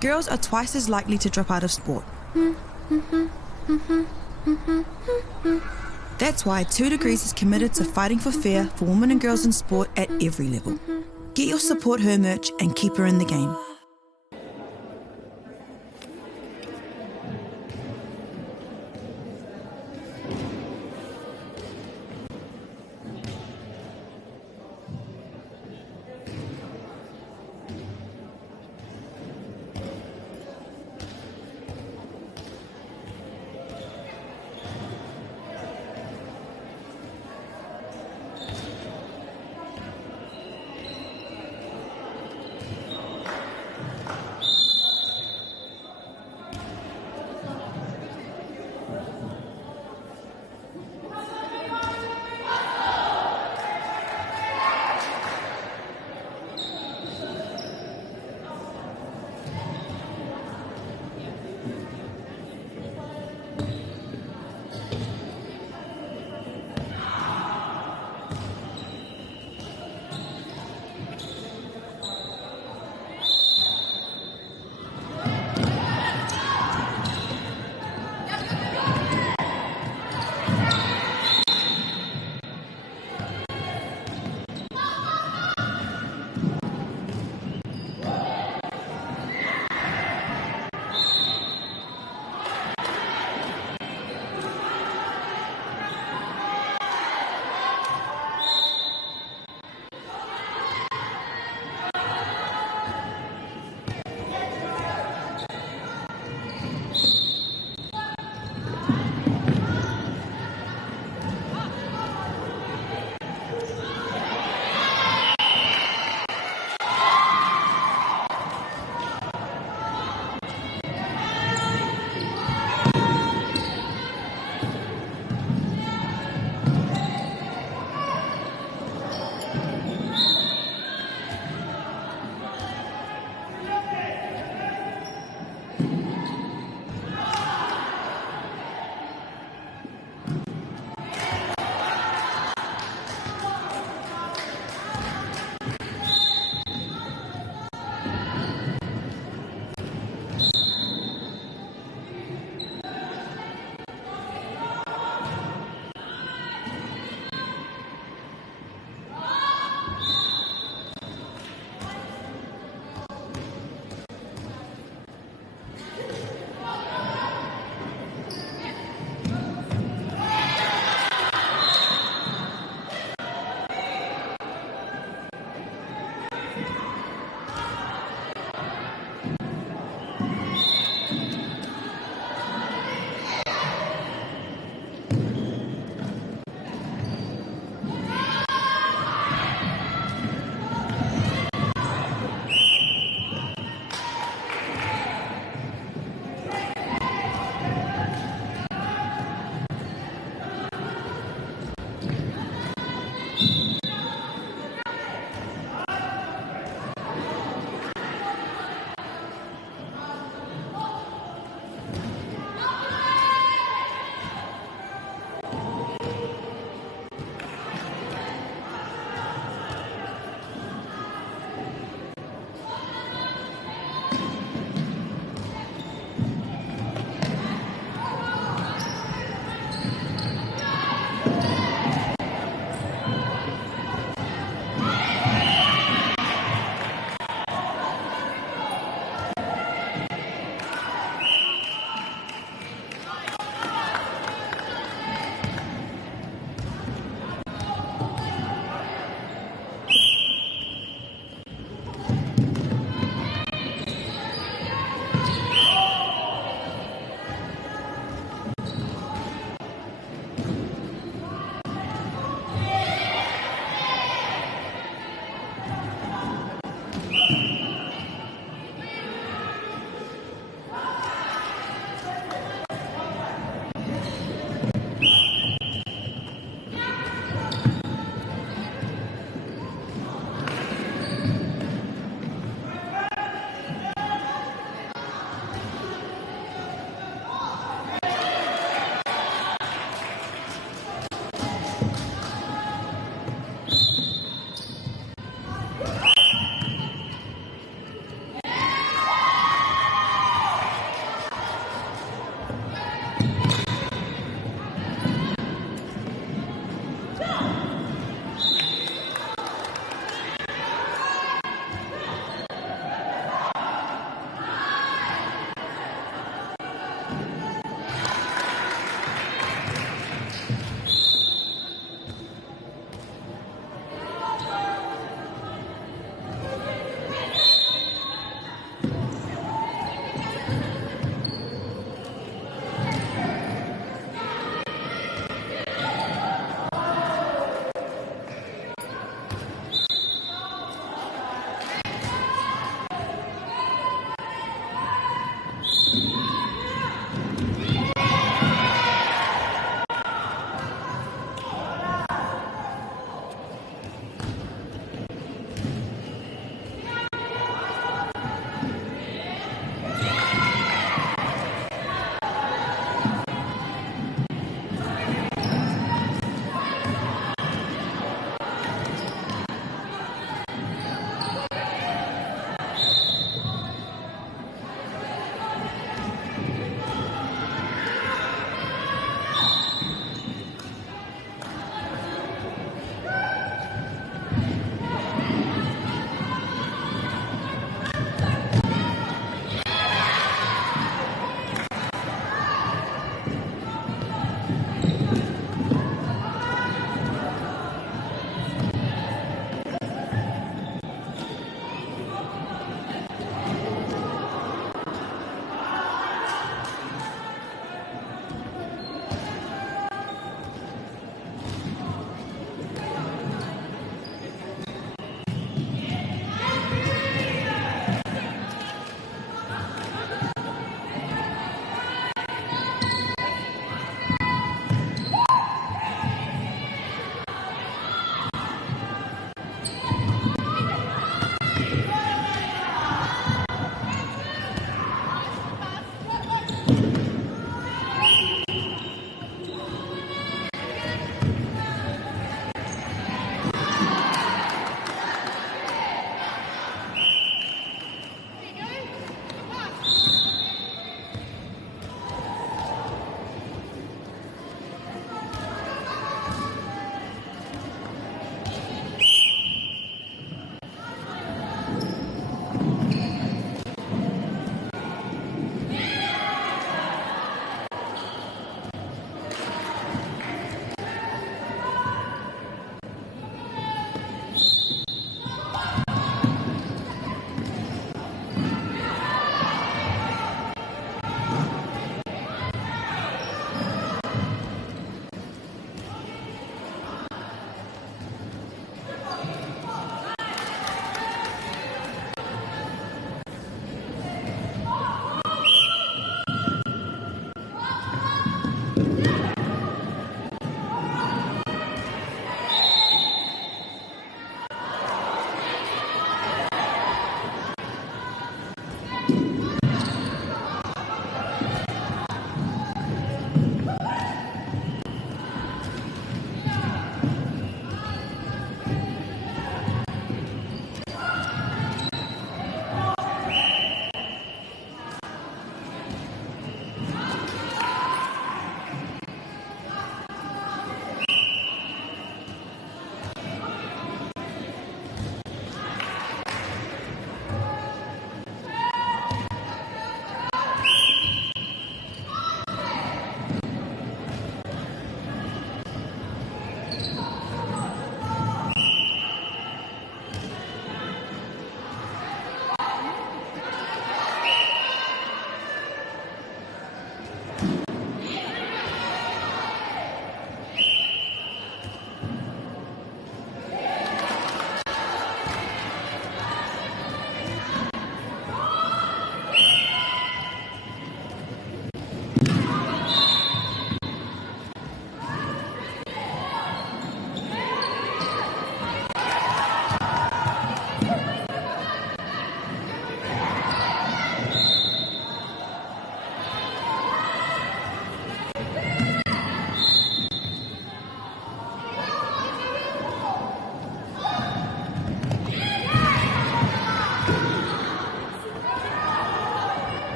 Girls are twice as likely to drop out of sport. That's why 2 Degrees is committed to fighting for fair for women and girls in sport at every level. Get your Support Her merch and keep her in the game.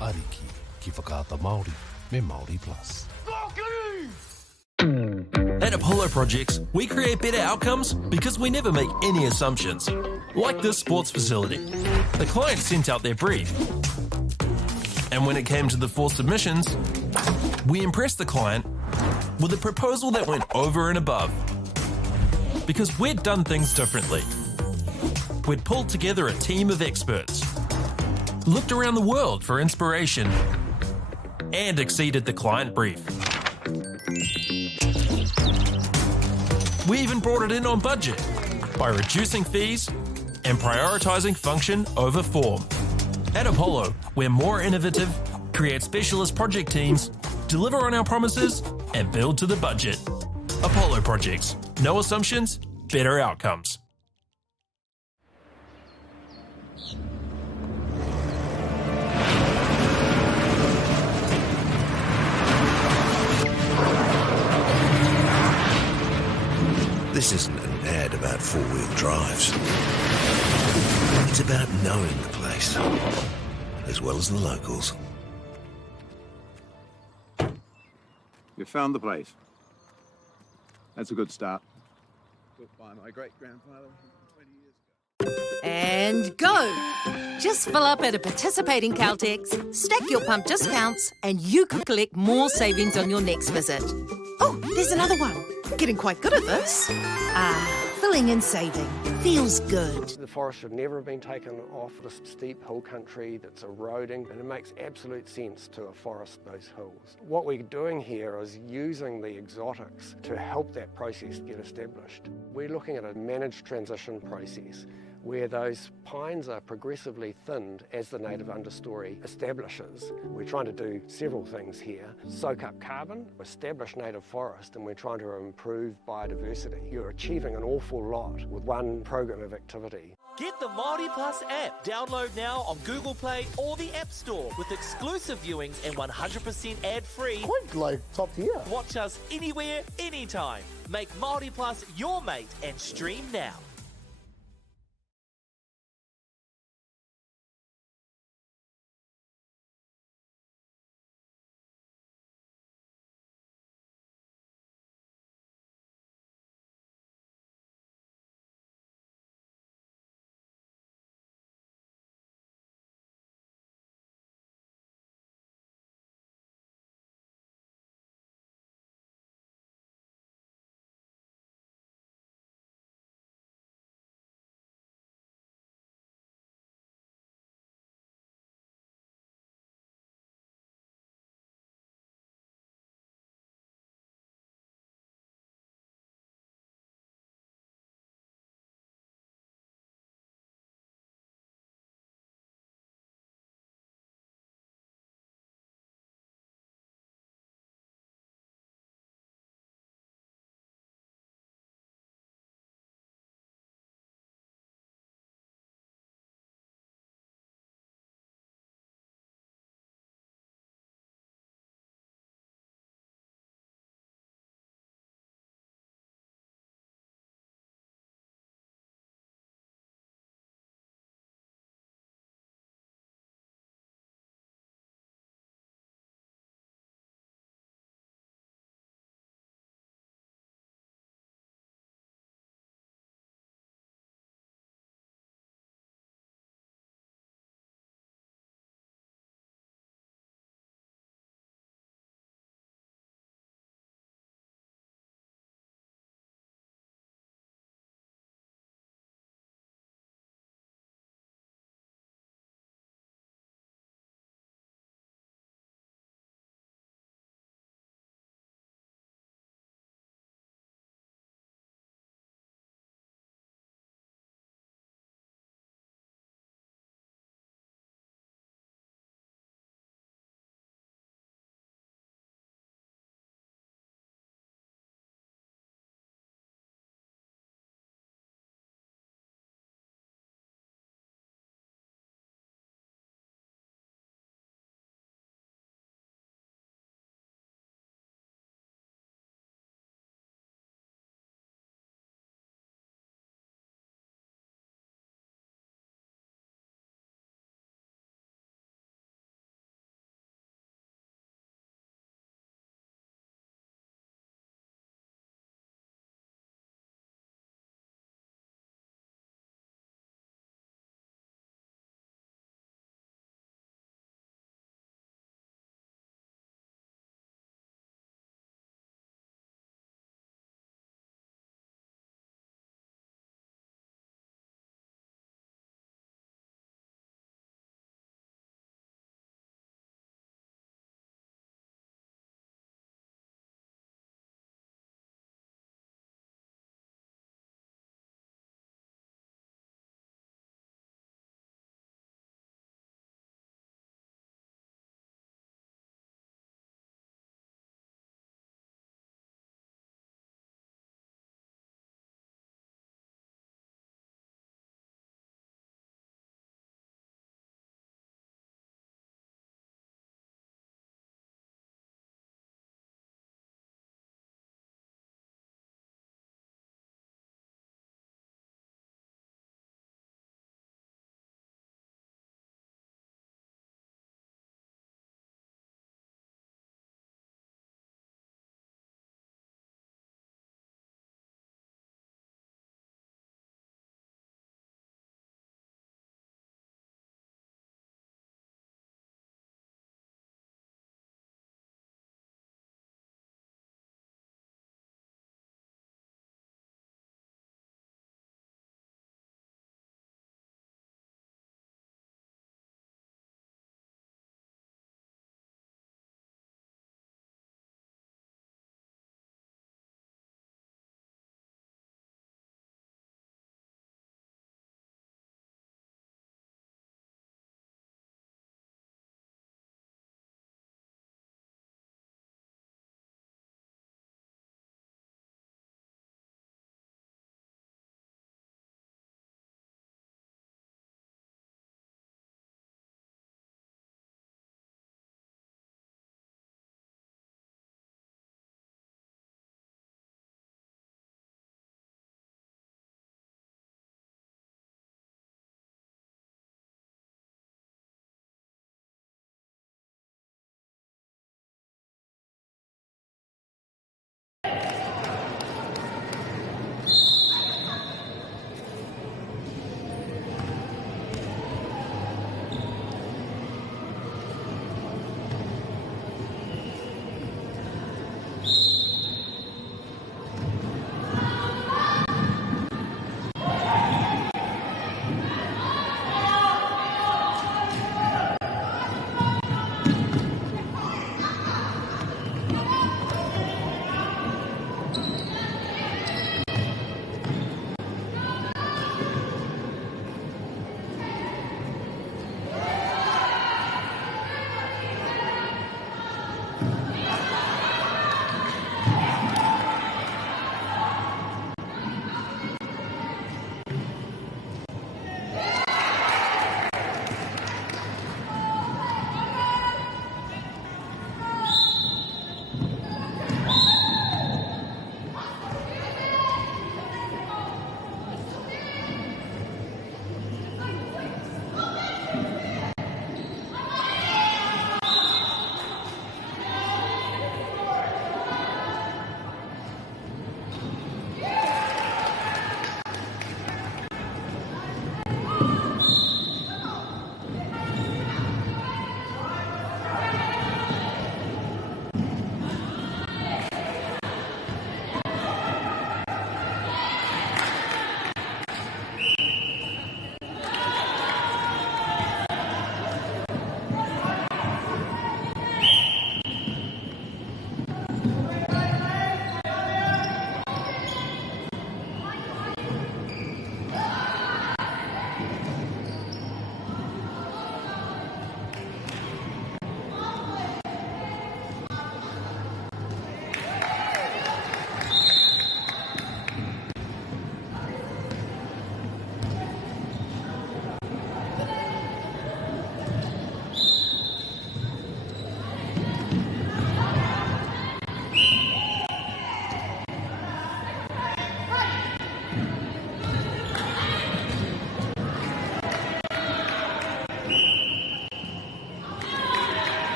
Ariki ki whakaata Māori me Māori Plus. At Apollo Projects, we create better outcomes because we never make any assumptions. Like this sports facility. The client sent out their brief. And when it came to the 4 submissions, we impressed the client with a proposal that went over and above. Because we'd done things differently. We'd pulled together a team of experts, looked around the world for inspiration, and exceeded the client brief. We even brought it in on budget by reducing fees and prioritising function over form. At Apollo, we're more innovative, create specialist project teams, deliver on our promises, and build to the budget. Apollo Projects. No assumptions, better outcomes. This isn't an ad about four-wheel drives. It's about knowing the place, as well as the locals. You found the place. That's a good start. Built by my great-grandfather 20 years ago. And go! Just fill up at a participating Caltex, stack your pump discounts, and you could collect more savings on your next visit. Oh, there's another one. Getting quite good at this. Filling and saving. Feels good. The forest should never have been taken off this steep hill country that's eroding, and it makes absolute sense to afforest those hills. What we're doing here is using the exotics to help that process get established. We're looking at a managed transition process where those pines are progressively thinned as the native understory establishes. We're trying to do several things here. Soak up carbon, establish native forest, and we're trying to improve biodiversity. You're achieving an awful lot with one program of activity. Get the Māori Plus app. Download now on Google Play or the App Store with exclusive viewings and 100% ad-free. Quite like top tier. Watch us anywhere, anytime. Make Māori Plus your mate and stream now.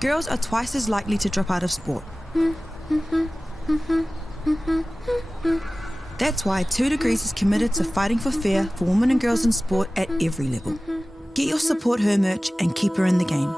girls are twice as likely to drop out of sport. That's why 2 Degrees is committed to fighting for fair for women and girls in sport at every level. Get your Support Her merch and keep her in the game.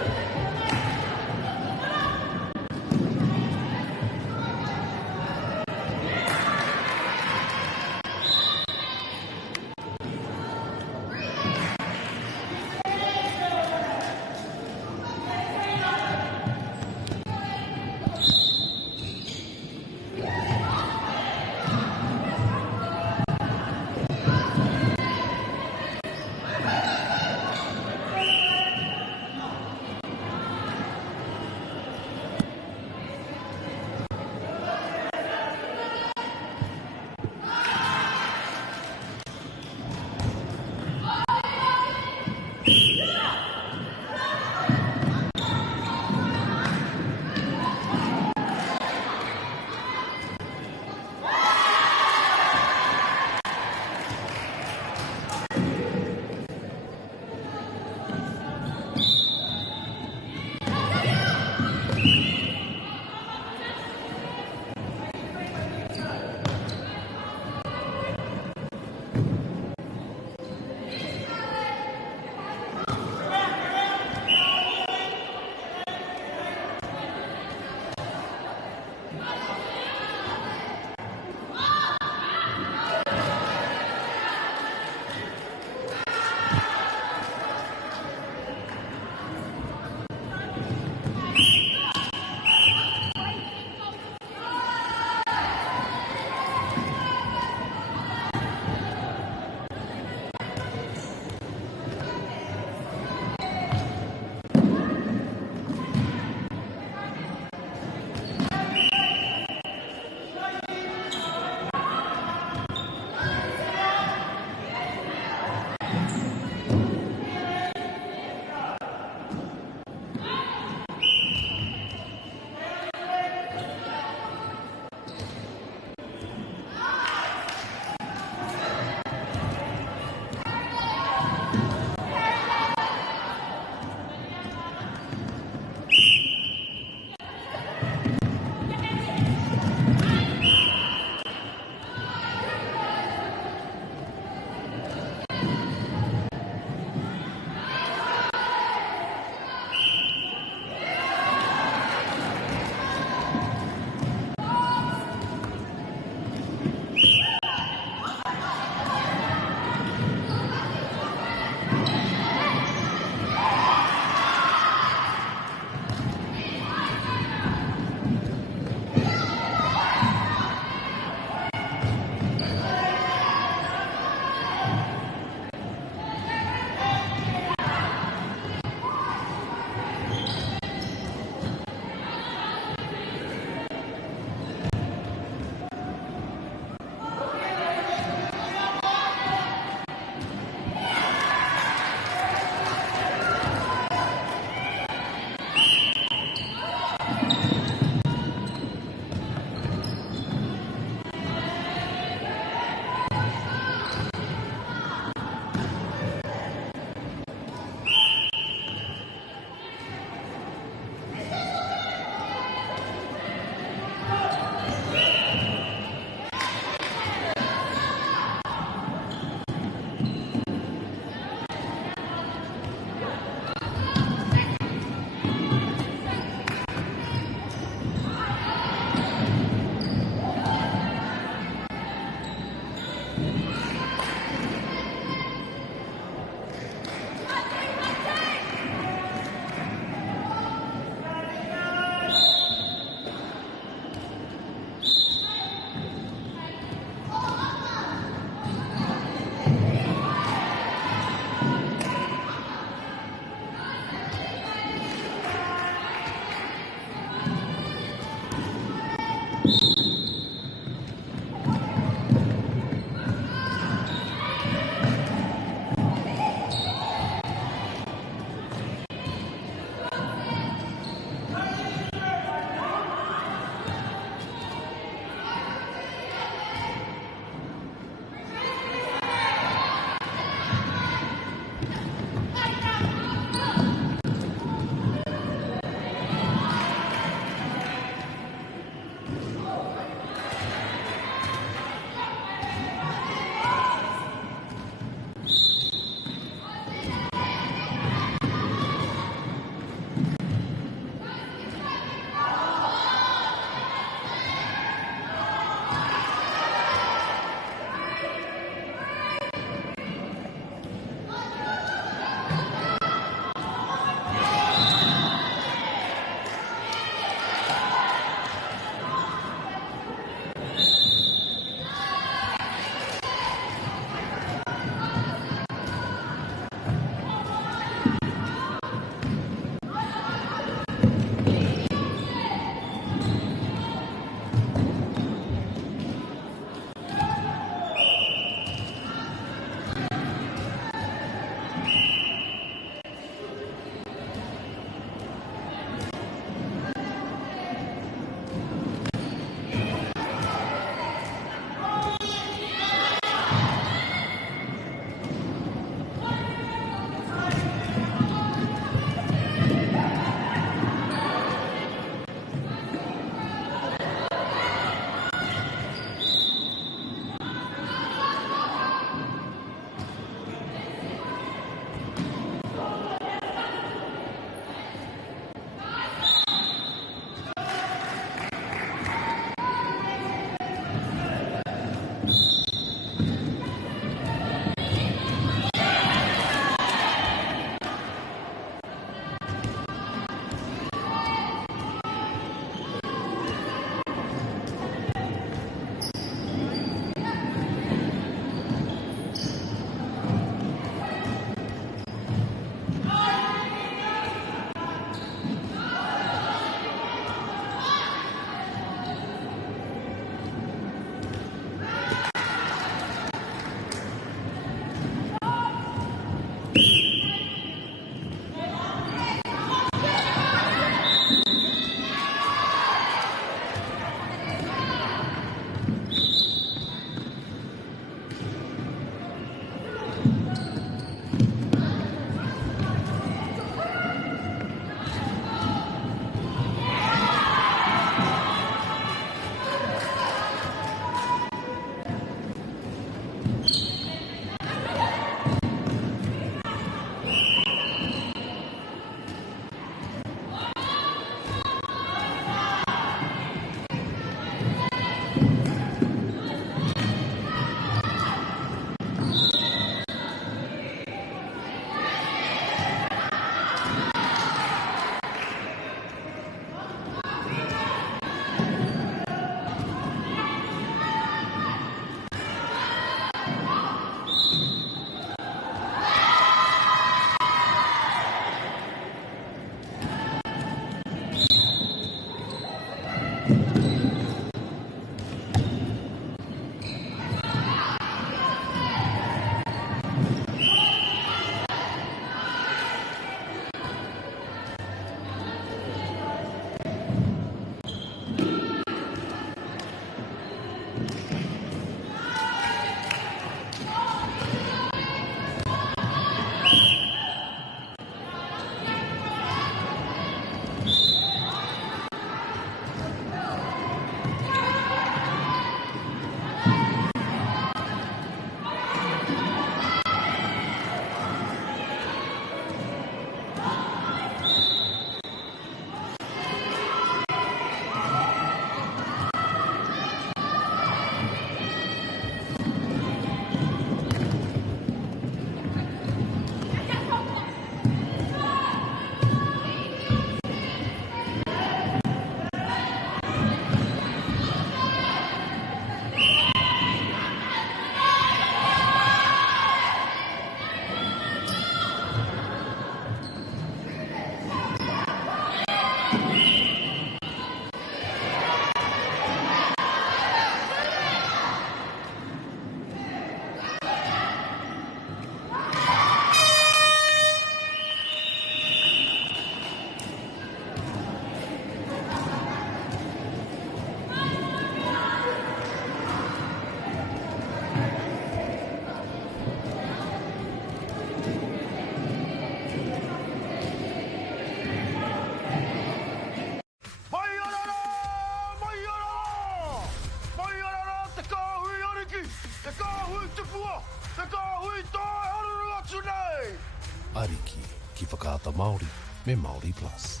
Ariki, ki whakaata Māori, me Māori Plus.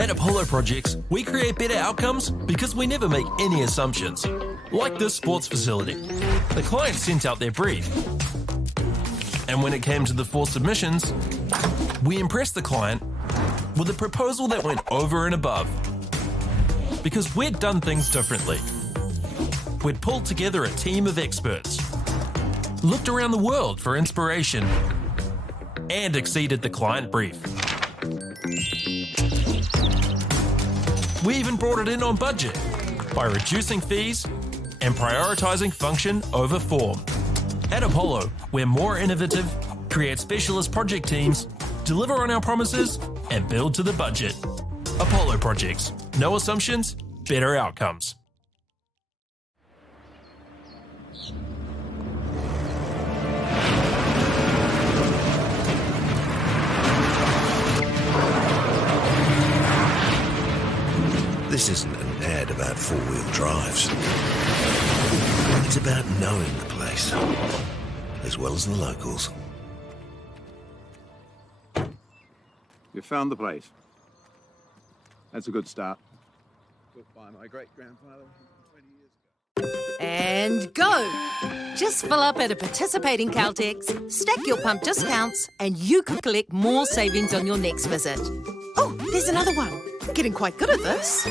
At Apollo Projects, we create better outcomes because we never make any assumptions. Like this sports facility. The client sent out their brief. And when it came to the 4 submissions, we impressed the client with a proposal that went over and above. Because we'd done things differently. We'd pulled together a team of experts, looked around the world for inspiration, and exceeded the client brief. We even brought it in on budget by reducing fees and prioritizing function over form. At Apollo, we're more innovative, create specialist project teams, deliver on our promises, and build to the budget. Apollo Projects. No assumptions, better outcomes. This isn't an ad about four-wheel drives. It's about knowing the place, as well as the locals. You found the place. That's a good start. Built by my great-grandfather 20 years ago. And go! Just fill up at a participating Caltex, stack your pump discounts, and you could collect more savings on your next visit. Oh, there's another one. Getting quite good at this.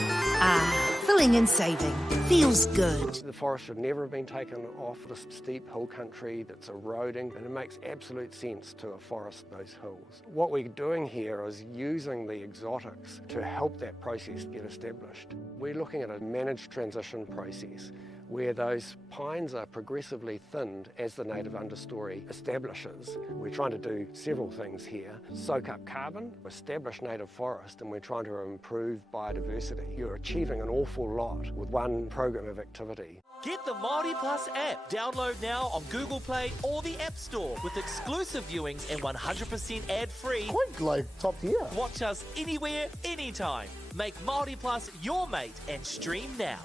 Filling and saving. Feels good. The forest should never have been taken off this steep hill country that's eroding, and it makes absolute sense to afforest those hills. What we're doing here is using the exotics to help that process get established. We're looking at a managed transition process where those pines are progressively thinned as the native understory establishes. We're trying to do several things here. Soak up carbon, establish native forest, and we're trying to improve biodiversity. You're achieving an awful lot with one program of activity. Get the Māori Plus app. Download now on Google Play or the App Store with exclusive viewings and 100% ad-free. Quite like top tier. Watch us anywhere, anytime. Make Māori Plus your mate and stream now.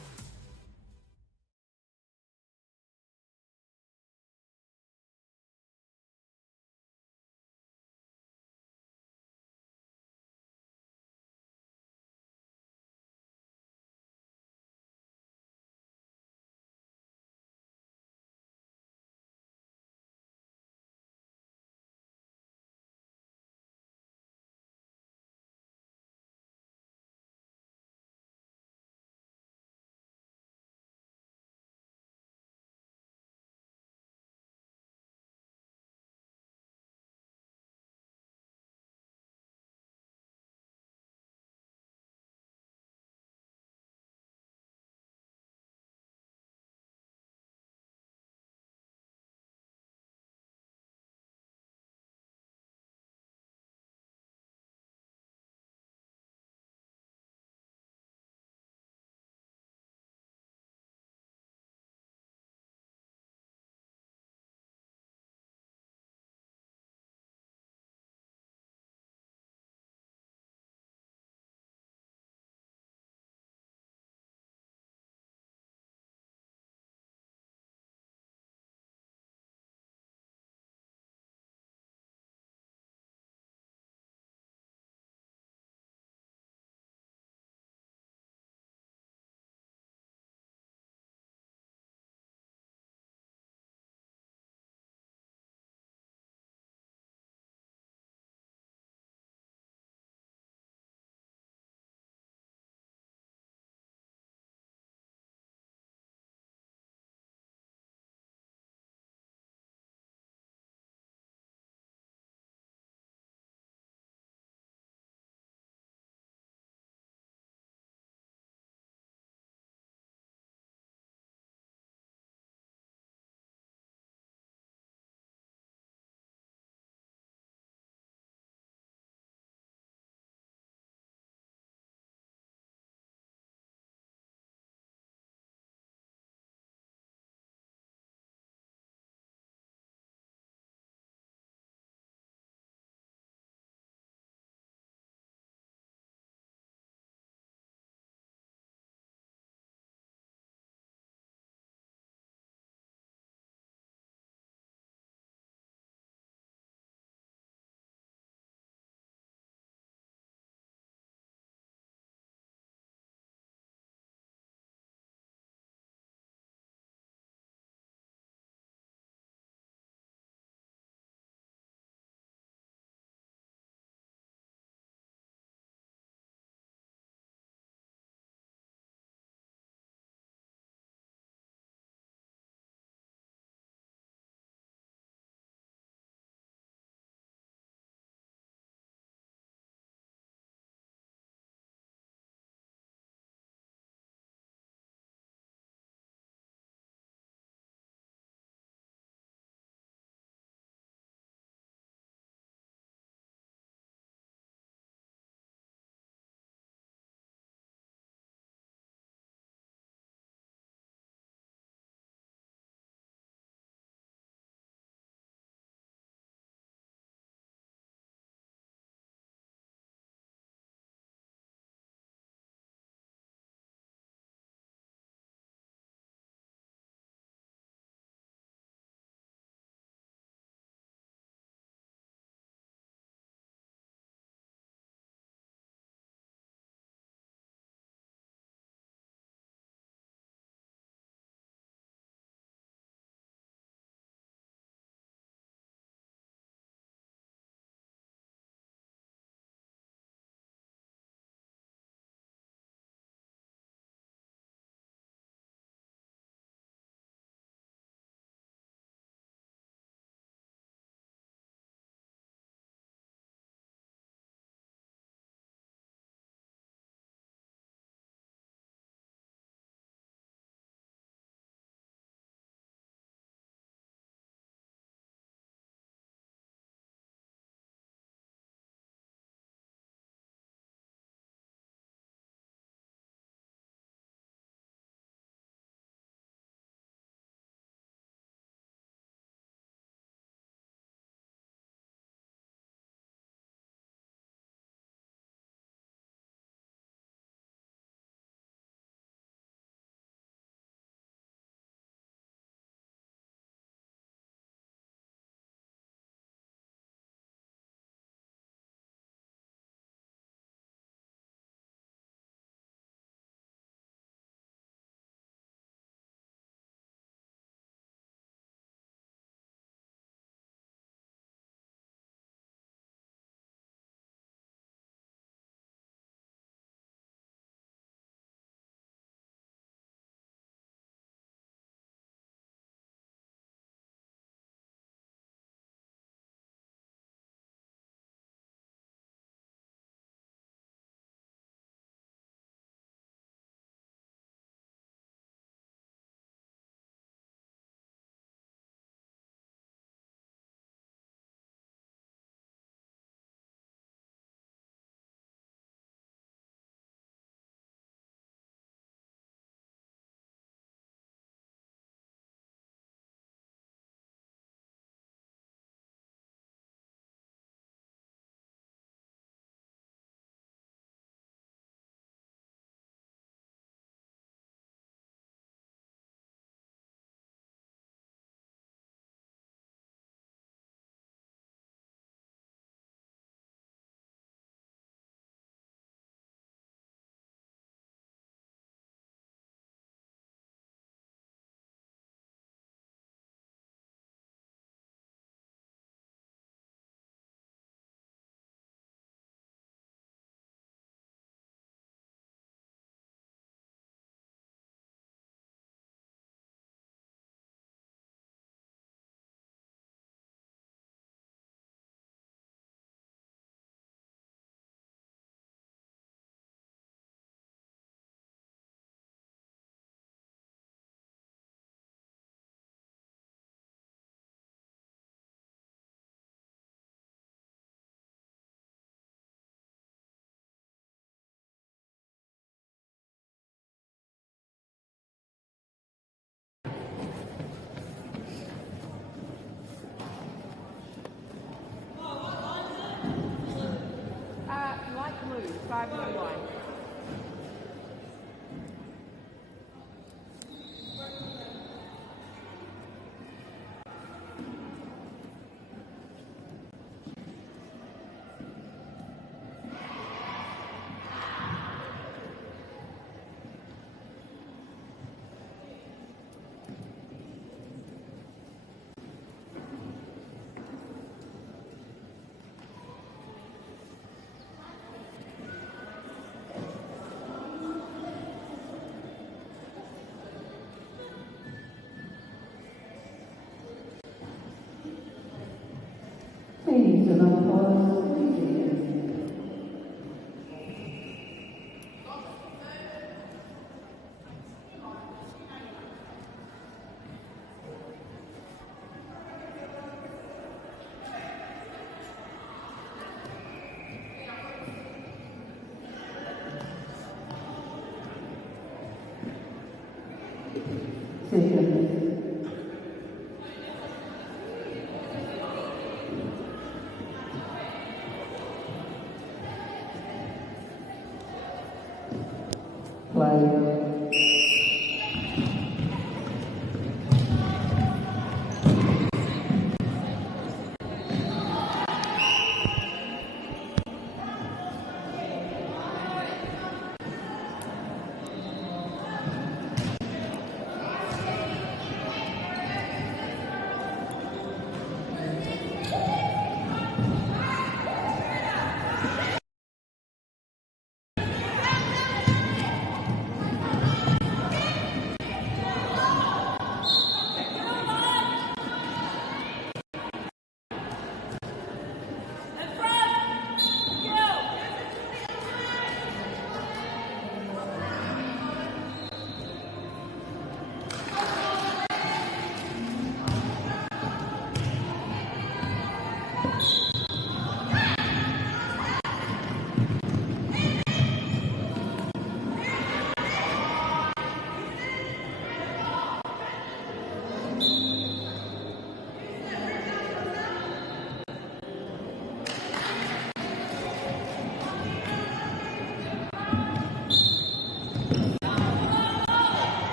511.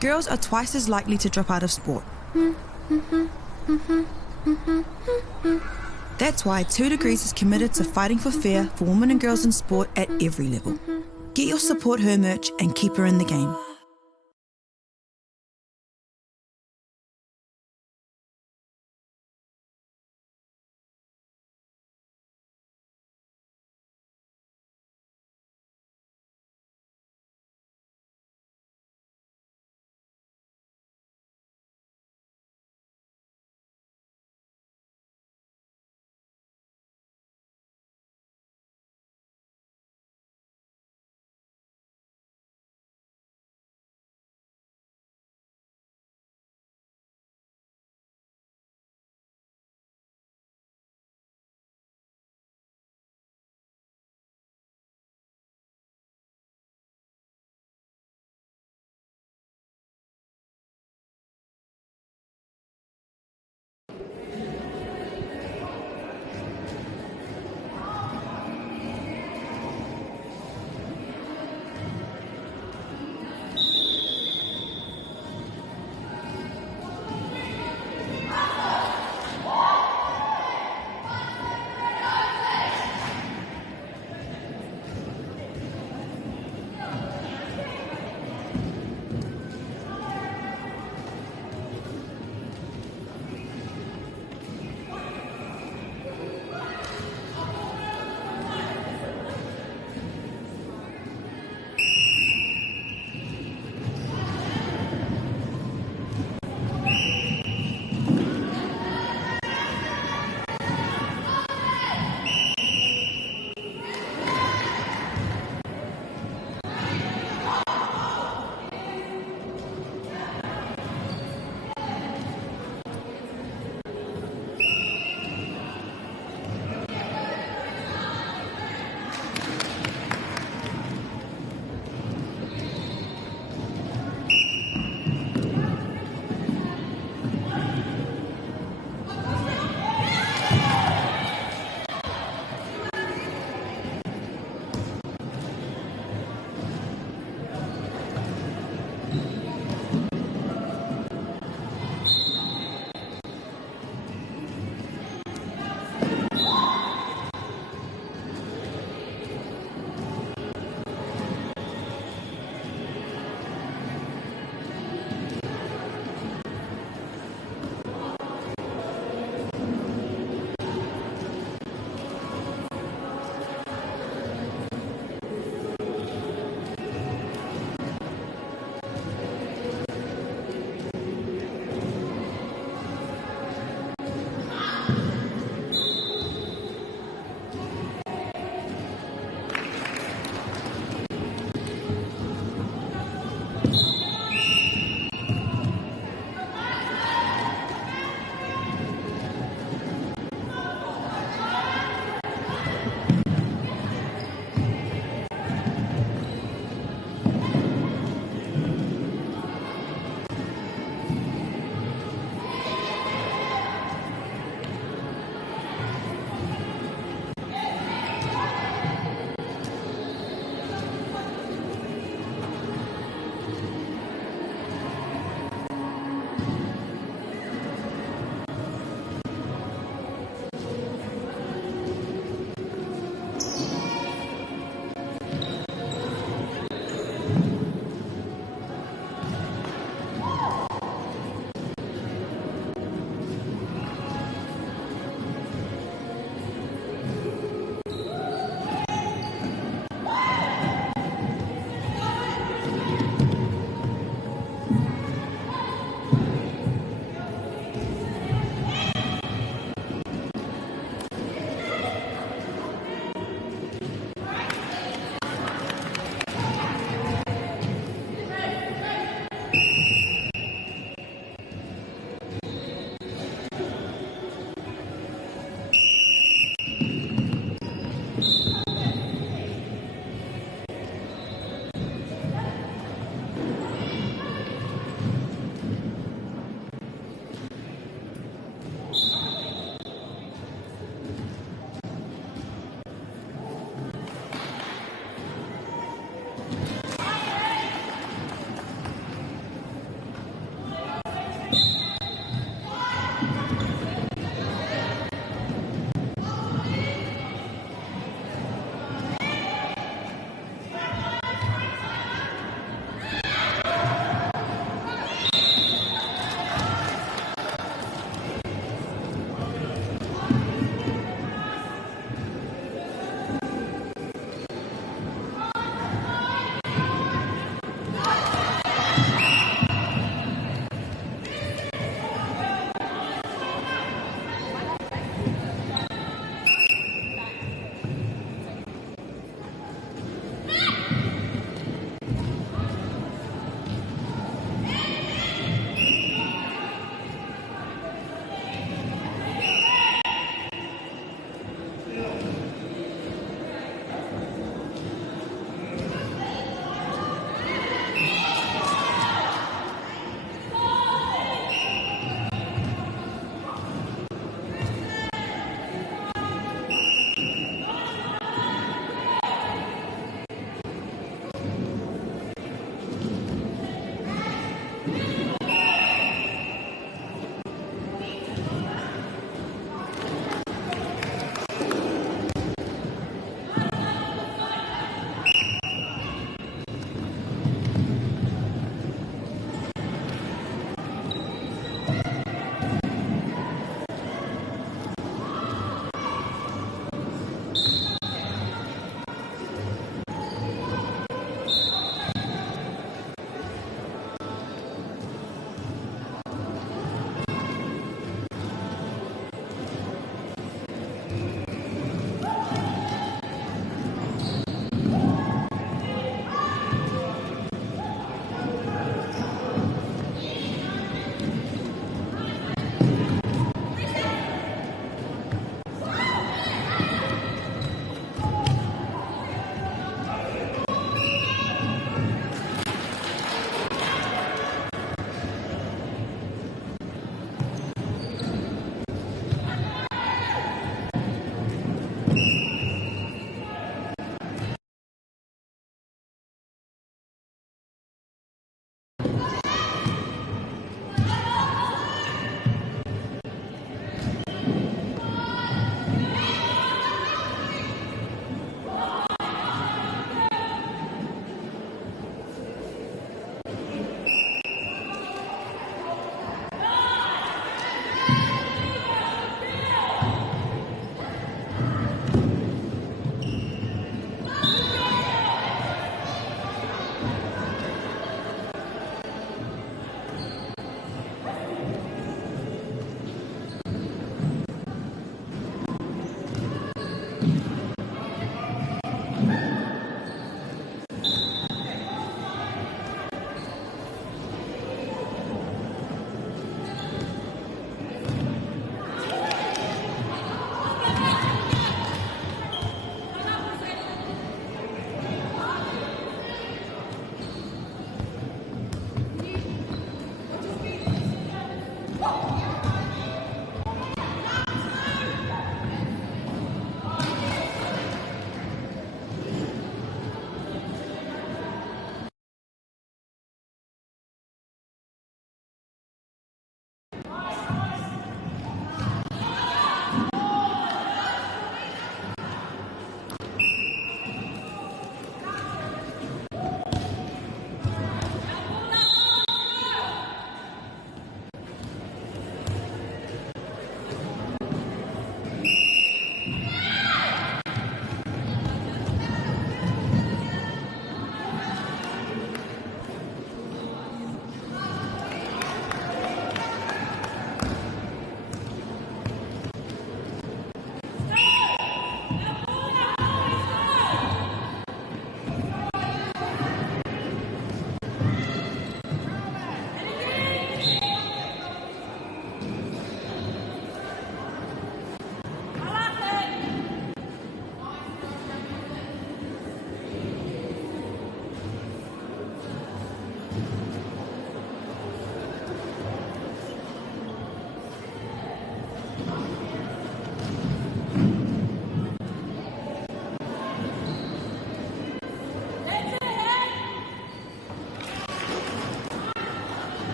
girls are twice as likely to drop out of sport. That's why 2 Degrees is committed to fighting for fair for women and girls in sport at every level. Get your Support Her merch and keep her in the game.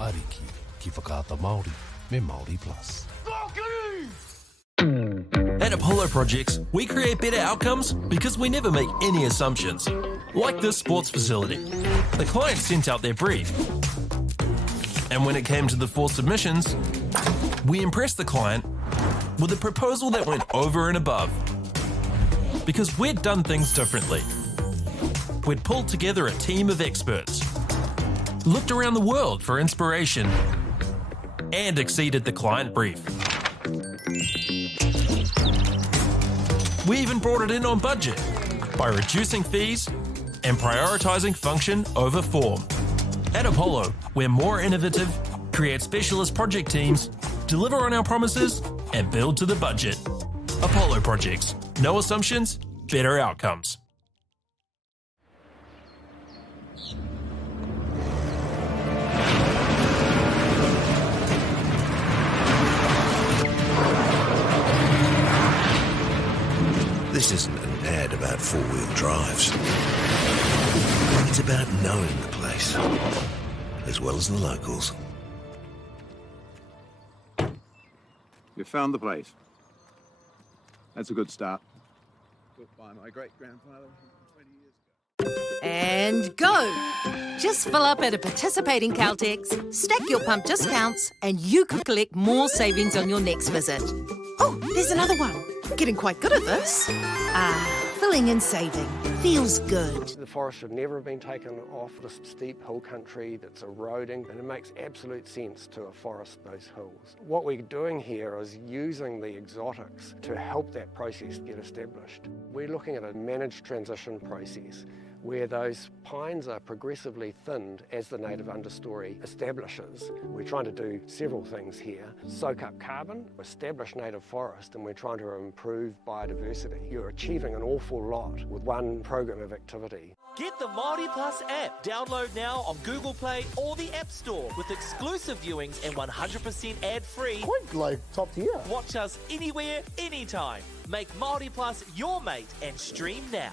Ariki, ki whakaata Māori, me Māori Plus. At Apollo Projects, we create better outcomes because we never make any assumptions. Like this sports facility. The client sent out their brief. And when it came to the 4 submissions, we impressed the client with a proposal that went over and above. Because we'd done things differently. We'd pulled together a team of experts, looked around the world for inspiration, and exceeded the client brief. We even brought it in on budget by reducing fees and prioritising function over form. At Apollo, we're more innovative, create specialist project teams, deliver on our promises, and build to the budget. Apollo Projects. No assumptions, better outcomes. This isn't an ad about 4-wheel drives. It's about knowing the place, as well as the locals. You found the place. That's a good start. Built by my great-grandfather 20 years ago. And go! Just fill up at a participating Caltex, stack your pump discounts, and you could collect more savings on your next visit. Oh, there's another one. Getting quite good at this. Filling and saving. Feels good. The forest should never have been taken off this steep hill country that's eroding, and it makes absolute sense to afforest those hills. What we're doing here is using the exotics to help that process get established. We're looking at a managed transition process where those pines are progressively thinned as the native understory establishes. We're trying to do several things here. Soak up carbon, establish native forest, and we're trying to improve biodiversity. You're achieving an awful lot with one program of activity. Get the Māori Plus app. Download now on Google Play or the App Store with exclusive viewings and 100% ad-free. Quite like top tier. Watch us anywhere, anytime. Make Māori Plus your mate and stream now.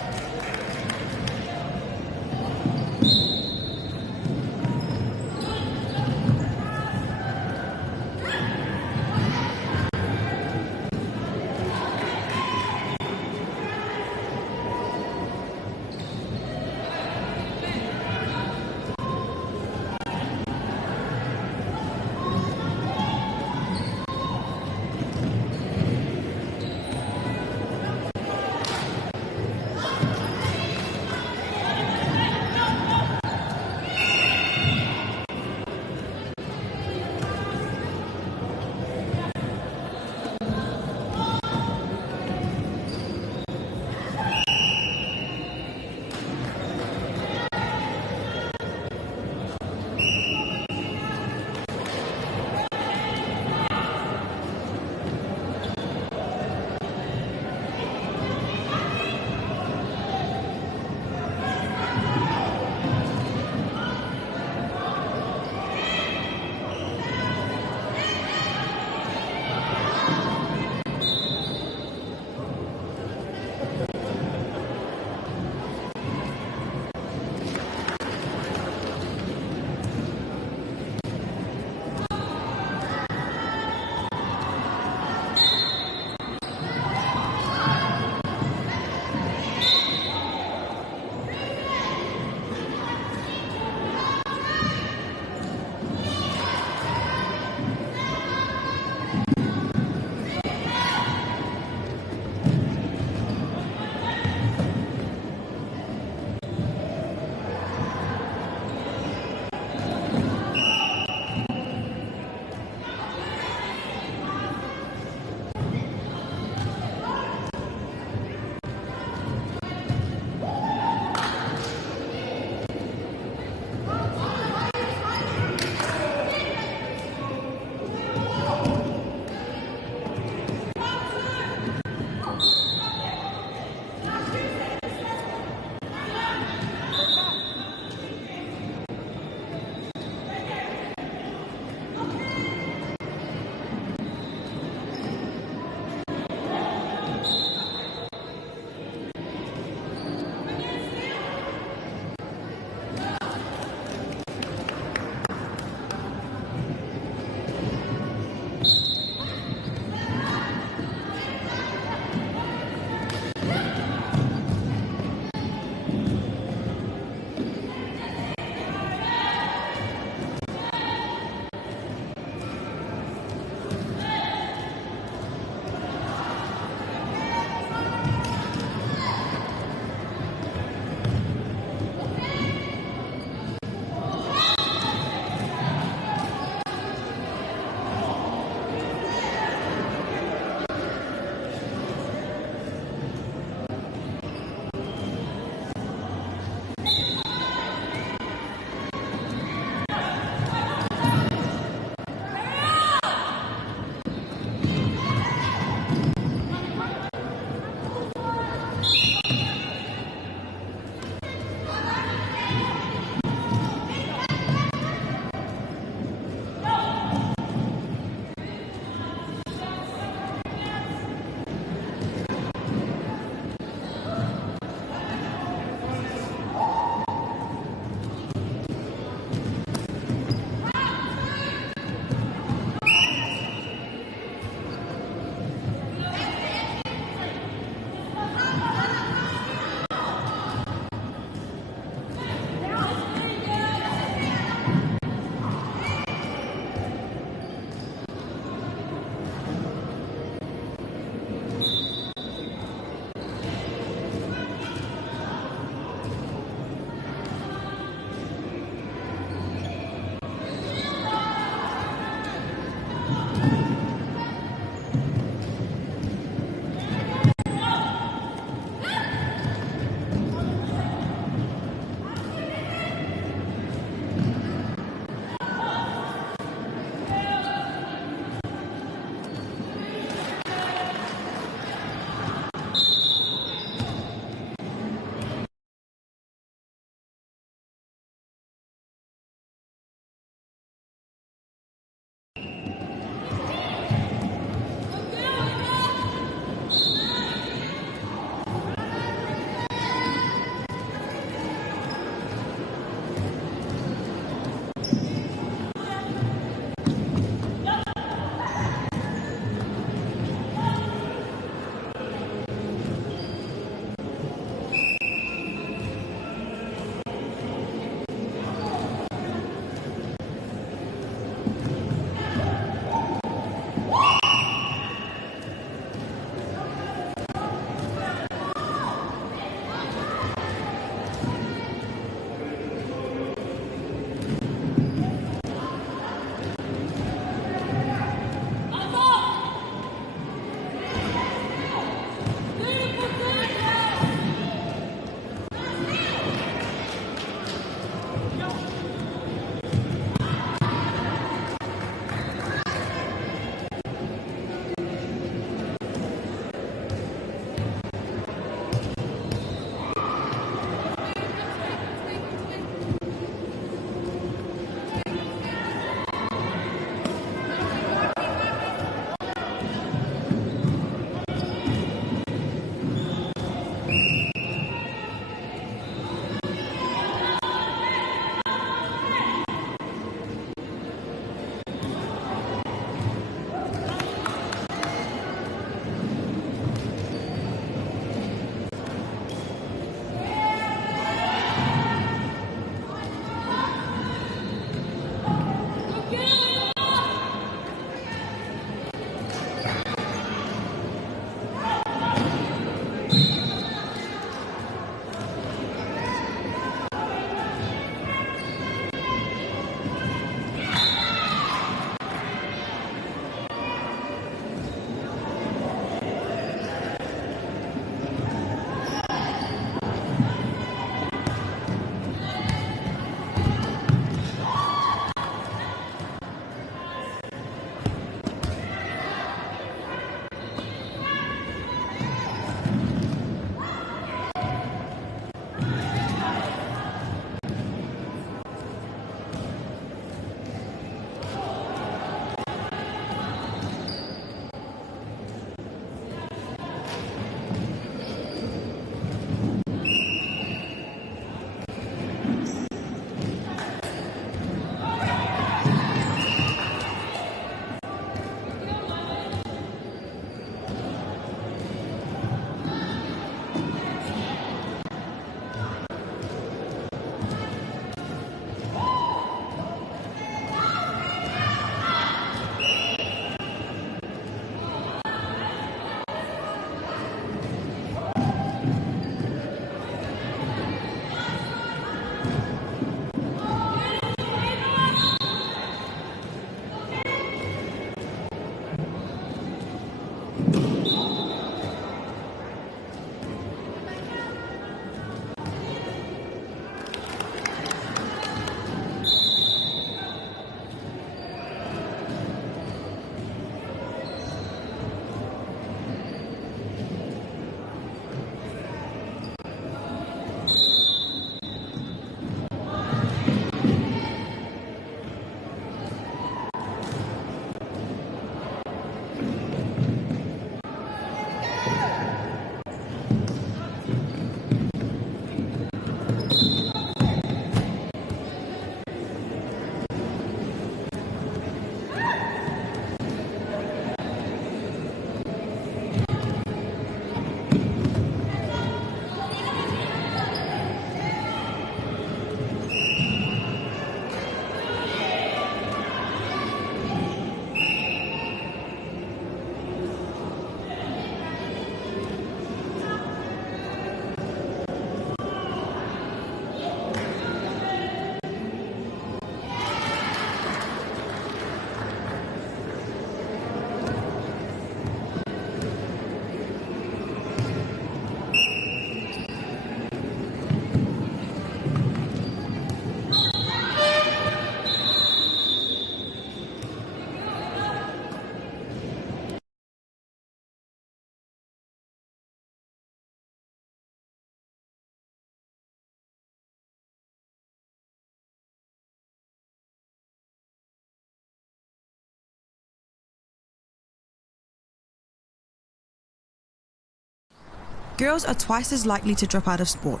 girls are twice as likely to drop out of sport.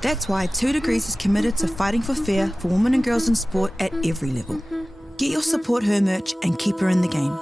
That's why 2 Degrees is committed to fighting for fair for women and girls in sport at every level. Get your Support Her merch and keep her in the game.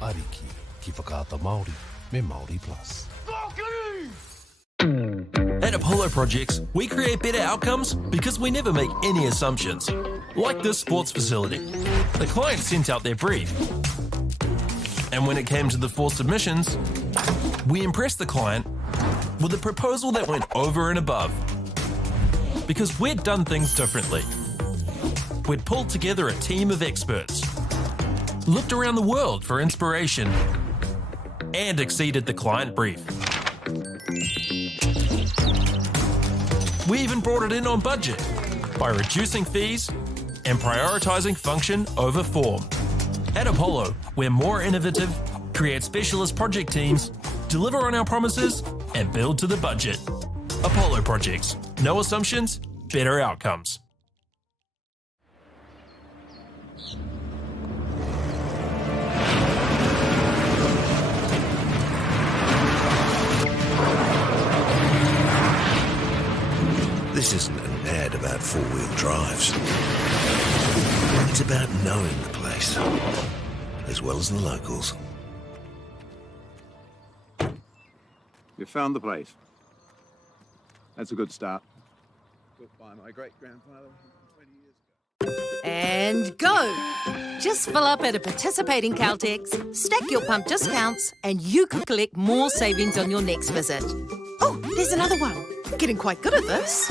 Ariki, ki whakaata Māori, me Māori Plus. At Apollo Projects, we create better outcomes because we never make any assumptions. Like this sports facility. The client sent out their brief. And when it came to the 4 submissions, we impressed the client with a proposal that went over and above. Because we'd done things differently. We'd pulled together a team of experts, looked around the world for inspiration, and exceeded the client brief. We even brought it in on budget by reducing fees and prioritising function over form. At Apollo, we're more innovative, create specialist project teams, deliver on our promises, and build to the budget. Apollo Projects. No assumptions, better outcomes. This isn't an ad about four-wheel drives. It's about knowing the place, as well as the locals. You found the place. That's a good start. Built by my great-grandfather 20 years ago. And go! Just fill up at a participating Caltex, stack your pump discounts, and you could collect more savings on your next visit. Oh, there's another one. Getting quite good at this.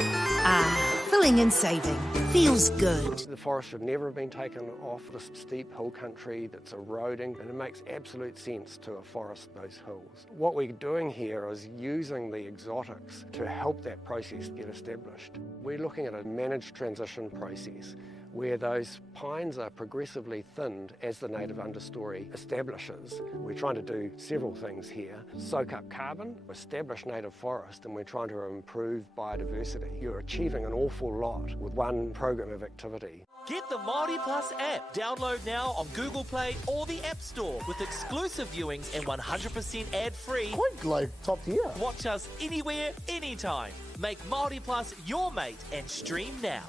Filling and saving. Feels good. The forest should never have been taken off this steep hill country that's eroding, and it makes absolute sense to afforest those hills. What we're doing here is using the exotics to help that process get established. We're looking at a managed transition process where those pines are progressively thinned as the native understory establishes. We're trying to do several things here. Soak up carbon, establish native forest, and we're trying to improve biodiversity. You're achieving an awful lot with one program of activity. Get the Māori Plus app. Download now on Google Play or the App Store with exclusive viewings and 100% ad-free. Quite like top tier. Watch us anywhere, anytime. Make Māori Plus your mate and stream now.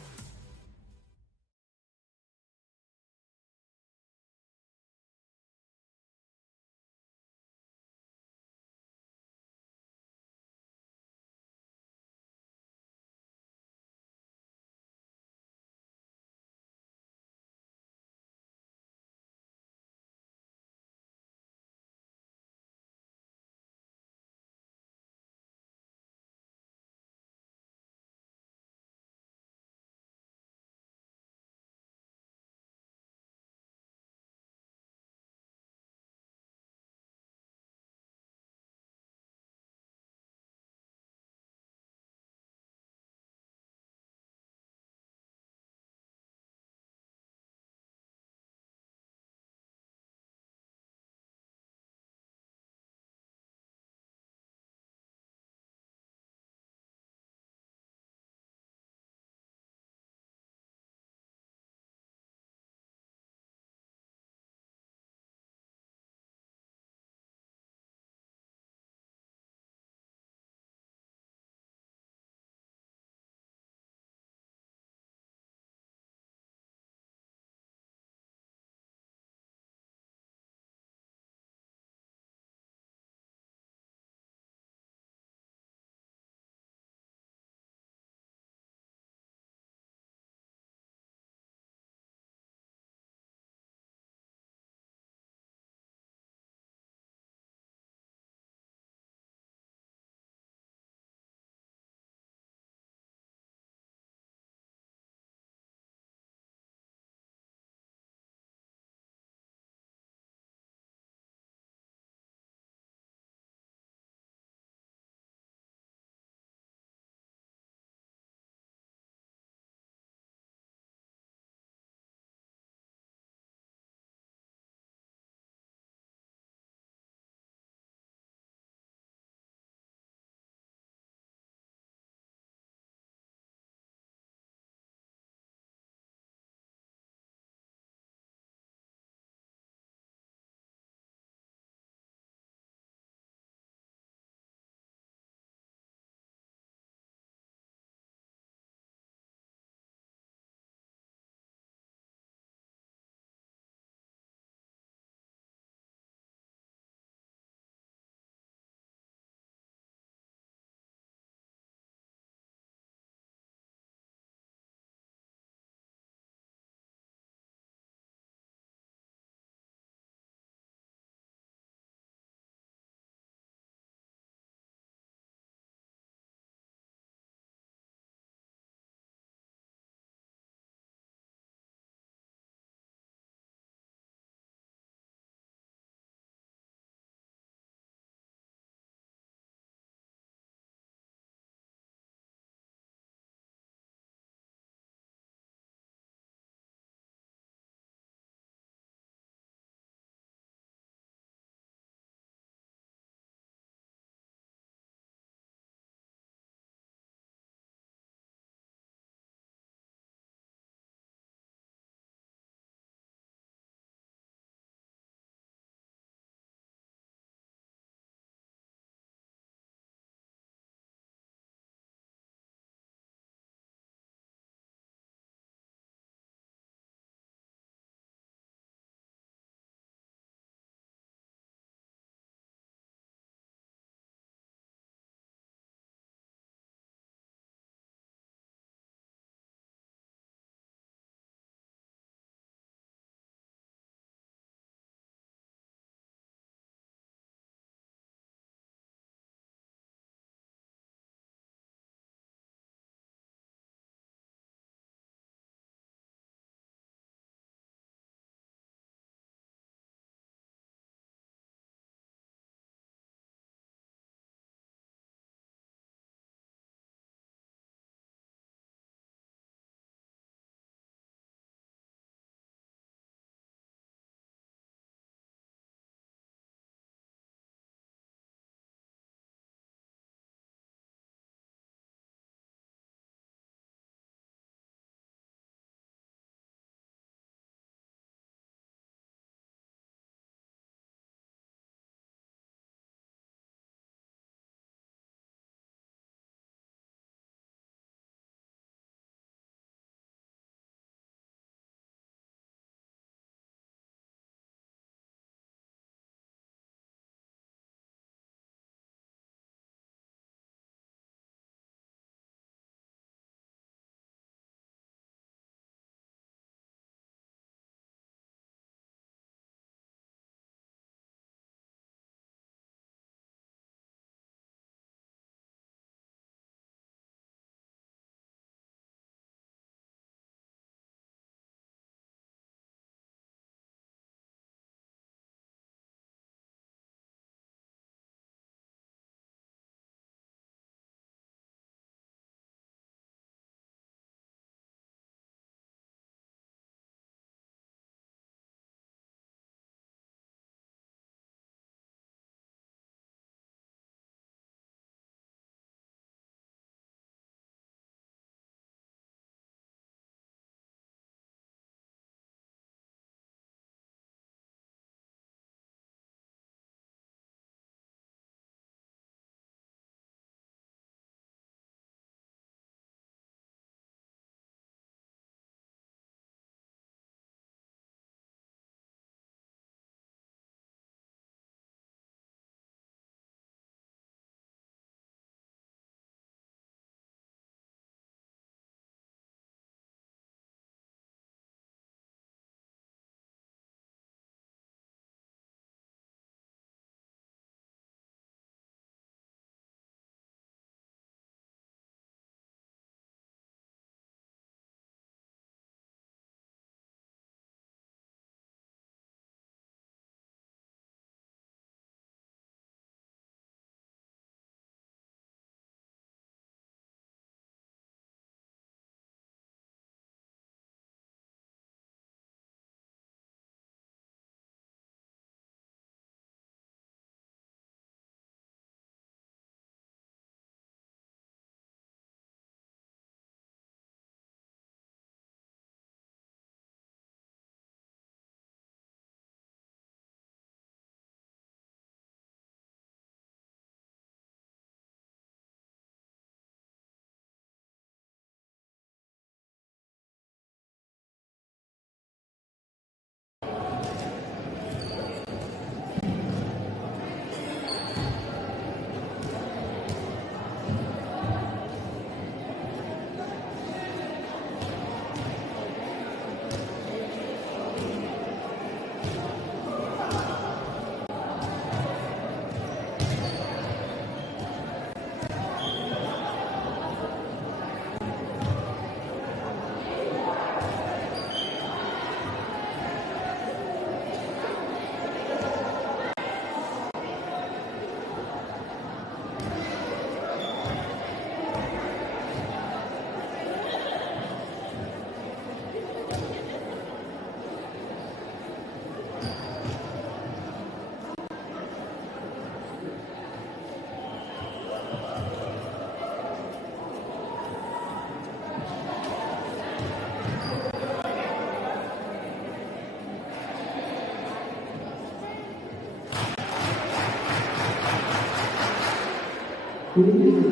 Mm-hmm.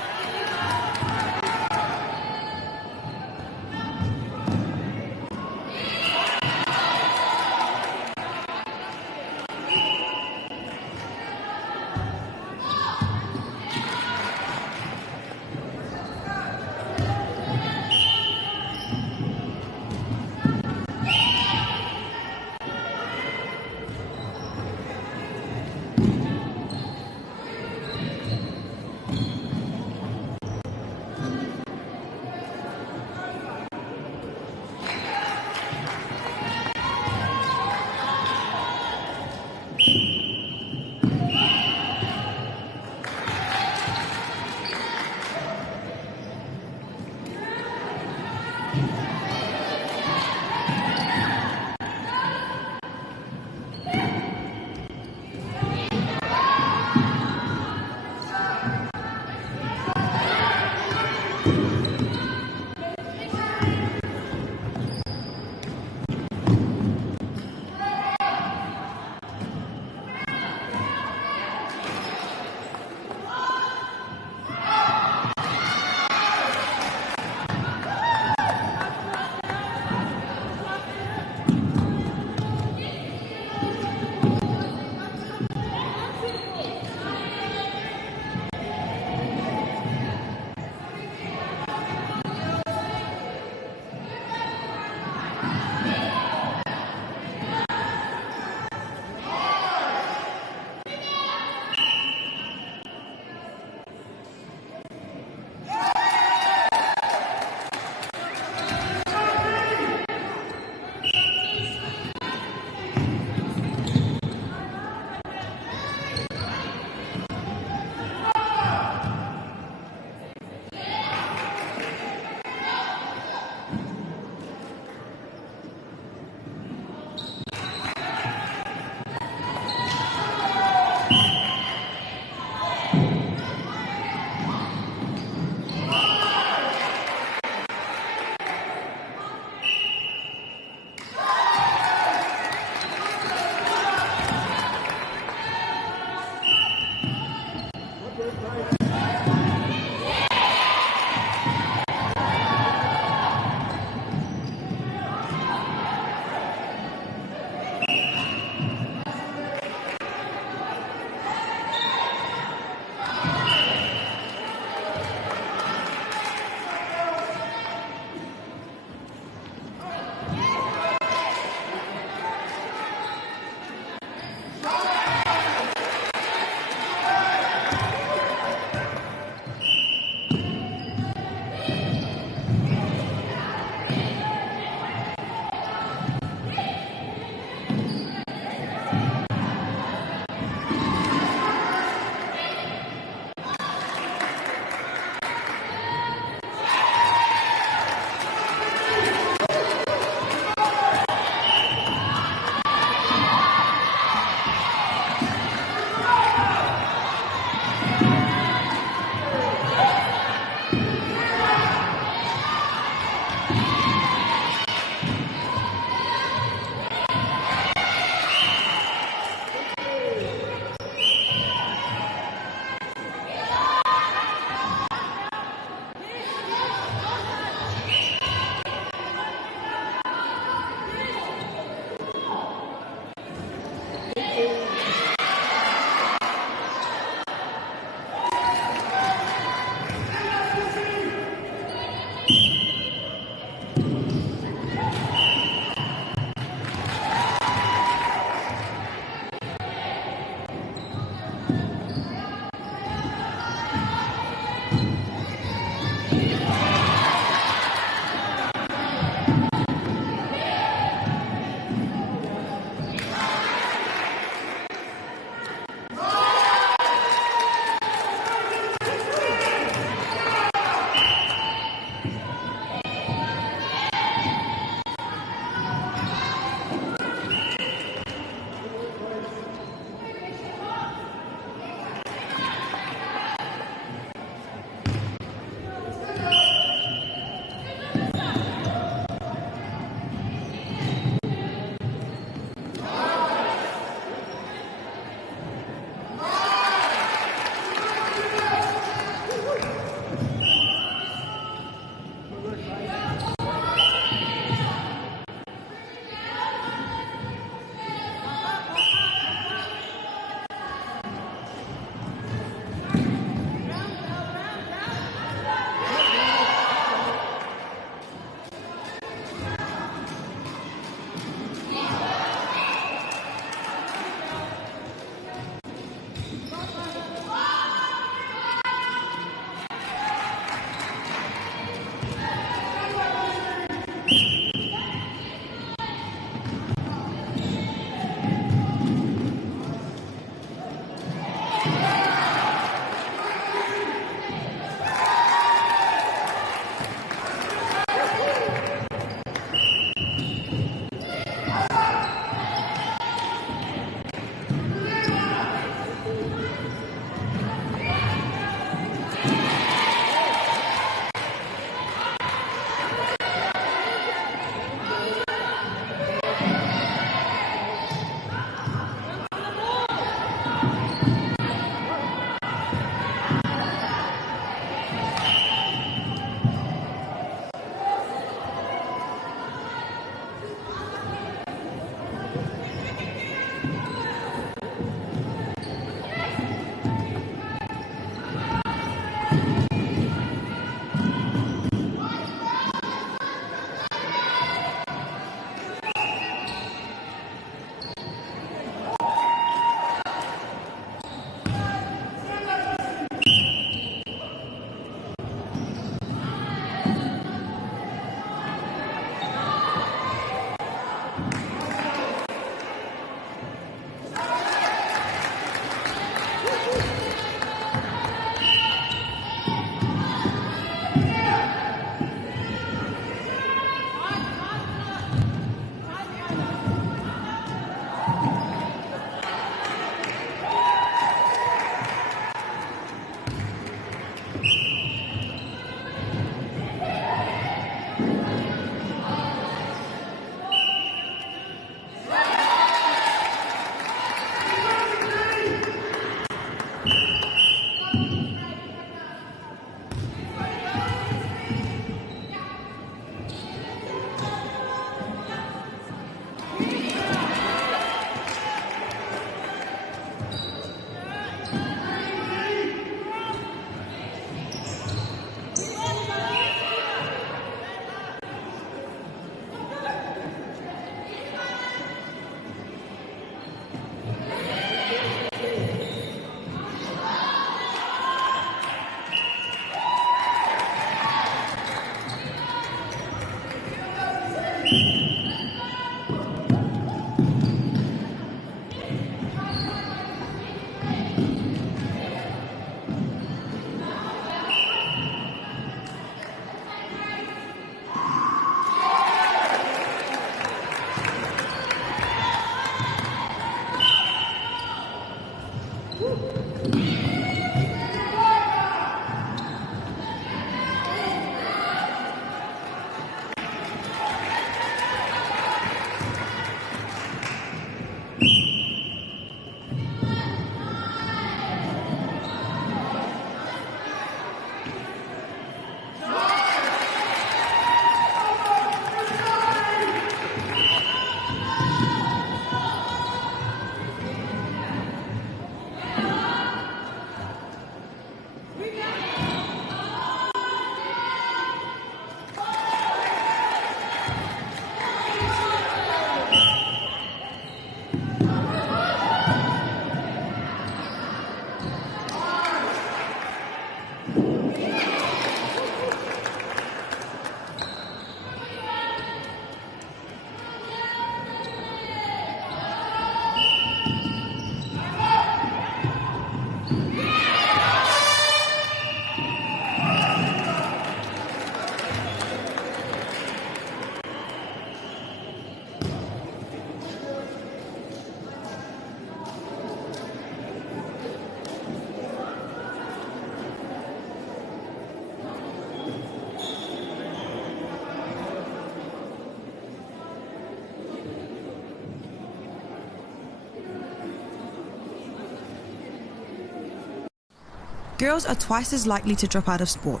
girls are twice as likely to drop out of sport.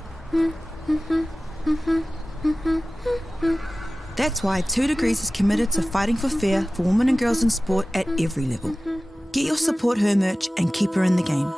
That's why 2 Degrees is committed to fighting for fair for women and girls in sport at every level. Get your Support Her merch and keep her in the game.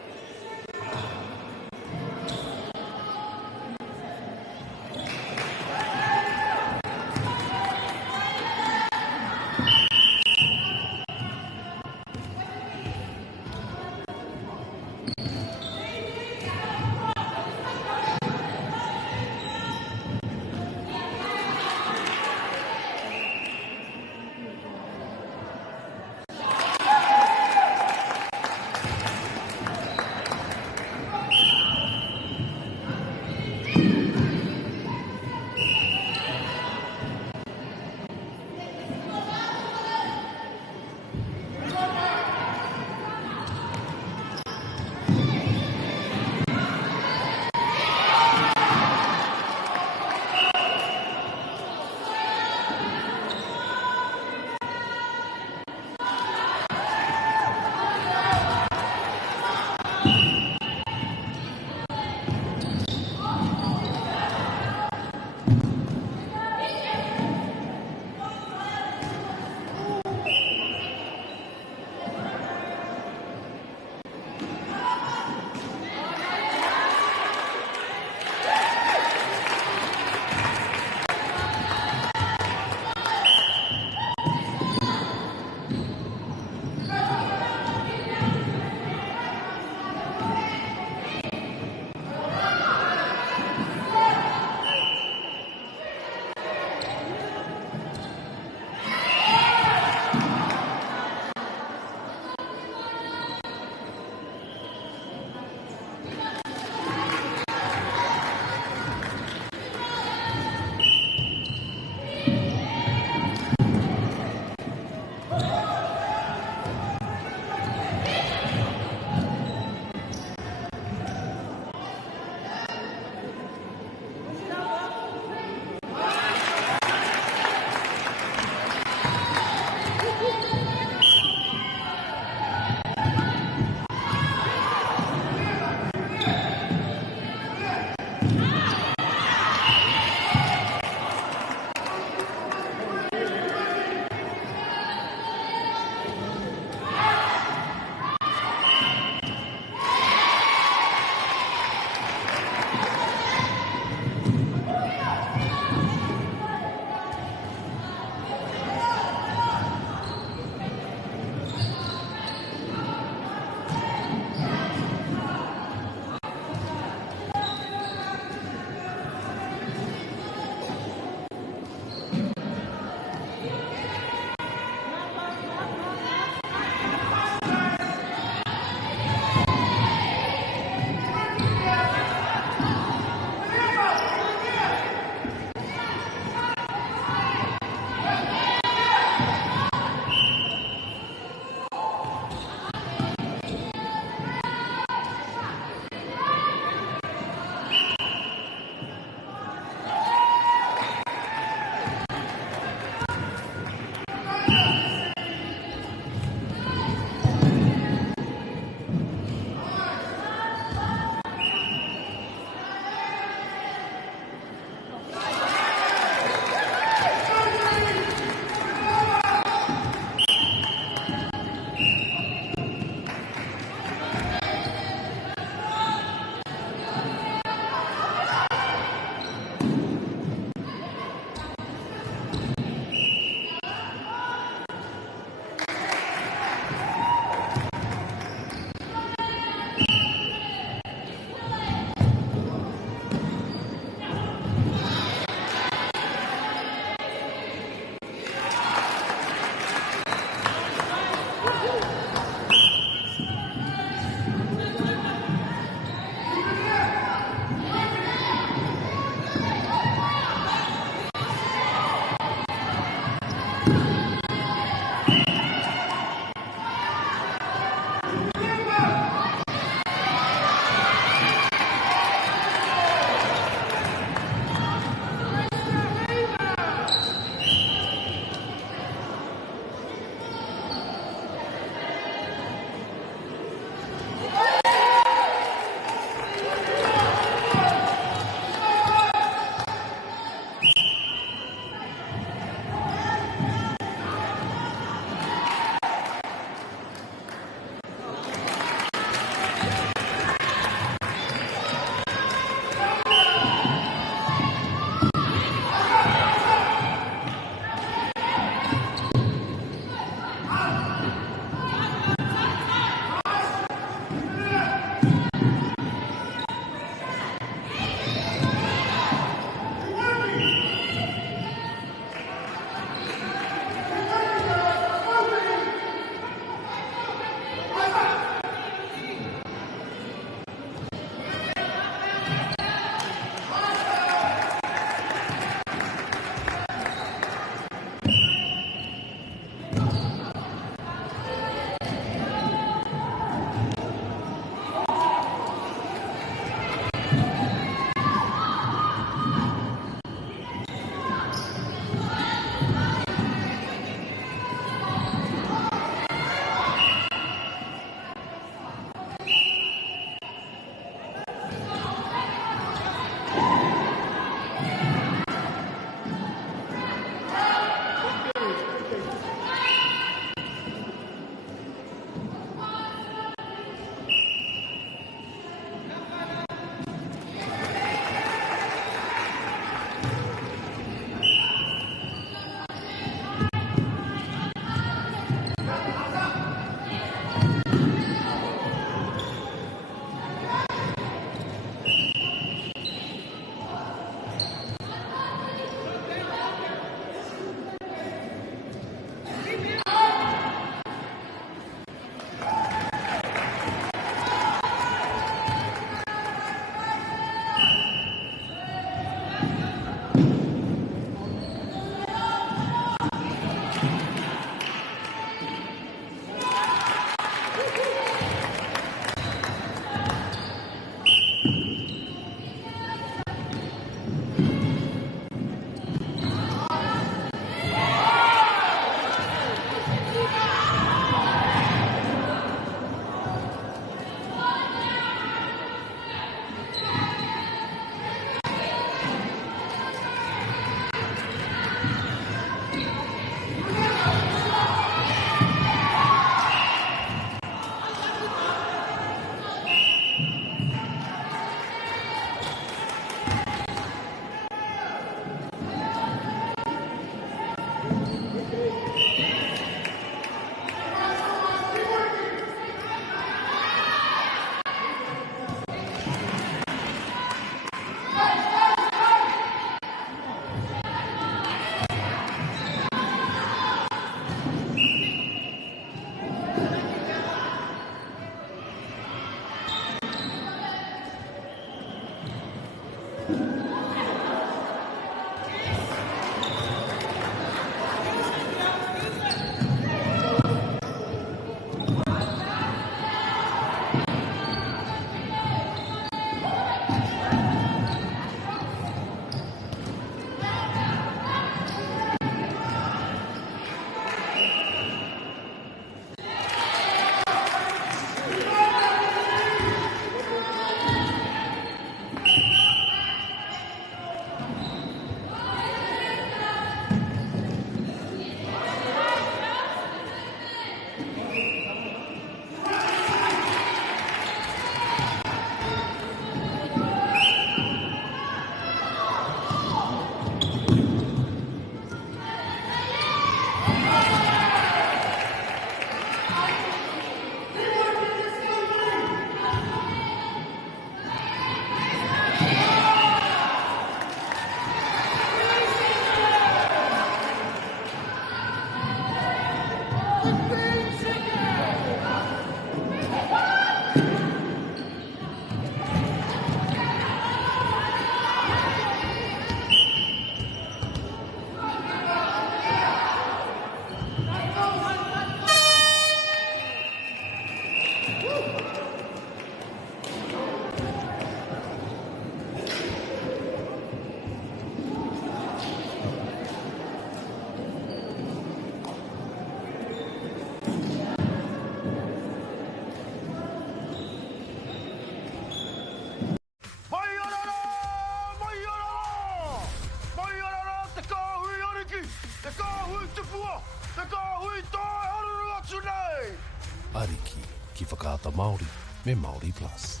Ariki, ki whakaata Māori, me Māori Plus.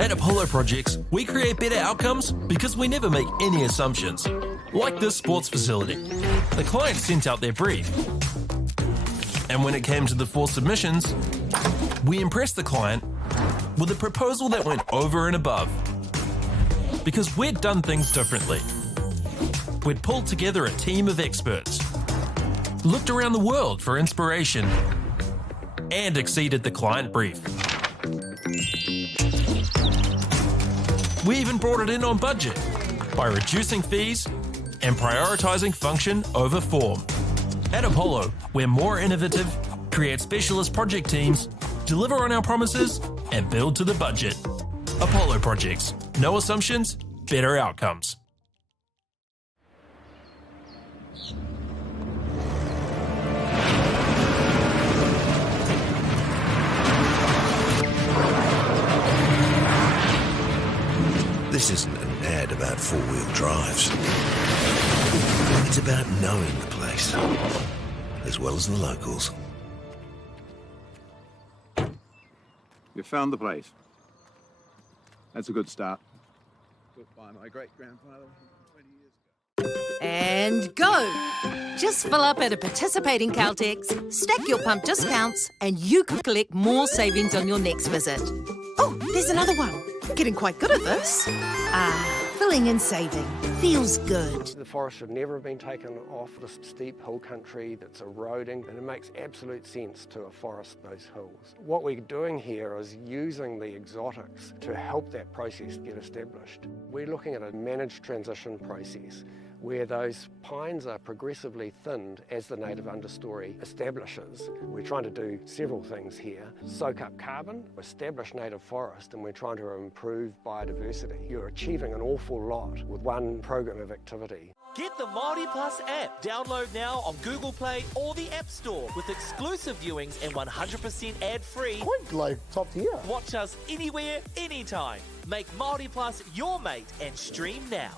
At Apollo Projects, we create better outcomes because we never make any assumptions. Like this sports facility. The client sent out their brief. And when it came to the 4 submissions, we impressed the client with a proposal that went over and above. Because we'd done things differently. We'd pulled together a team of experts, looked around the world for inspiration, and exceeded the client brief. We even brought it in on budget by reducing fees and prioritising function over form. At Apollo, we're more innovative, create specialist project teams, deliver on our promises, and build to the budget. Apollo Projects. No assumptions, better outcomes. This isn't an ad about four-wheel drives. It's about knowing the place, as well as the locals. You found the place. That's a good start. Built by my great-grandfather 20 years ago. And go! Just fill up at a participating Caltex, stack your pump discounts, and you could collect more savings on your next visit. Oh, there's another one. Getting quite good at this. Filling and saving. Feels good. The forest should never have been taken off this steep hill country that's eroding, and it makes absolute sense to afforest those hills. What we're doing here is using the exotics to help that process get established. We're looking at a managed transition process where those pines are progressively thinned as the native understory establishes. We're trying to do several things here. Soak up carbon, establish native forest, and we're trying to improve biodiversity. You're achieving an awful lot with one program of activity. Get the Māori Plus app. Download now on Google Play or the App Store with exclusive viewings and 100% ad-free. Quite like top tier. Watch us anywhere, anytime. Make Māori Plus your mate and stream now.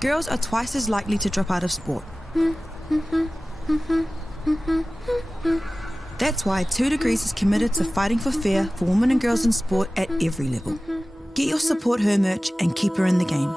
Girls are twice as likely to drop out of sport. That's why 2 Degrees is committed to fighting for fair for women and girls in sport at every level. Get your Support Her merch and keep her in the game.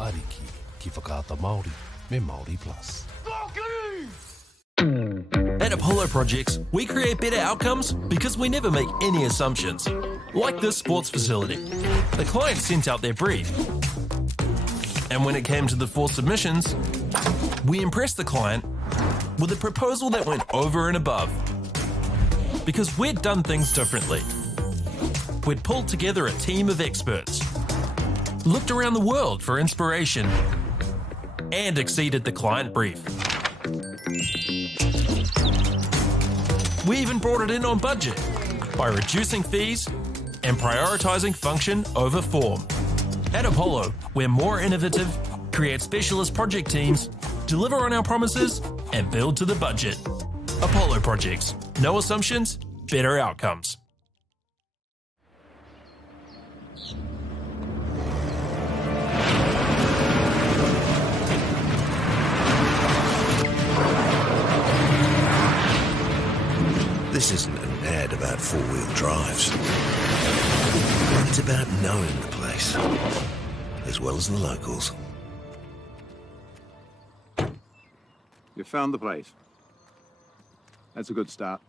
Ariki, ki whakaata Māori, me Māori Plus. At Apollo Projects, we create better outcomes because we never make any assumptions. Like this sports facility. The client sent out their brief. And when it came to the 4 submissions, we impressed the client with a proposal that went over and above. Because we'd done things differently. We'd pulled together a team of experts, looked around the world for inspiration, and exceeded the client brief. We even brought it in on budget by reducing fees and prioritising function over form. At Apollo, we're more innovative, create specialist project teams, deliver on our promises, and build to the budget. Apollo Projects. No assumptions, better outcomes. This isn't an ad about four-wheel drives. It's about knowing the place, as well as the locals. You found the place. That's a good start.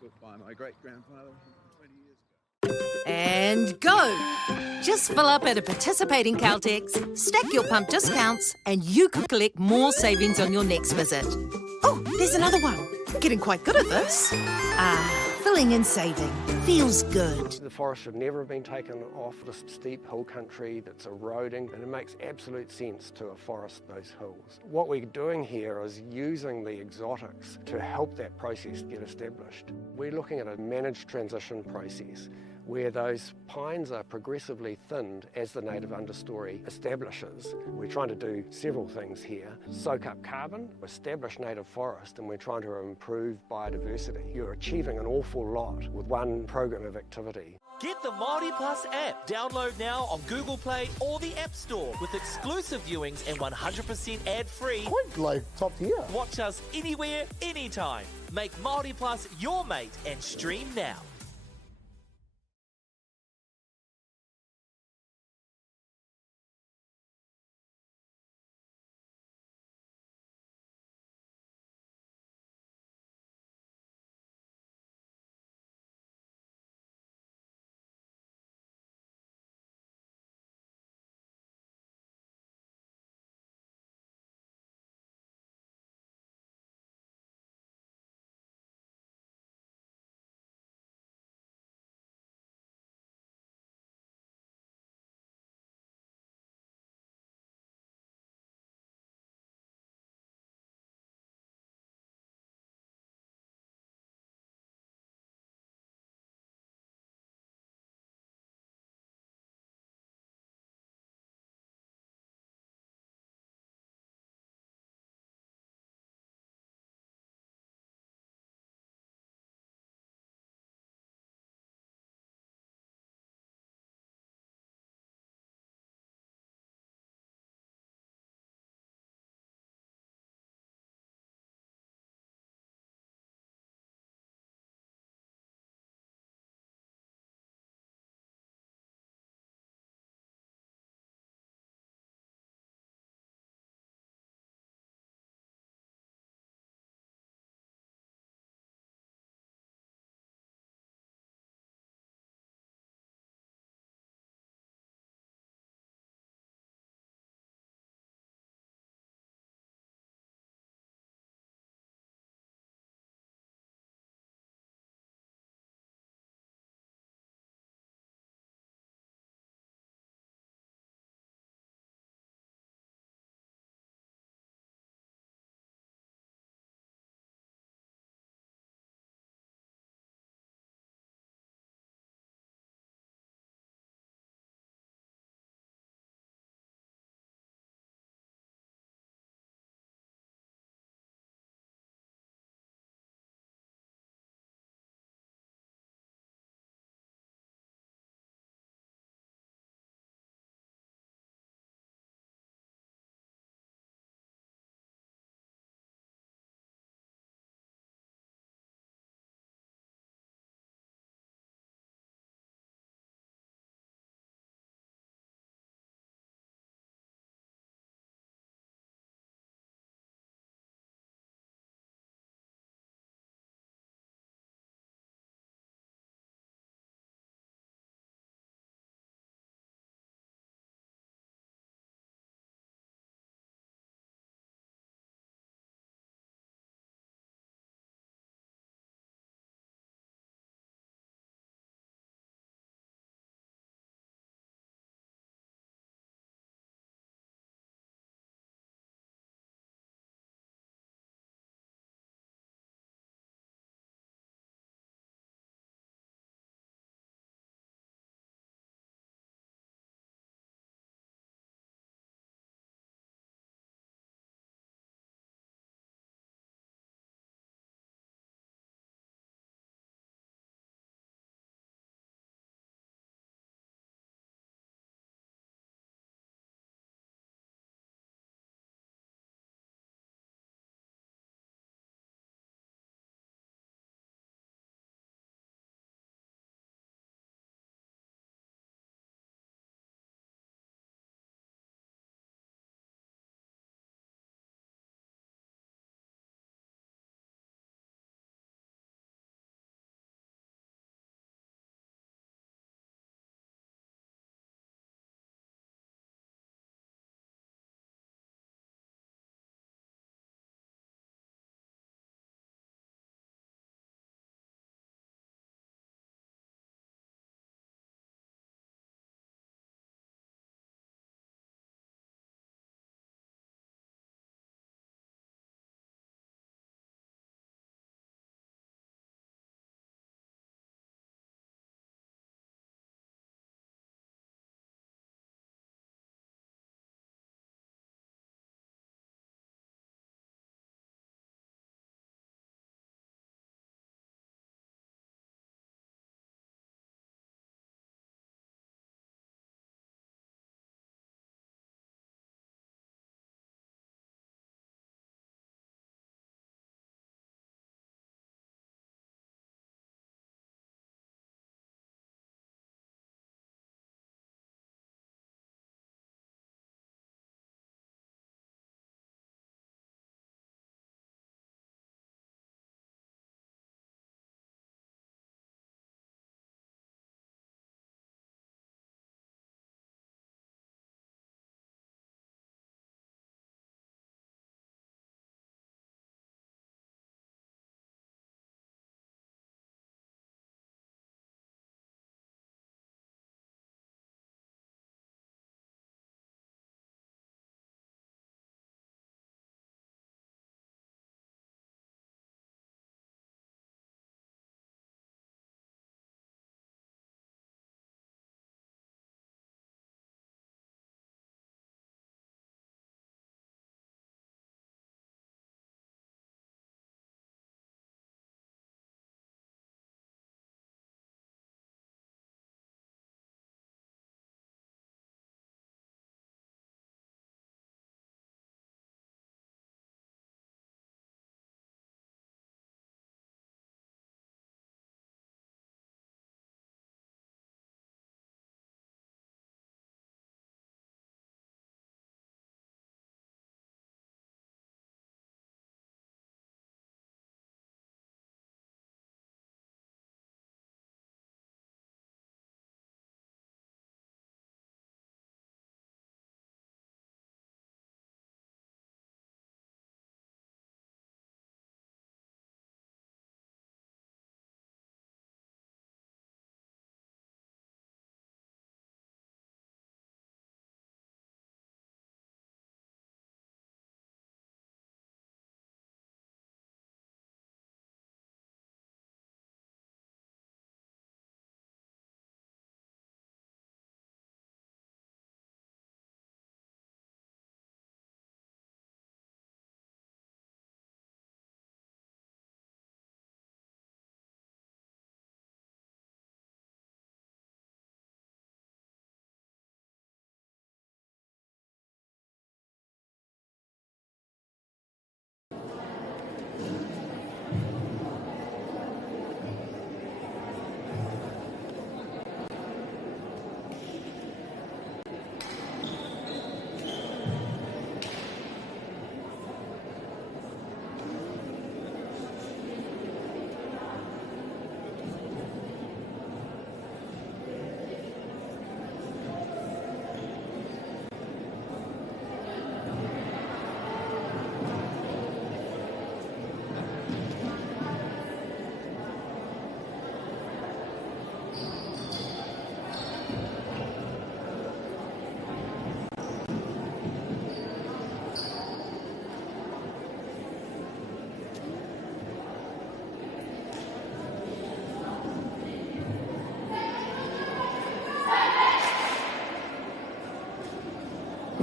Built by my great-grandfather 20 years ago. And go! Just fill up at a participating Caltex, stack your pump discounts, and you could collect more savings on your next visit. Oh, there's another one. Getting quite good at this. Filling and saving. Feels good. The forest should never have been taken off this steep hill country that's eroding, and it makes absolute sense to afforest those hills. What we're doing here is using the exotics to help that process get established. We're looking at a managed transition process where those pines are progressively thinned as the native understory establishes. We're trying to do several things here. Soak up carbon, establish native forest, and we're trying to improve biodiversity. You're achieving an awful lot with one program of activity. Get the Māori Plus app. Download now on Google Play or the App Store with exclusive viewings and 100% ad-free. Quite like top tier. Watch us anywhere, anytime. Make Māori Plus your mate and stream now.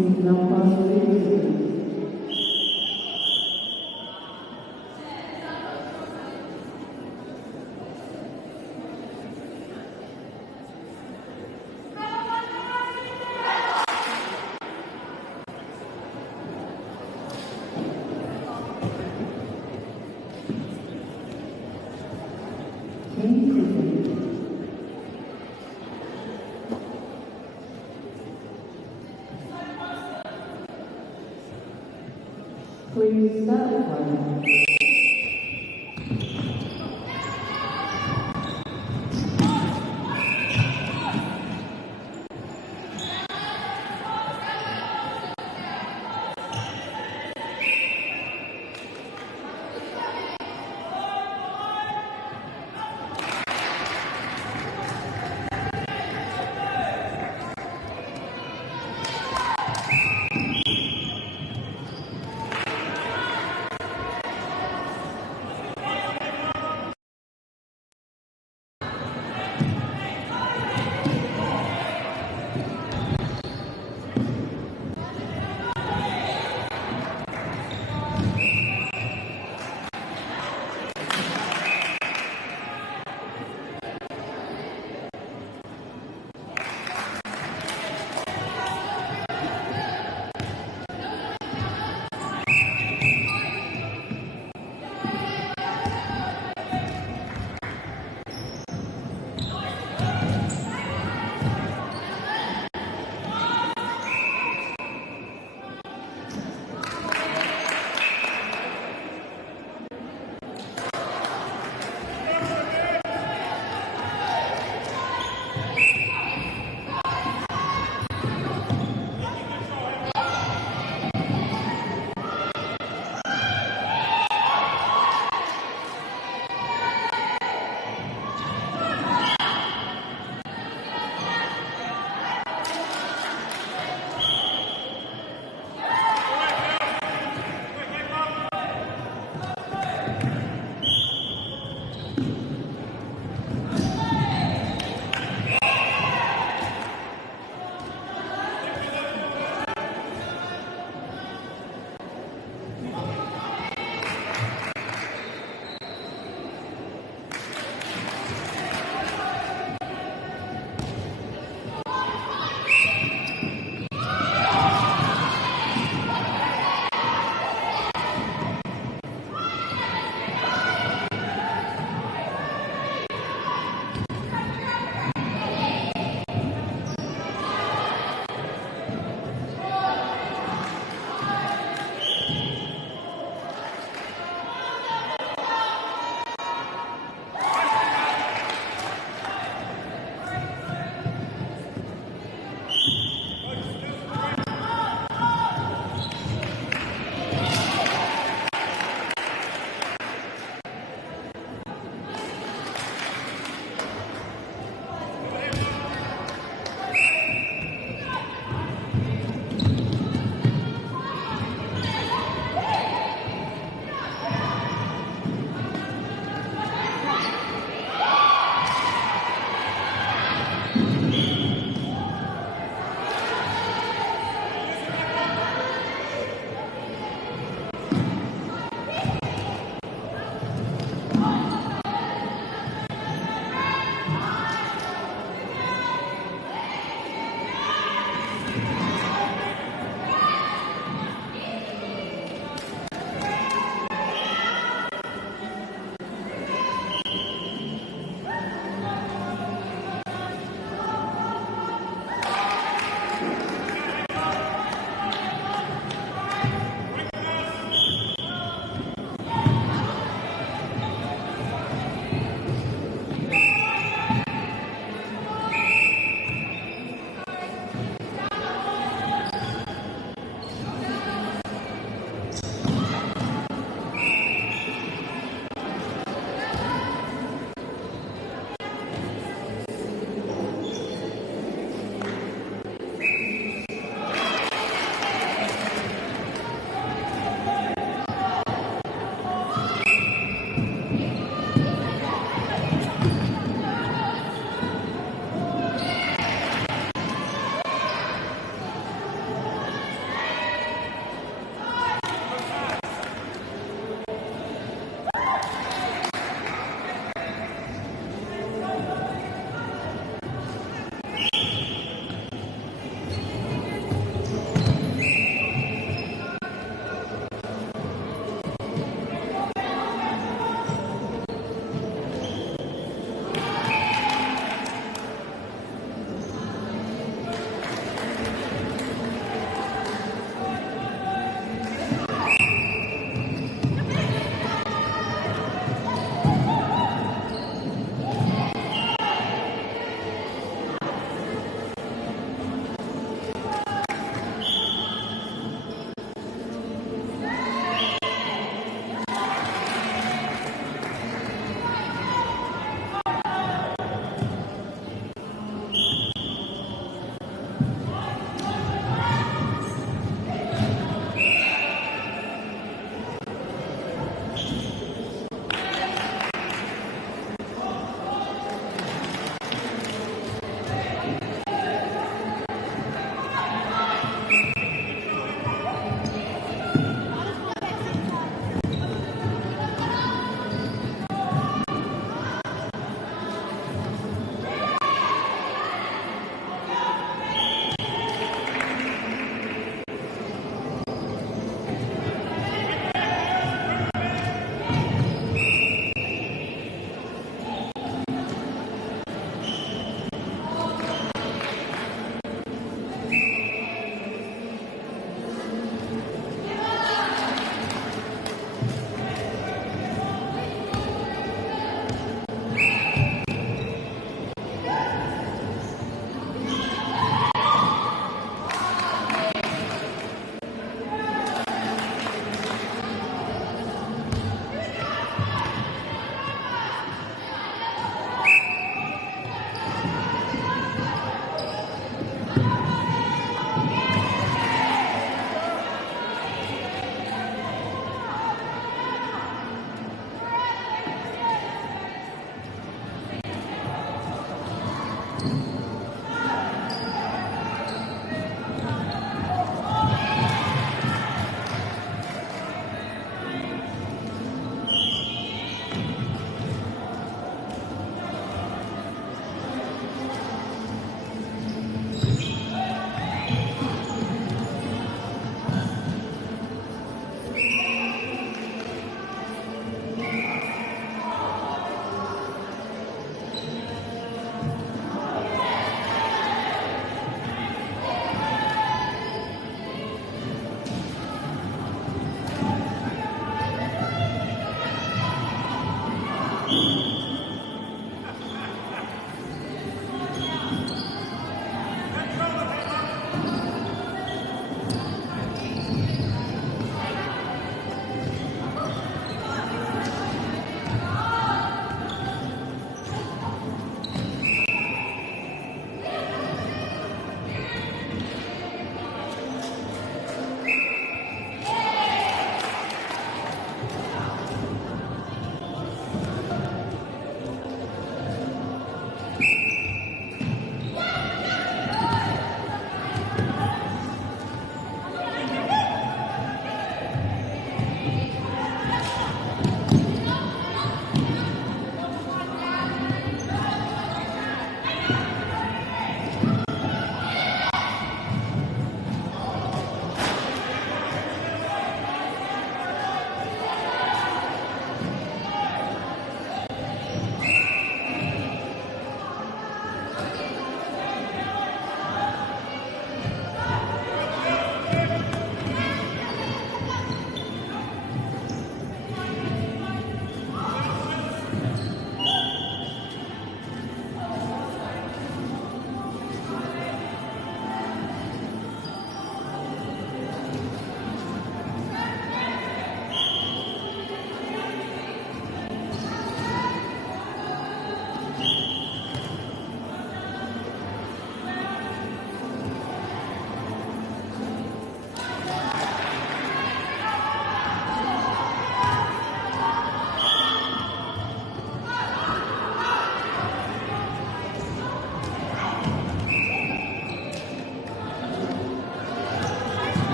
Please start one.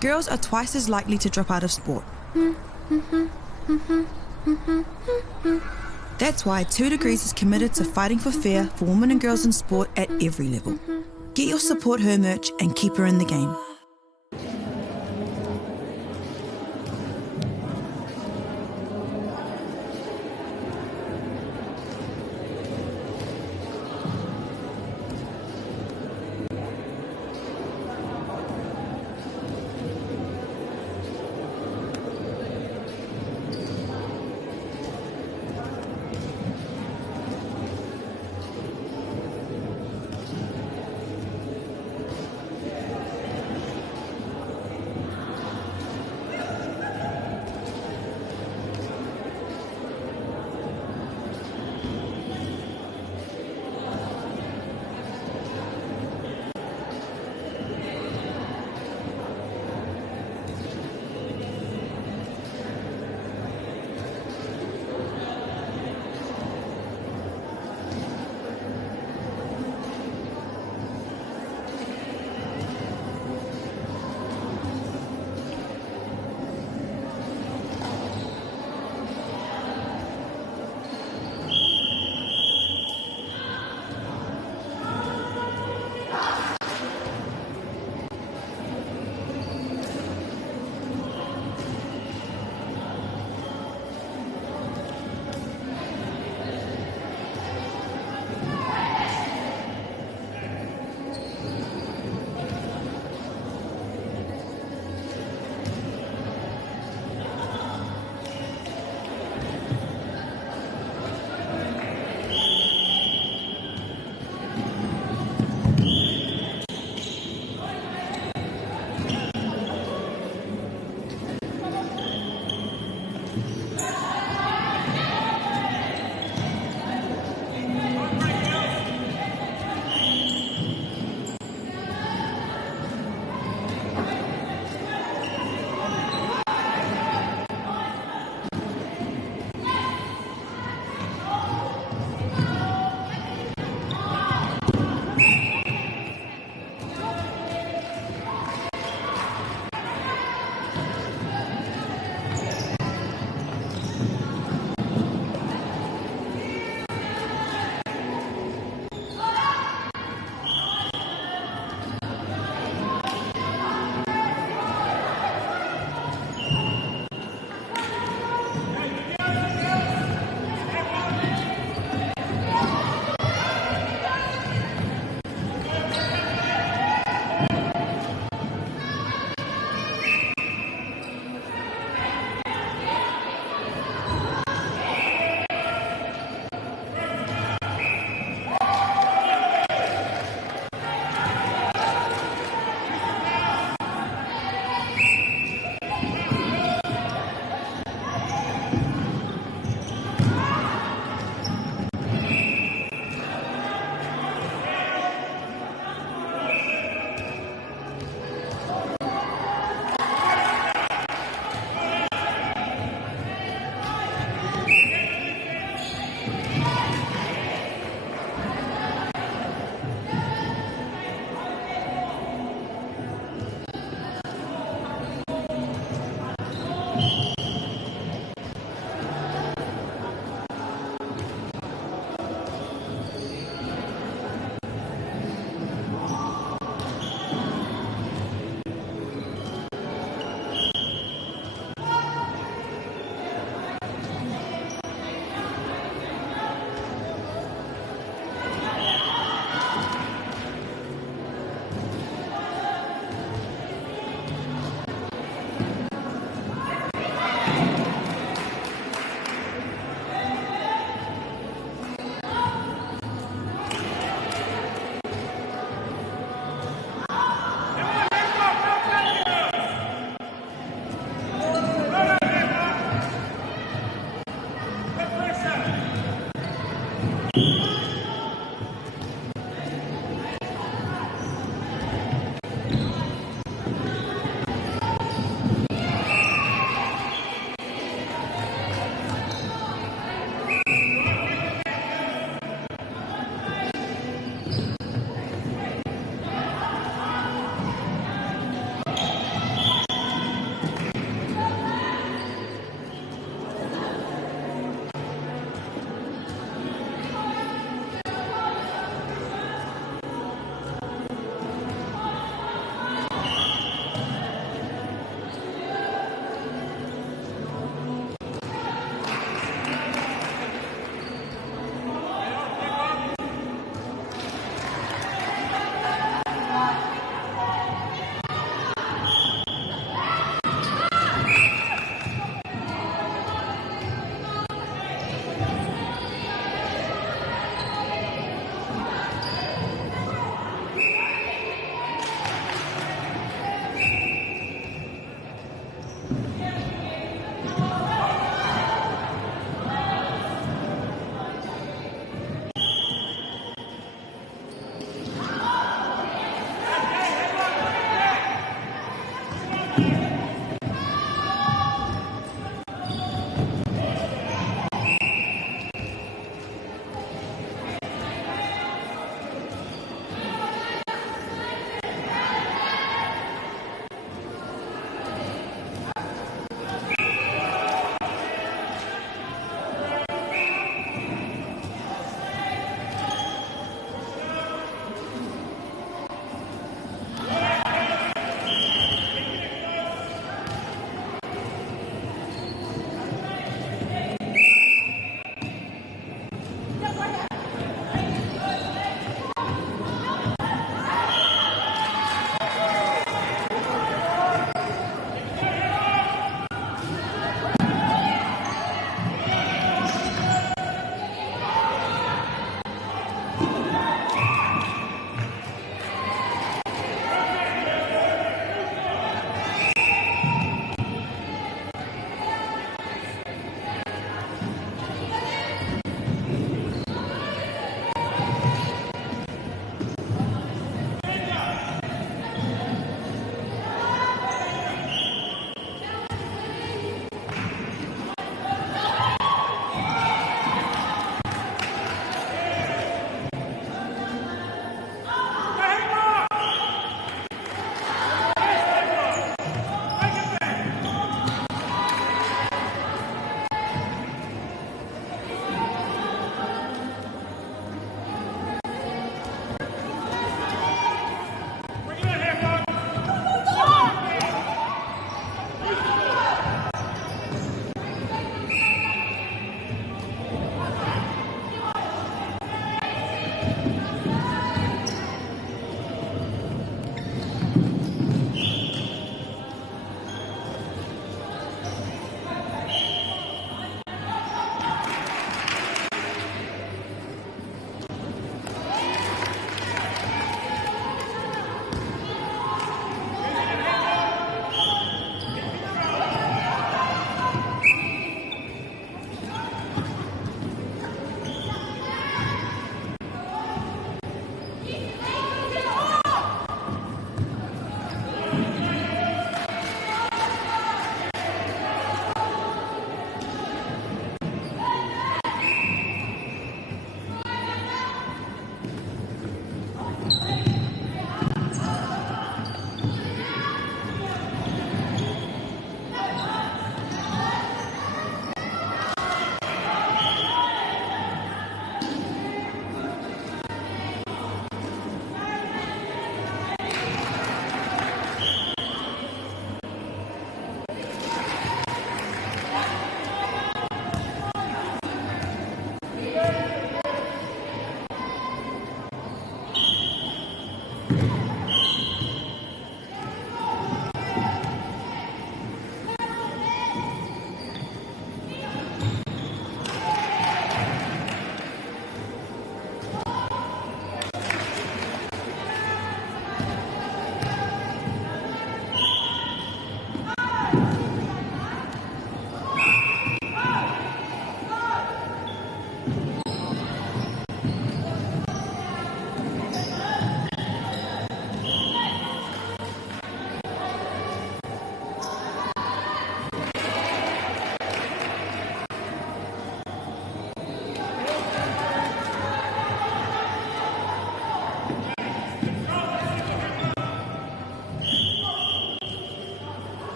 girls are twice as likely to drop out of sport. That's why 2 Degrees is committed to fighting for fair for women and girls in sport at every level. Get your Support Her merch and keep her in the game.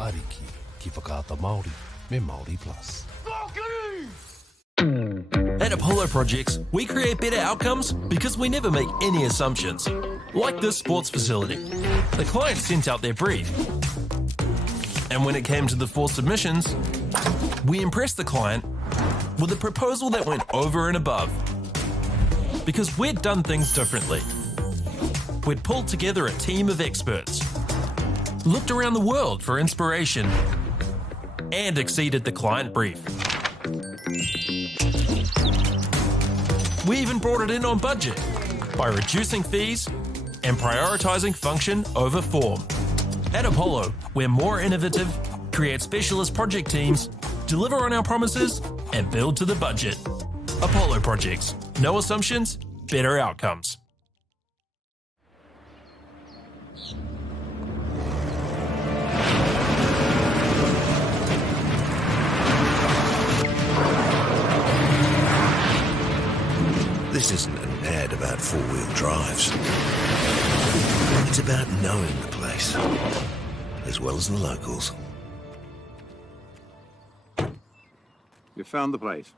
Ariki, ki whakaata Māori, me Māori Plus. At Apollo Projects, we create better outcomes because we never make any assumptions. Like this sports facility. The client sent out their brief. And when it came to the 4 submissions, we impressed the client with a proposal that went over and above. Because we'd done things differently. We'd pulled together a team of experts, looked around the world for inspiration, and exceeded the client brief. We even brought it in on budget by reducing fees and prioritising function over form. At Apollo, we're more innovative, create specialist project teams, deliver on our promises, and build to the budget. Apollo Projects. No assumptions, better outcomes. This isn't an ad about 4-wheel drives. It's about knowing the place, as well as the locals. You found the place.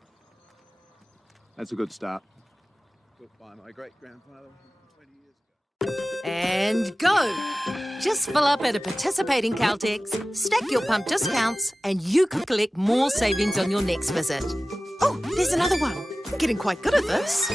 That's a good start. Built by my great-grandfather 20 years ago. And go! Just fill up at a participating Caltex, stack your pump discounts, and you could collect more savings on your next visit. Oh, there's another one. Getting quite good at this.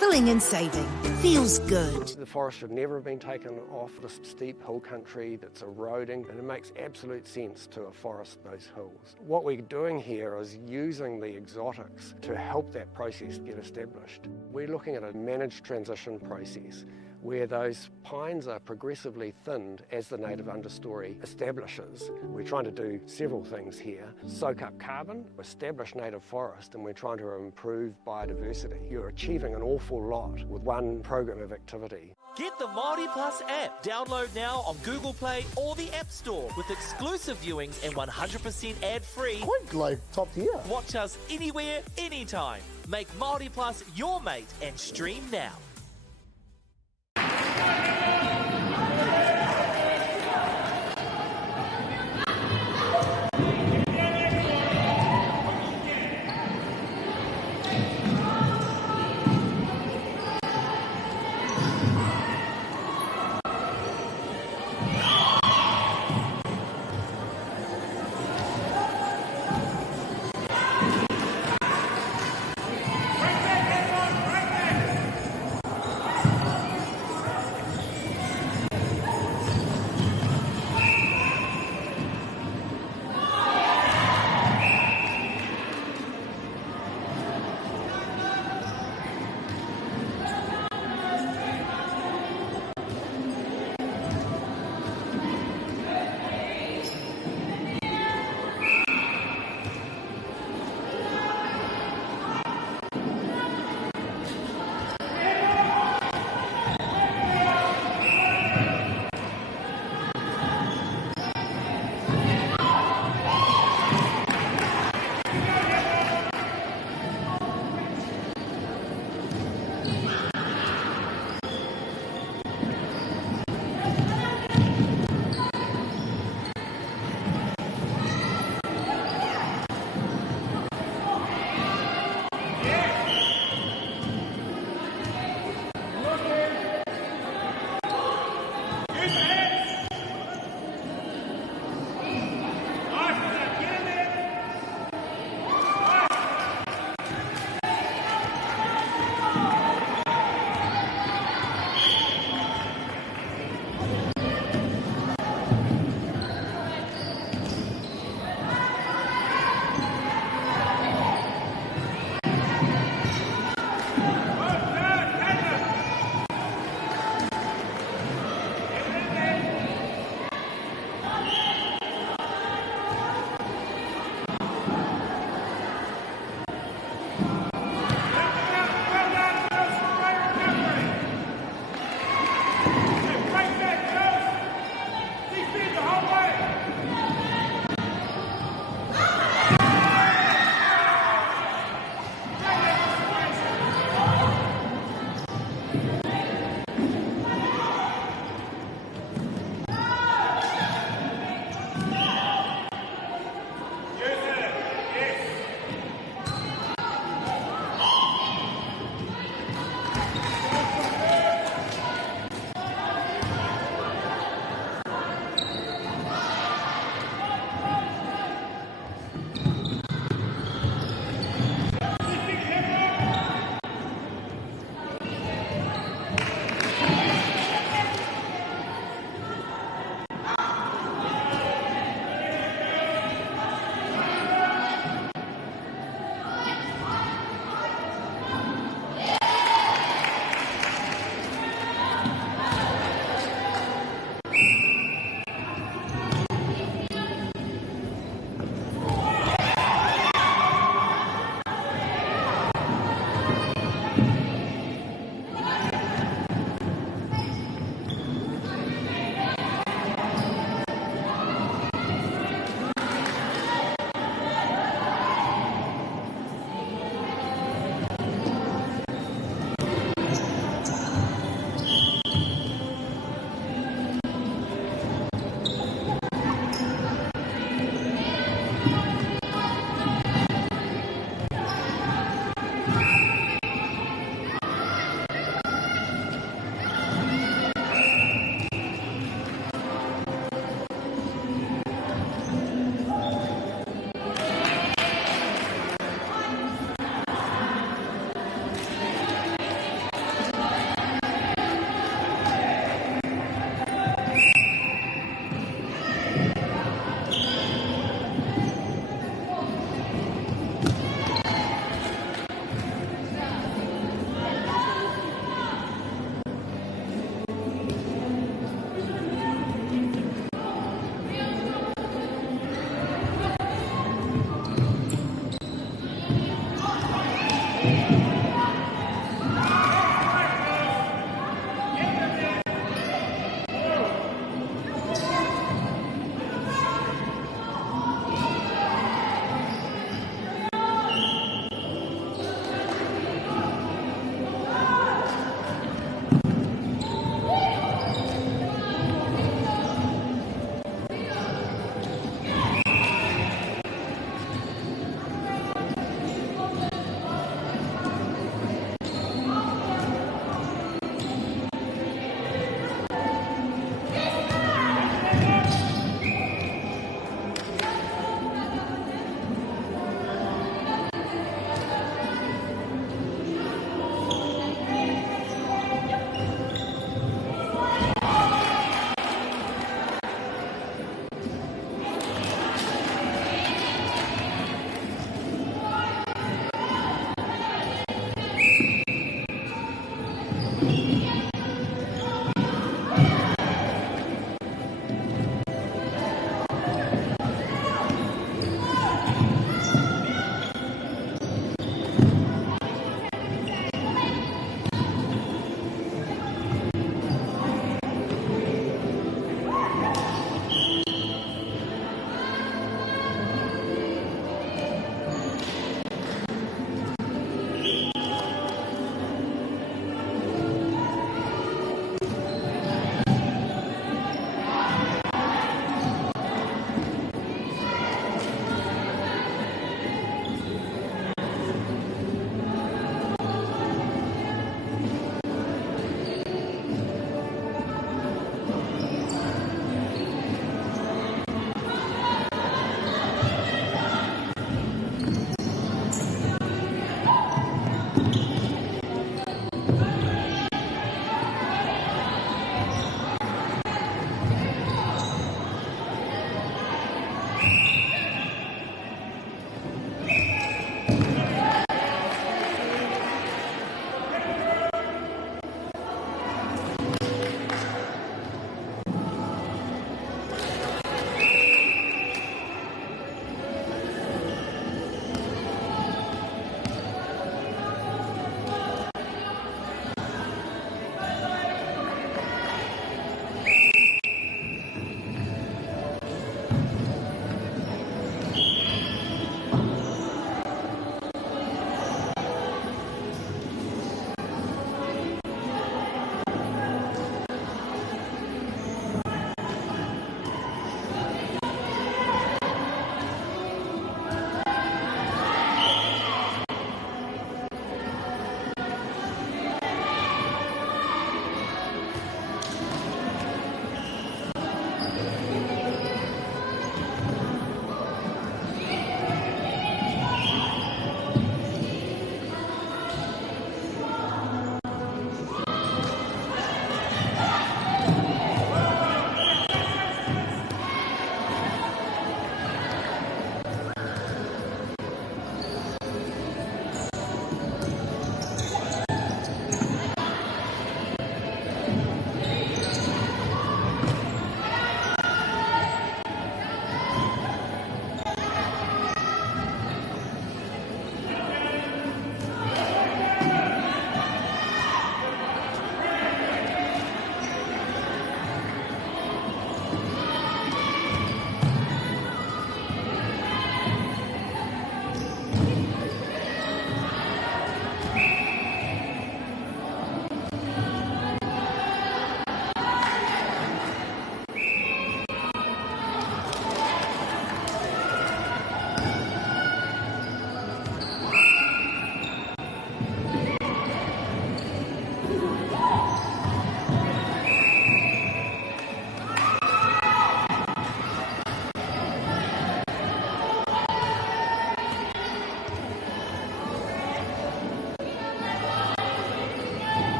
Filling and saving. Feels good. The forest should never have been taken off this steep hill country that's eroding, and it makes absolute sense to afforest those hills. What we're doing here is using the exotics to help that process get established. We're looking at a managed transition process where those pines are progressively thinned as the native understory establishes. We're trying to do several things here. Soak up carbon, establish native forest, and we're trying to improve biodiversity. You're achieving an awful lot with one program of activity. Get the Māori Plus app. Download now on Google Play or the App Store with exclusive viewings and 100% ad-free. Quite like top tier. Watch us anywhere, anytime. Make Māori Plus your mate and stream now.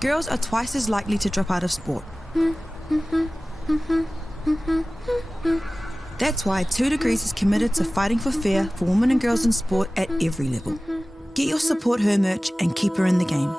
girls are twice as likely to drop out of sport. That's why 2 Degrees is committed to fighting for fair for women and girls in sport at every level. Get your Support Her merch and keep her in the game.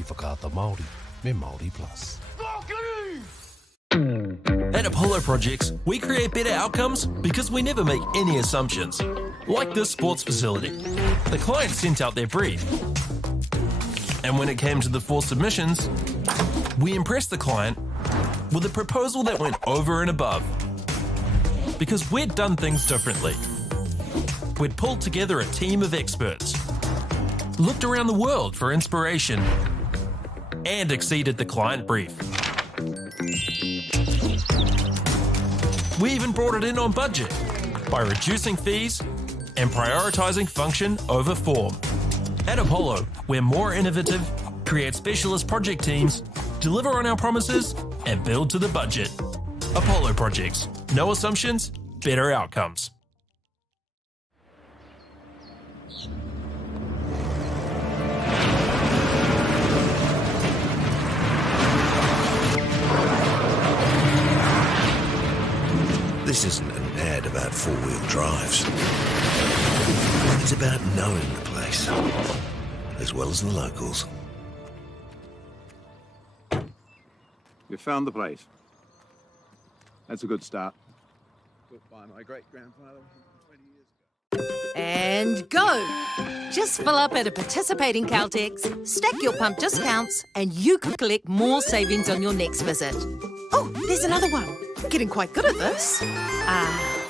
ki whakaata Māori me Māori Plus. At Apollo Projects, we create better outcomes because we never make any assumptions. Like this sports facility. The client sent out their brief. And when it came to the 4 submissions, we impressed the client with a proposal that went over and above. Because we'd done things differently. We'd pulled together a team of experts, looked around the world for inspiration, and exceeded the client brief. We even brought it in on budget by reducing fees and prioritising function over form. At Apollo, we're more innovative, create specialist project teams, deliver on our promises, and build to the budget. Apollo Projects. No assumptions, better outcomes. This isn't an ad about four-wheel drives. It's about knowing the place, as well as the locals. You found the place. That's a good start. Built by my great-grandfather 20 years ago. And go! Just fill up at a participating Caltex, stack your pump discounts, and you could collect more savings on your next visit. Oh, there's another one. Getting quite good at this.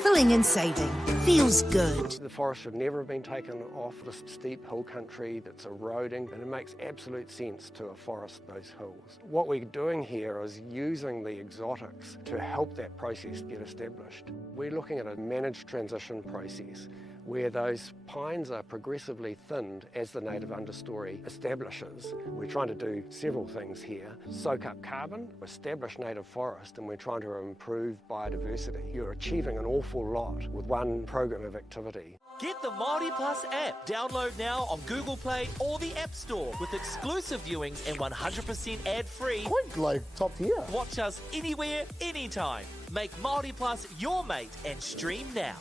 Filling and saving. Feels good. The forest should never have been taken off this steep hill country that's eroding, and it makes absolute sense to afforest those hills. What we're doing here is using the exotics to help that process get established. We're looking at a managed transition process where those pines are progressively thinned as the native understory establishes. We're trying to do several things here. Soak up carbon, establish native forest, and we're trying to improve biodiversity. You're achieving an awful lot with one program of activity. Get the Māori Plus app. Download now on Google Play or the App Store with exclusive viewings and 100% ad-free. Quite like top tier. Watch us anywhere, anytime. Make Māori Plus your mate and stream now.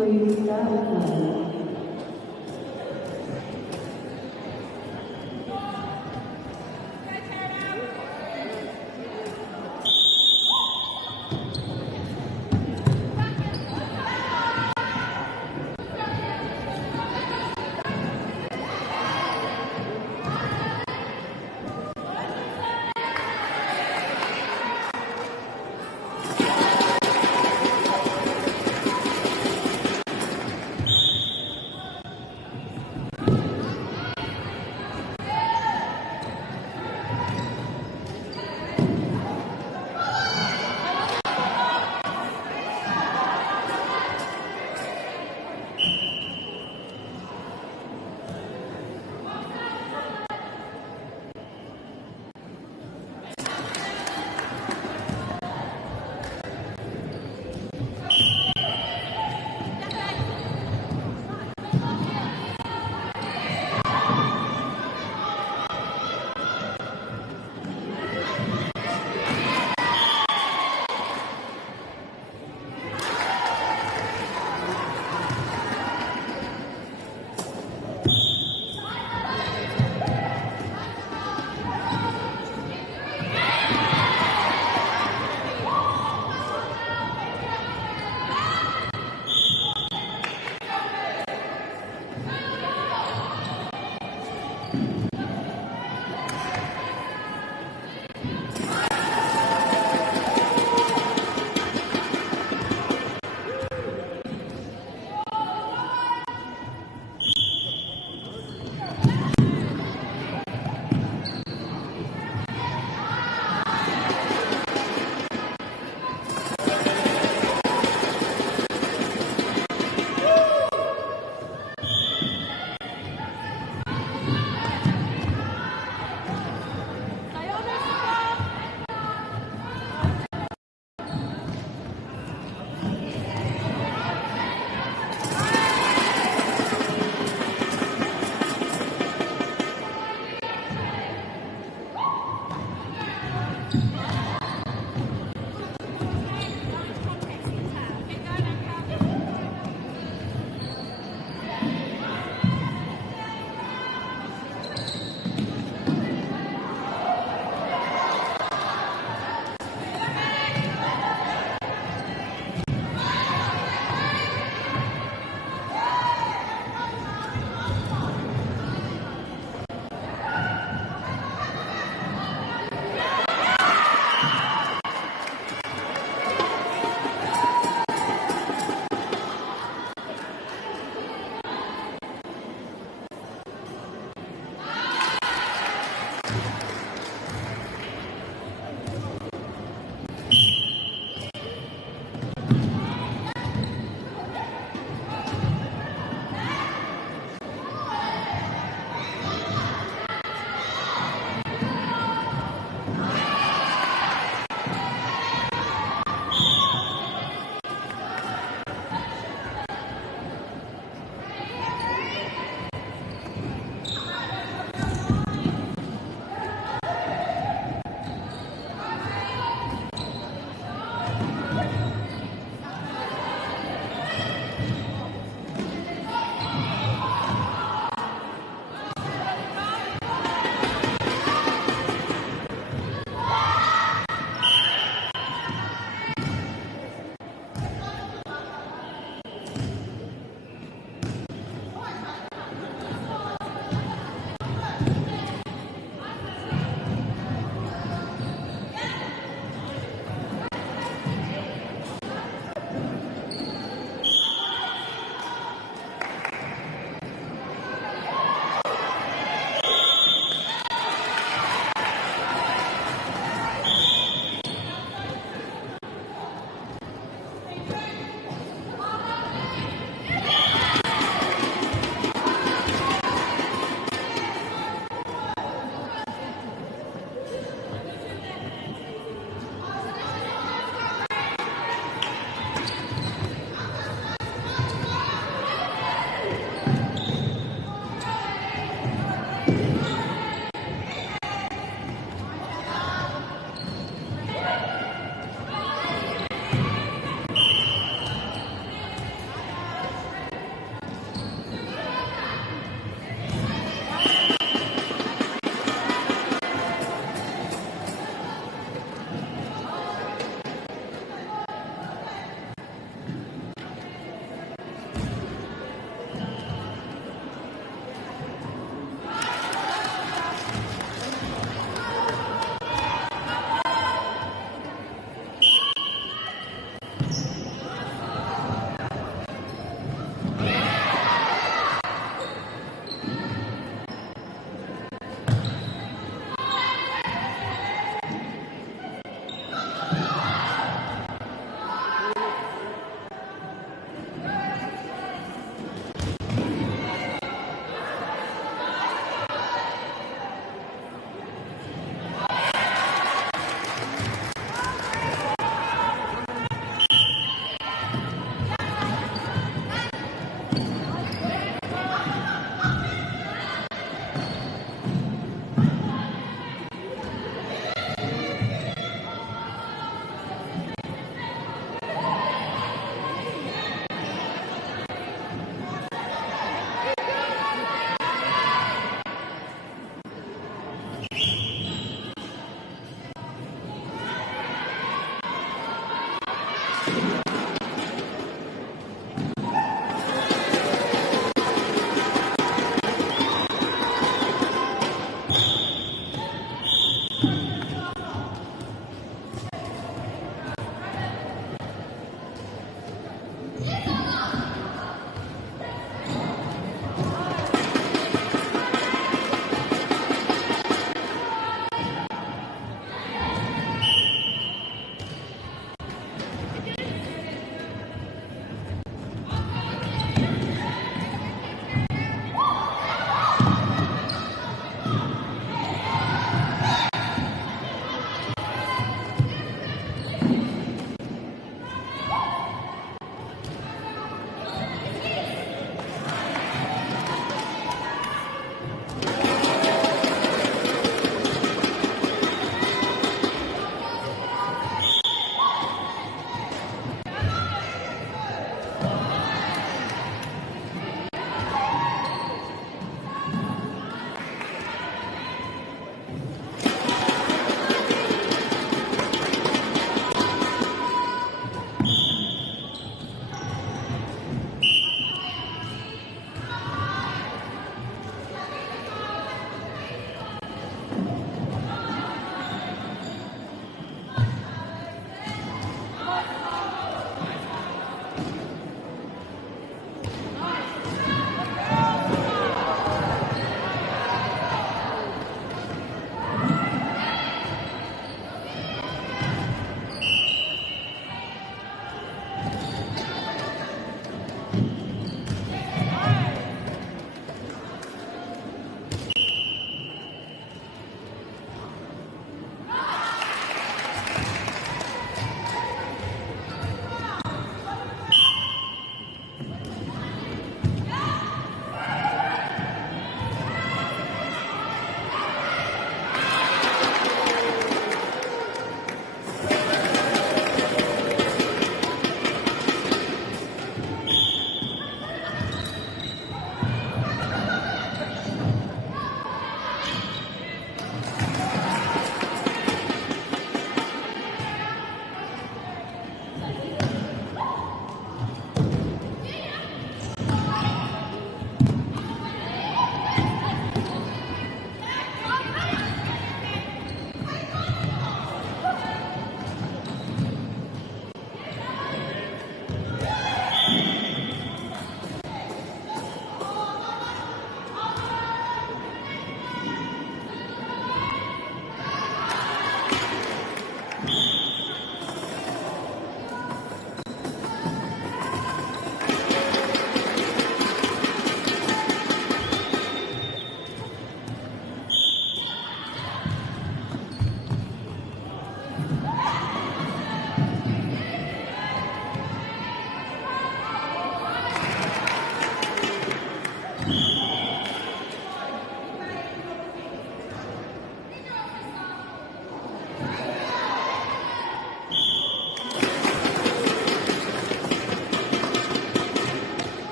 3, start time.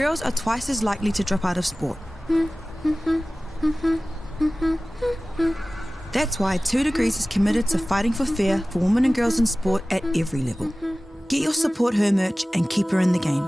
girls are twice as likely to drop out of sport. That's why 2 Degrees is committed to fighting for fair for women and girls in sport at every level. Get your Support Her merch and keep her in the game.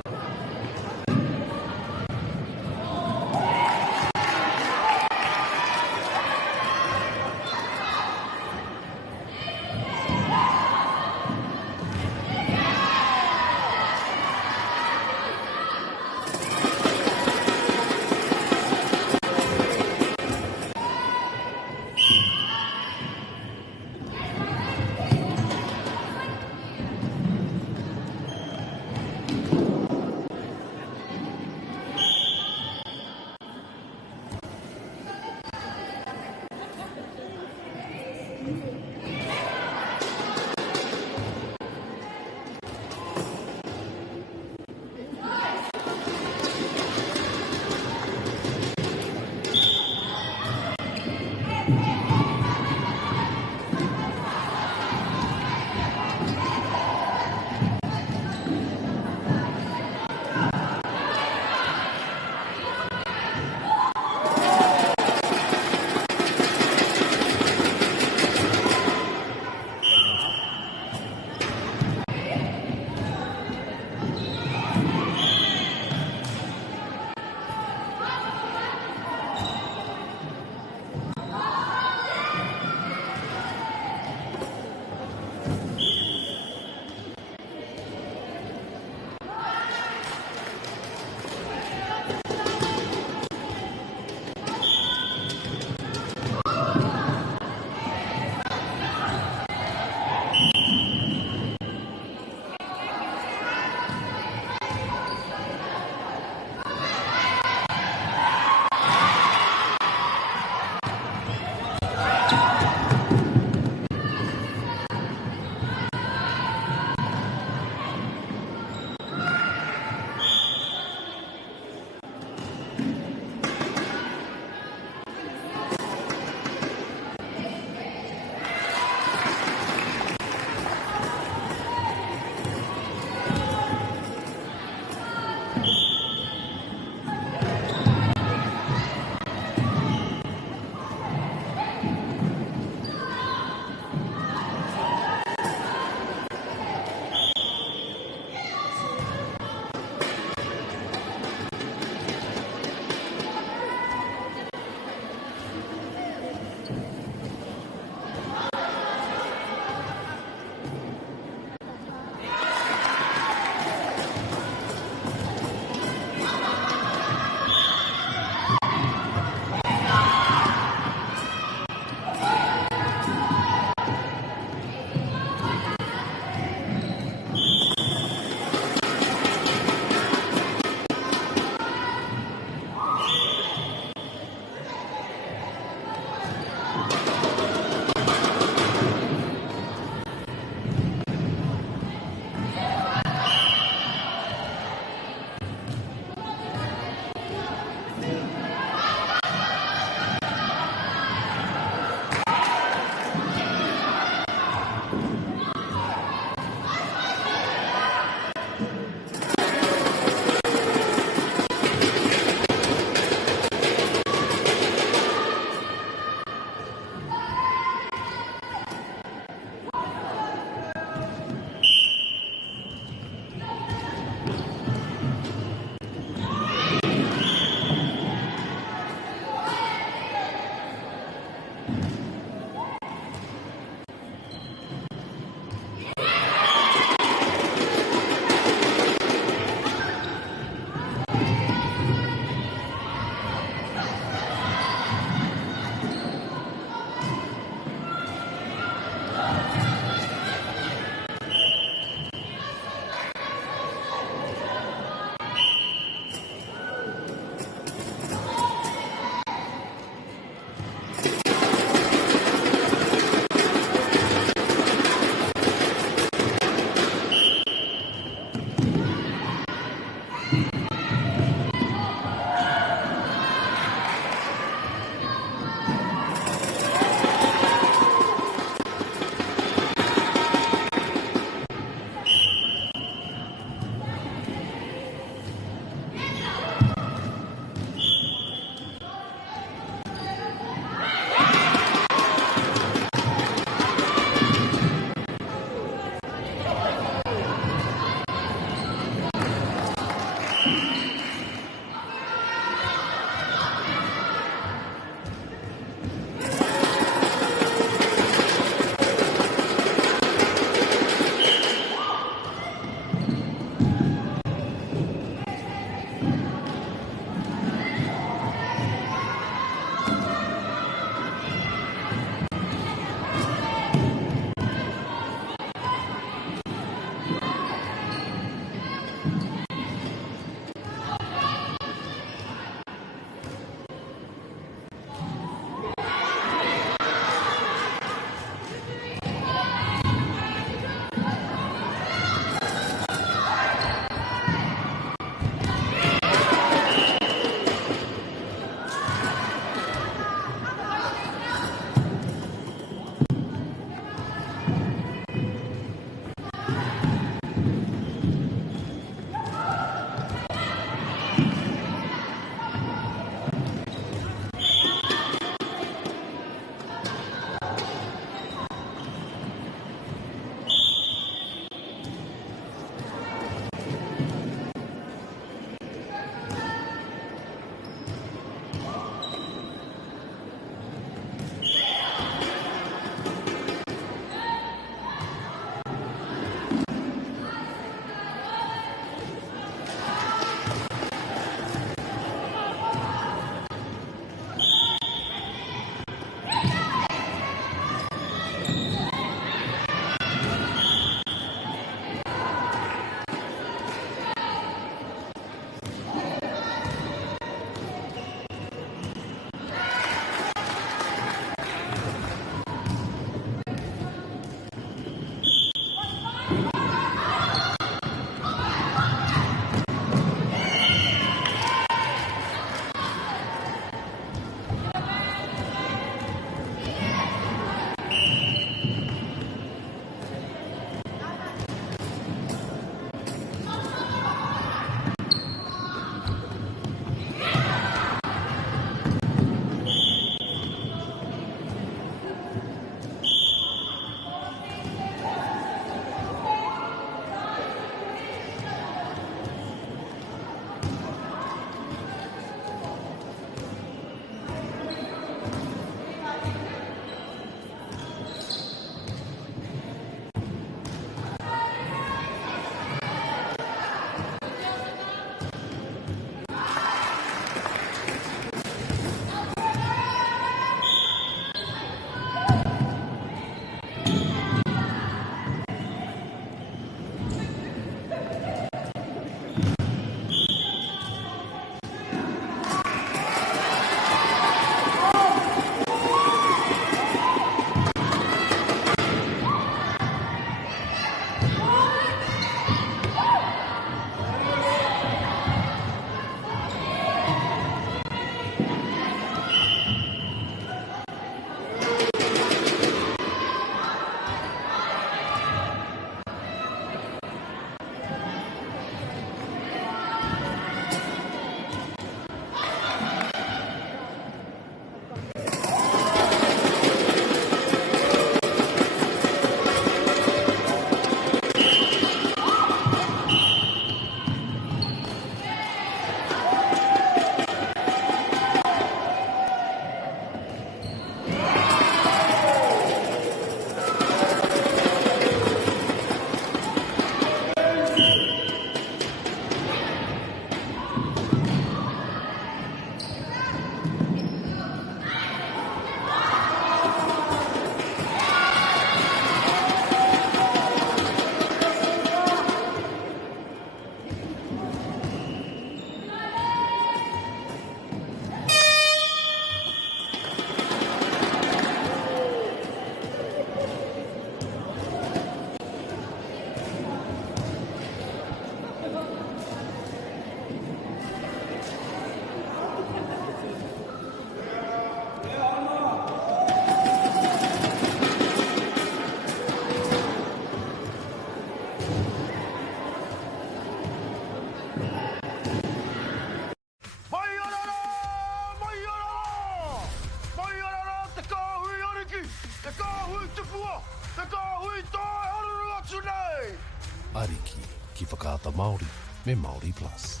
Ariki, ki whakaata Māori, me Māori Plus.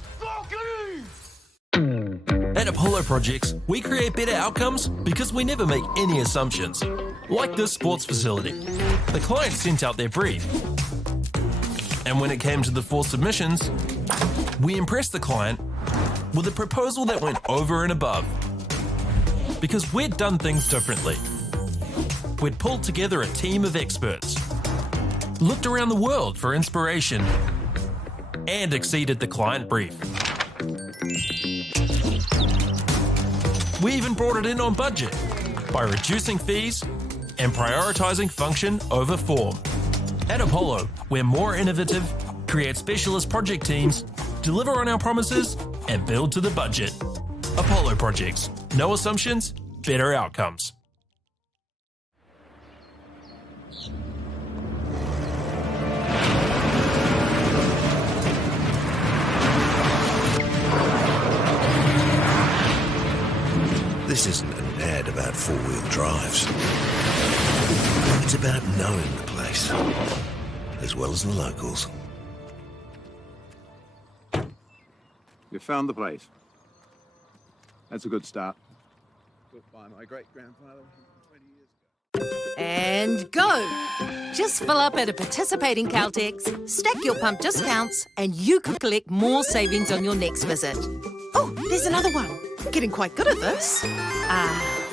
At Apollo Projects, we create better outcomes because we never make any assumptions. Like this sports facility. The client sent out their brief. And when it came to the 4 submissions, we impressed the client with a proposal that went over and above. Because we'd done things differently. We'd pulled together a team of experts, looked around the world for inspiration, and exceeded the client brief. We even brought it in on budget by reducing fees and prioritising function over form. At Apollo, we're more innovative, create specialist project teams, deliver on our promises, and build to the budget. Apollo Projects. No assumptions, better outcomes. This isn't an ad about four-wheel drives. It's about knowing the place, as well as the locals. You found the place. That's a good start. Built by my great-grandfather 20 years ago. And go! Just fill up at a participating Caltex, stack your pump discounts, and you could collect more savings on your next visit. Oh, there's another one. Getting quite good at this.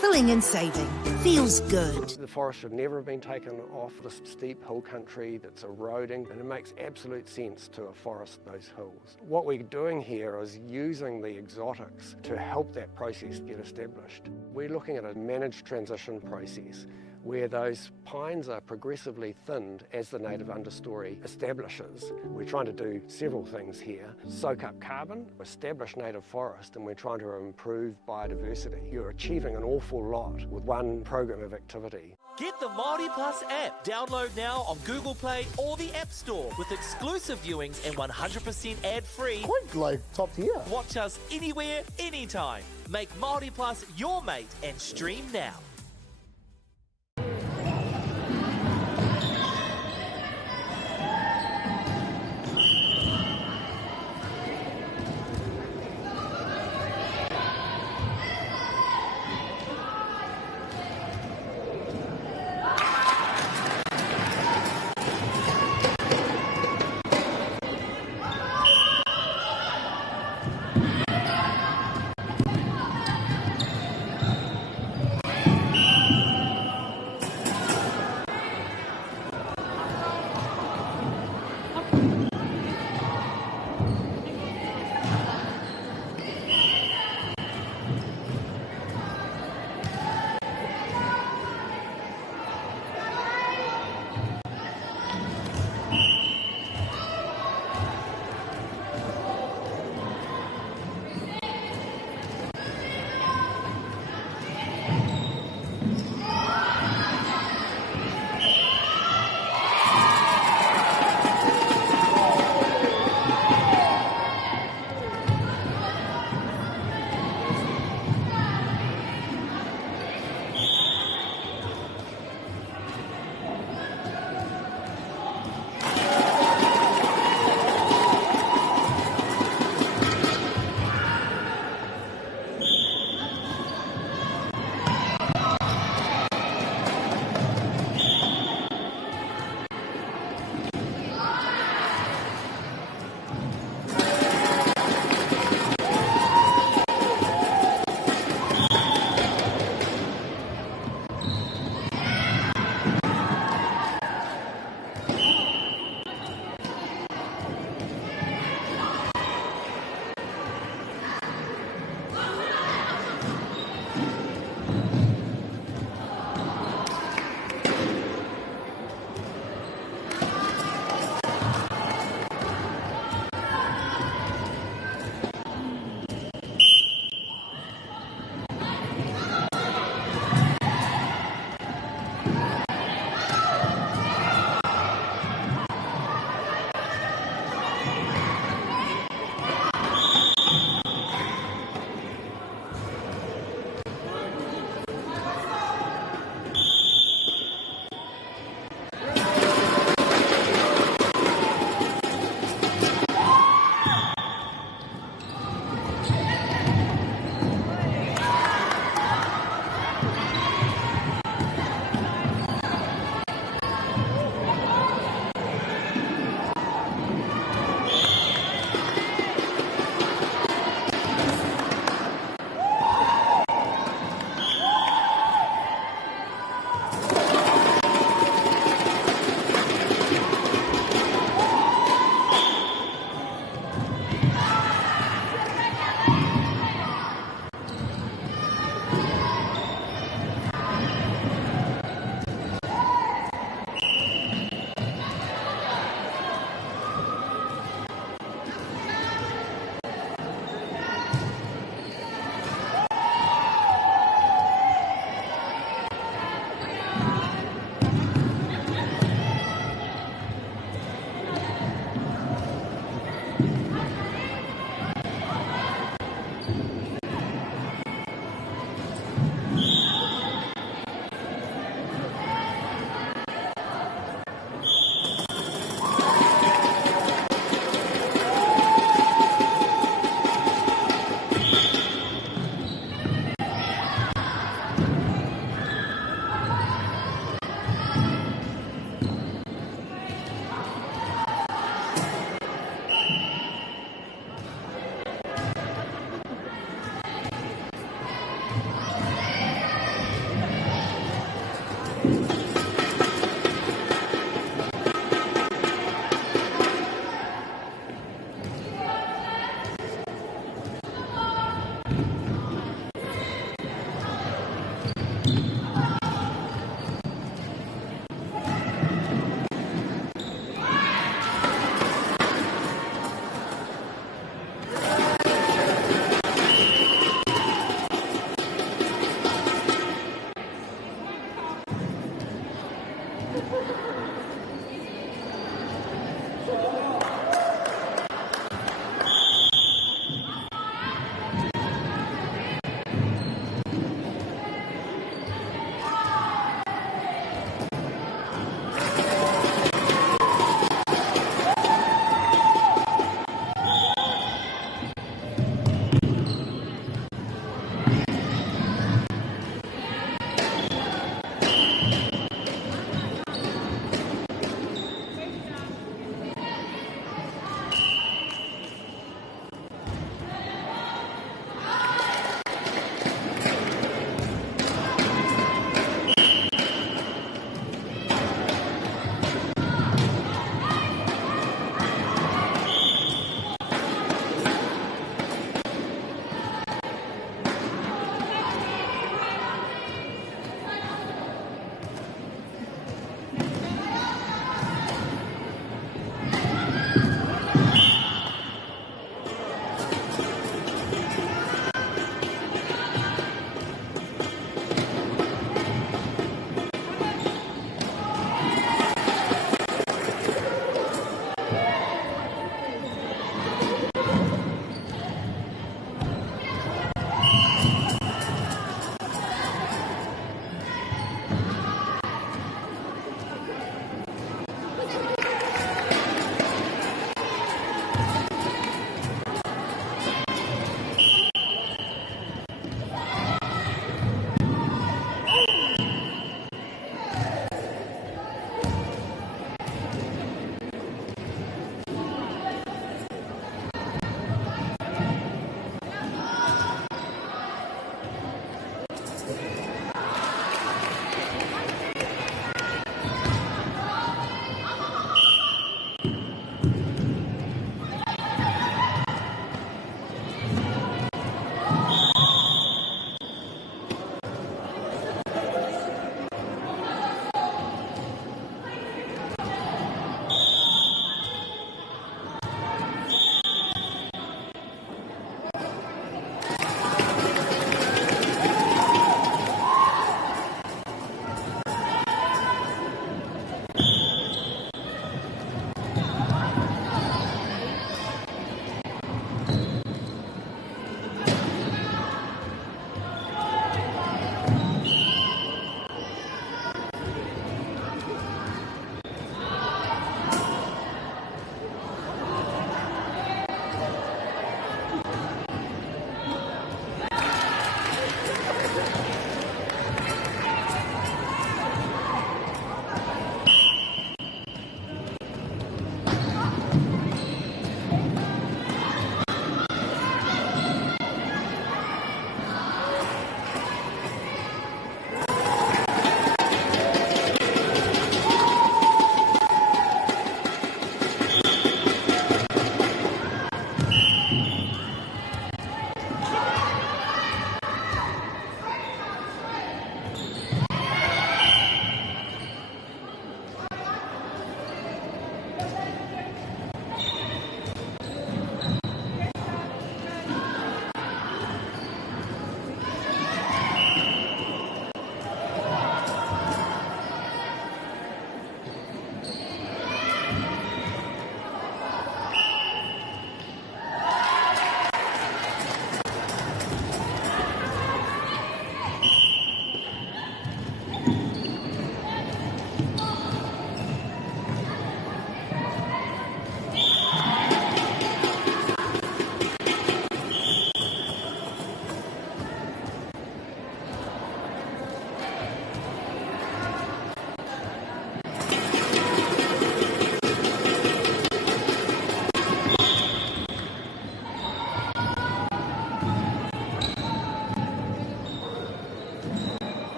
Filling and saving. Feels good. The forest should never have been taken off this steep hill country that's eroding, and it makes absolute sense to afforest those hills. What we're doing here is using the exotics to help that process get established. We're looking at a managed transition process where those pines are progressively thinned as the native understory establishes. We're trying to do several things here. Soak up carbon, establish native forest, and we're trying to improve biodiversity. You're achieving an awful lot with one program of activity. Get the Māori Plus app. Download now on Google Play or the App Store with exclusive viewings and 100% ad-free. Quite like top tier. Watch us anywhere, anytime. Make Māori Plus your mate and stream now.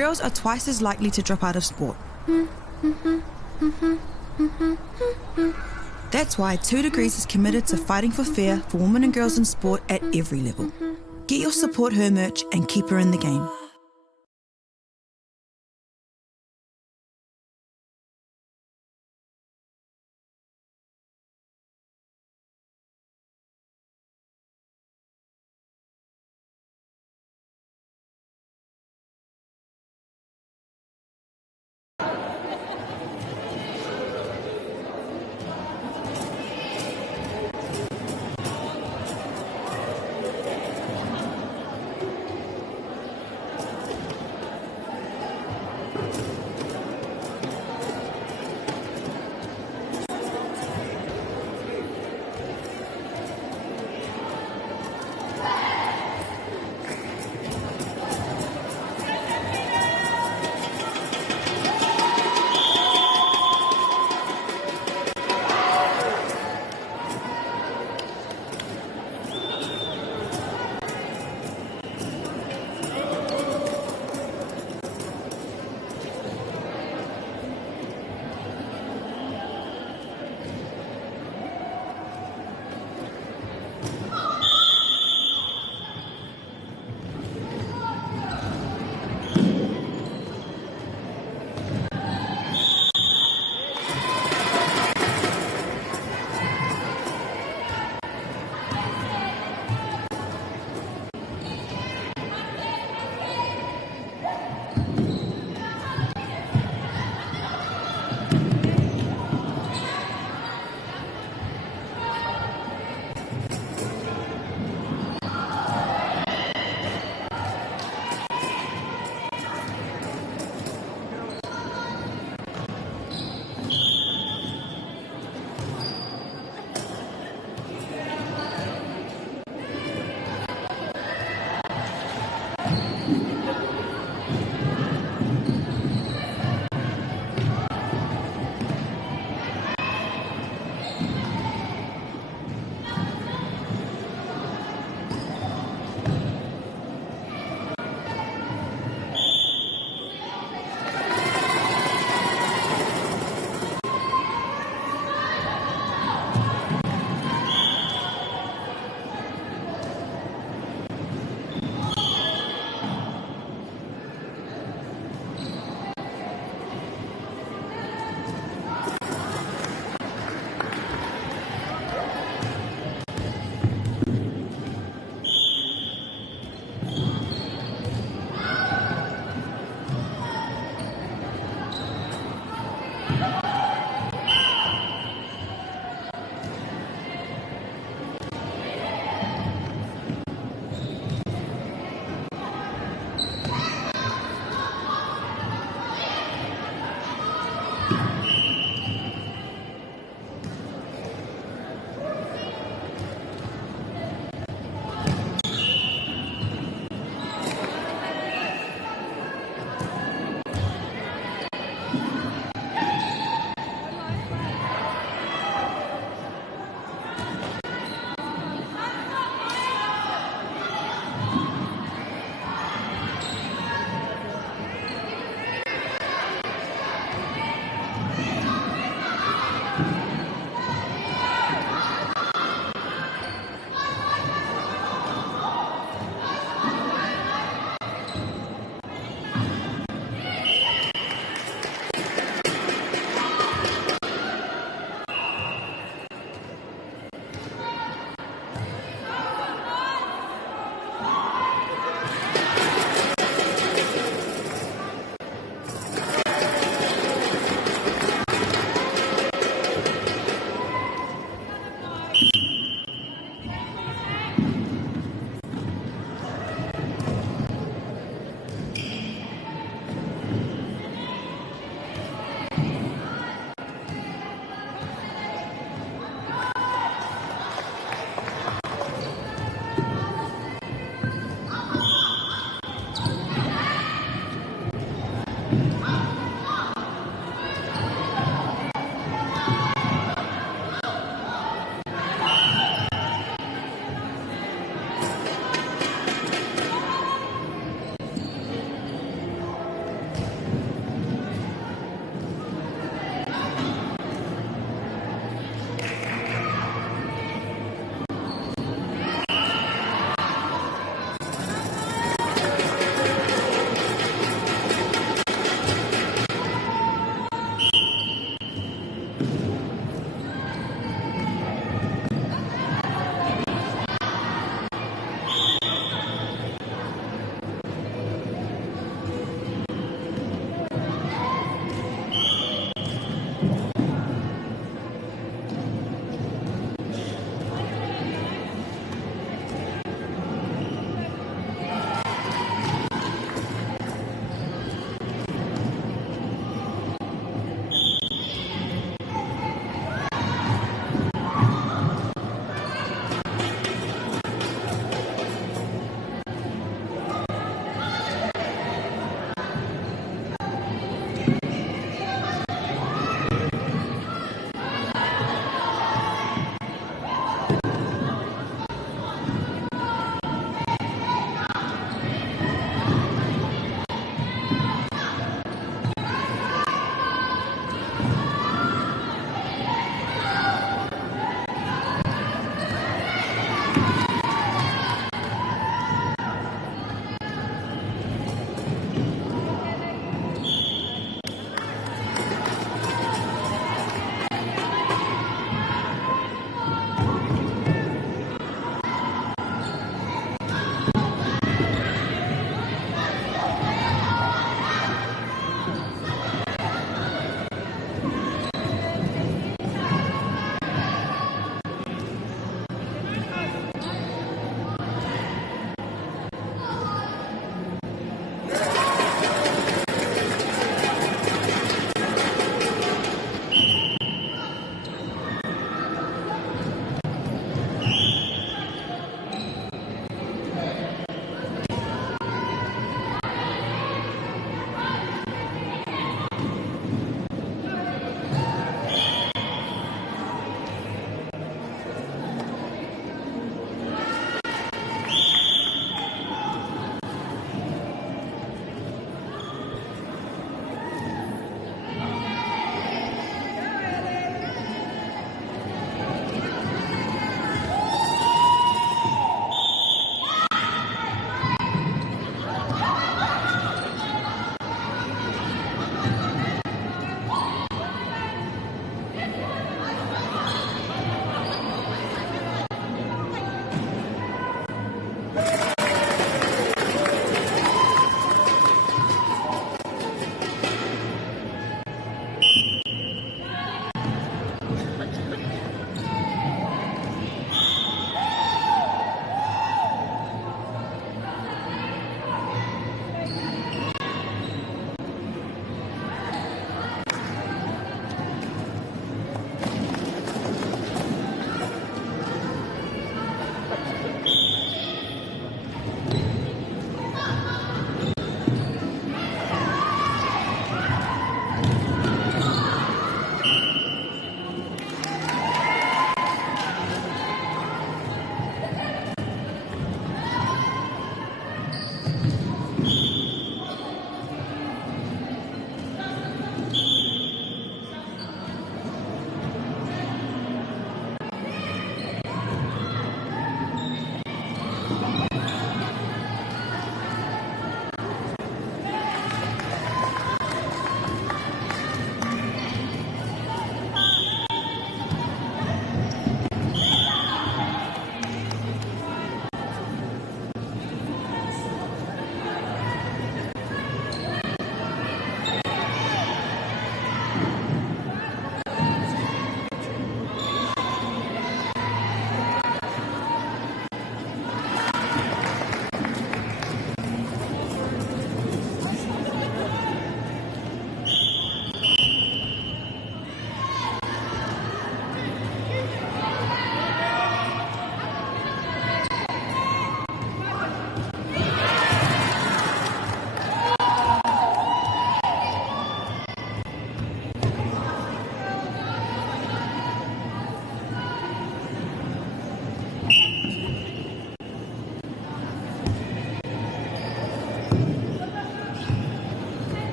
girls are twice as likely to drop out of sport. That's why 2 Degrees is committed to fighting for fair for women and girls in sport at every level. Get your Support Her merch and keep her in the game.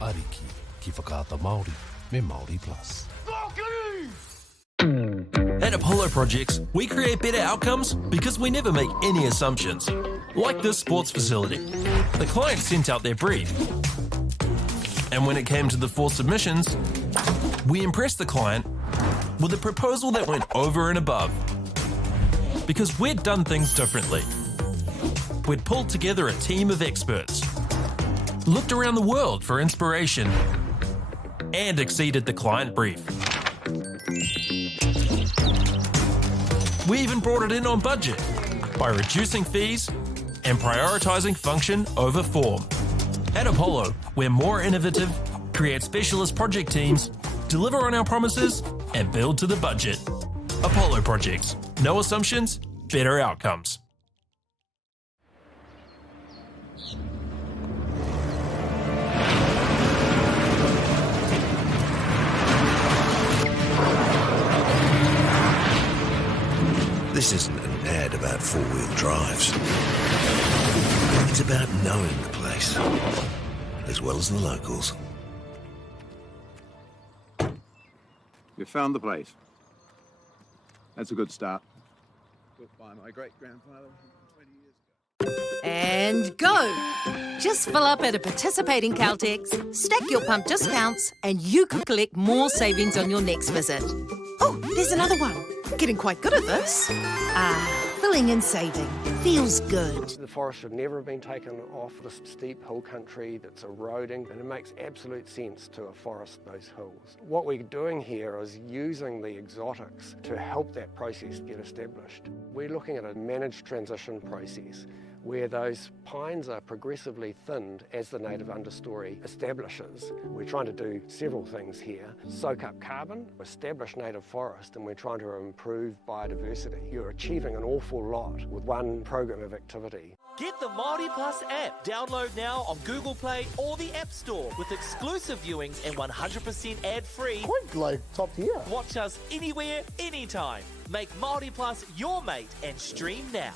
Ariki, ki whakaata Māori, me Māori Plus. At Apollo Projects, we create better outcomes because we never make any assumptions. Like this sports facility. The client sent out their brief. And when it came to the 4 submissions, we impressed the client with a proposal that went over and above. Because we'd done things differently. We'd pulled together a team of experts, looked around the world for inspiration, and exceeded the client brief. We even brought it in on budget by reducing fees and prioritising function over form. At Apollo, we're more innovative, create specialist project teams, deliver on our promises, and build to the budget. Apollo Projects. No assumptions, better outcomes. This isn't an ad about four-wheel drives. It's about knowing the place, as well as the locals. You found the place. That's a good start. Built by my great-grandfather 20 years ago. And go! Just fill up at a participating Caltex, stack your pump discounts, and you could collect more savings on your next visit. Oh, there's another one. Getting quite good at this. Filling and saving. Feels good. The forest should never have been taken off this steep hill country that's eroding, and it makes absolute sense to afforest those hills. What we're doing here is using the exotics to help that process get established. We're looking at a managed transition process where those pines are progressively thinned as the native understory establishes. We're trying to do several things here. Soak up carbon, establish native forest, and we're trying to improve biodiversity. You're achieving an awful lot with one program of activity. Get the Māori Plus app. Download now on Google Play or the App Store with exclusive viewings and 100% ad-free. Quite like top tier. Watch us anywhere, anytime. Make Māori Plus your mate and stream now.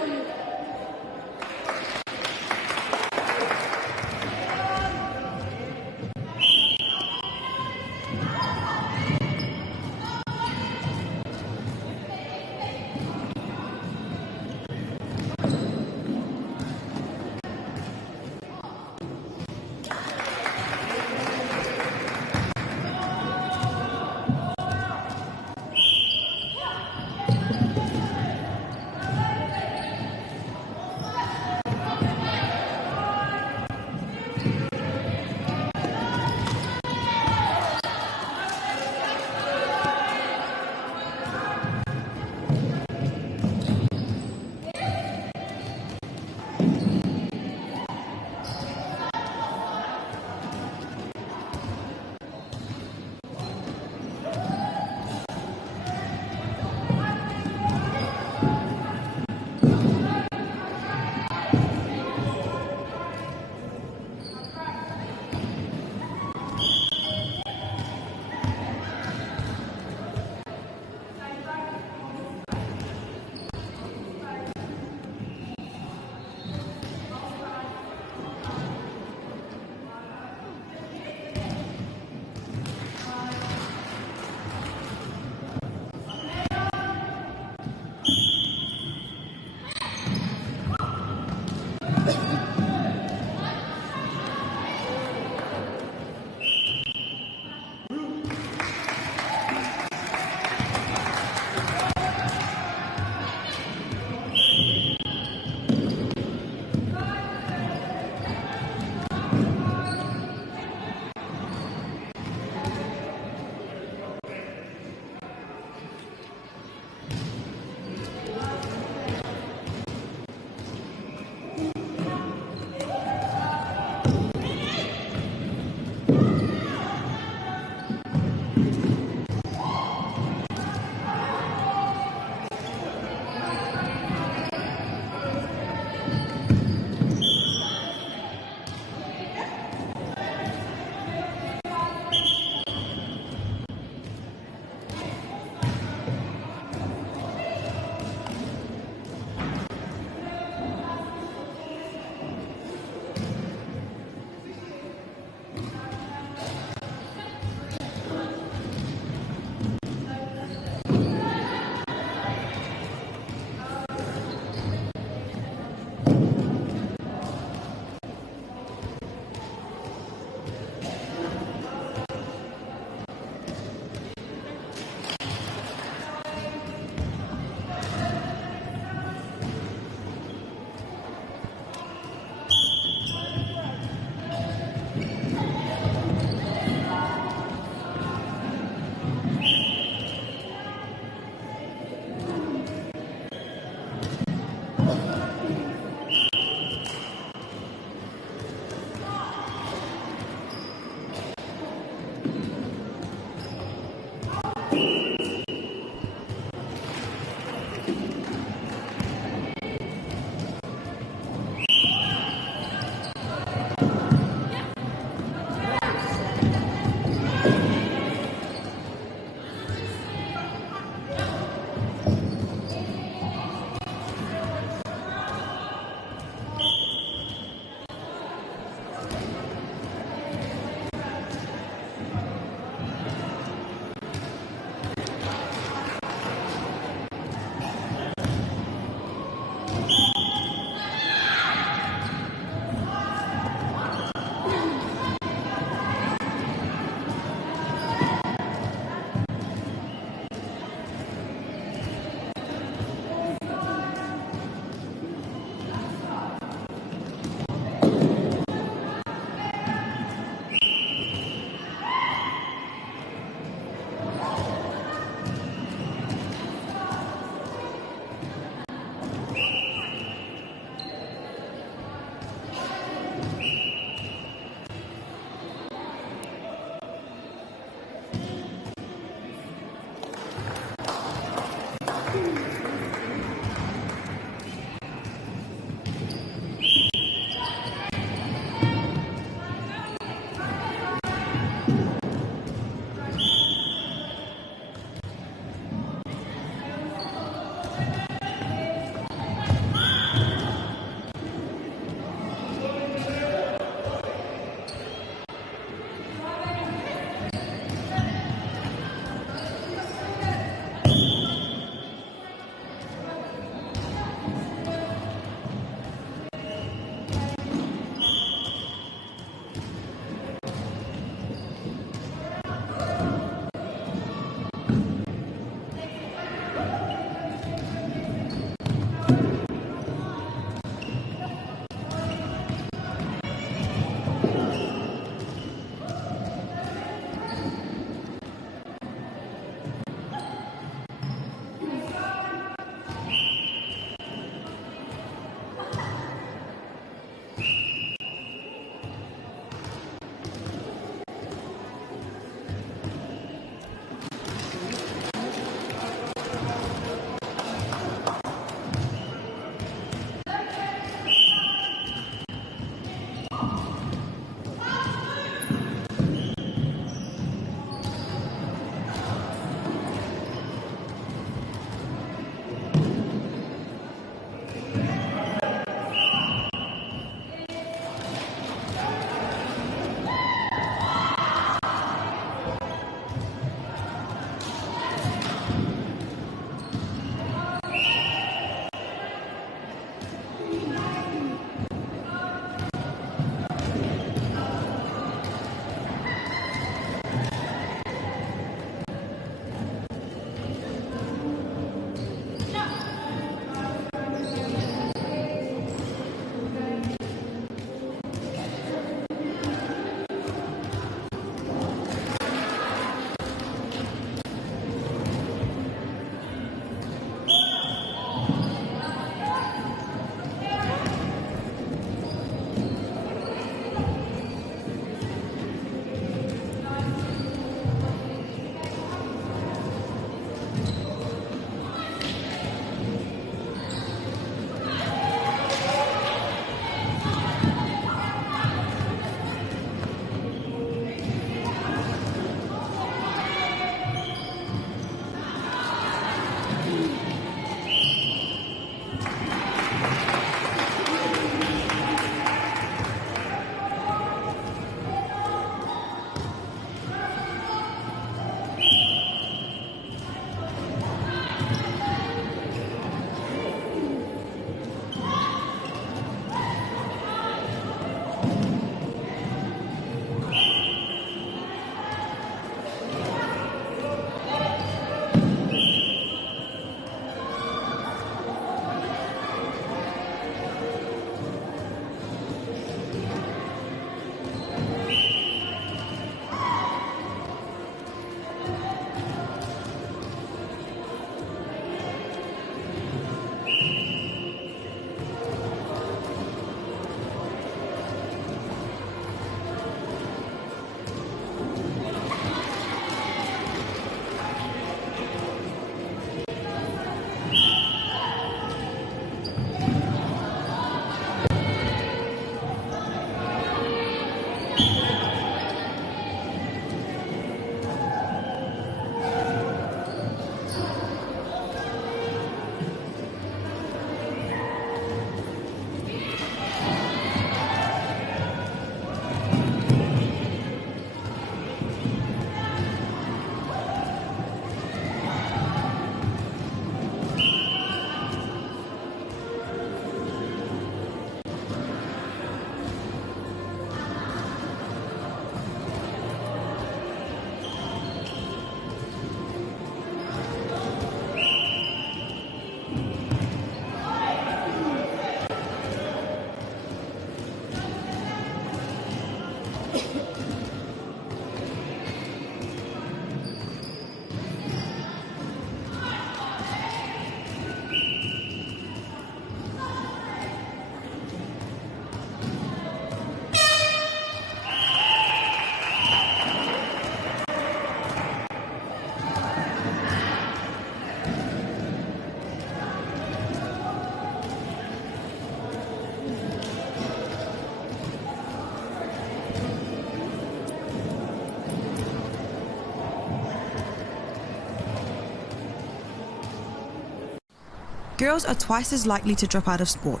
girls are twice as likely to drop out of sport.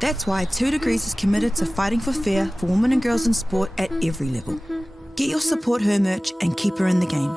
That's why 2 Degrees is committed to fighting for fair for women and girls in sport at every level. Get your Support Her merch and keep her in the game.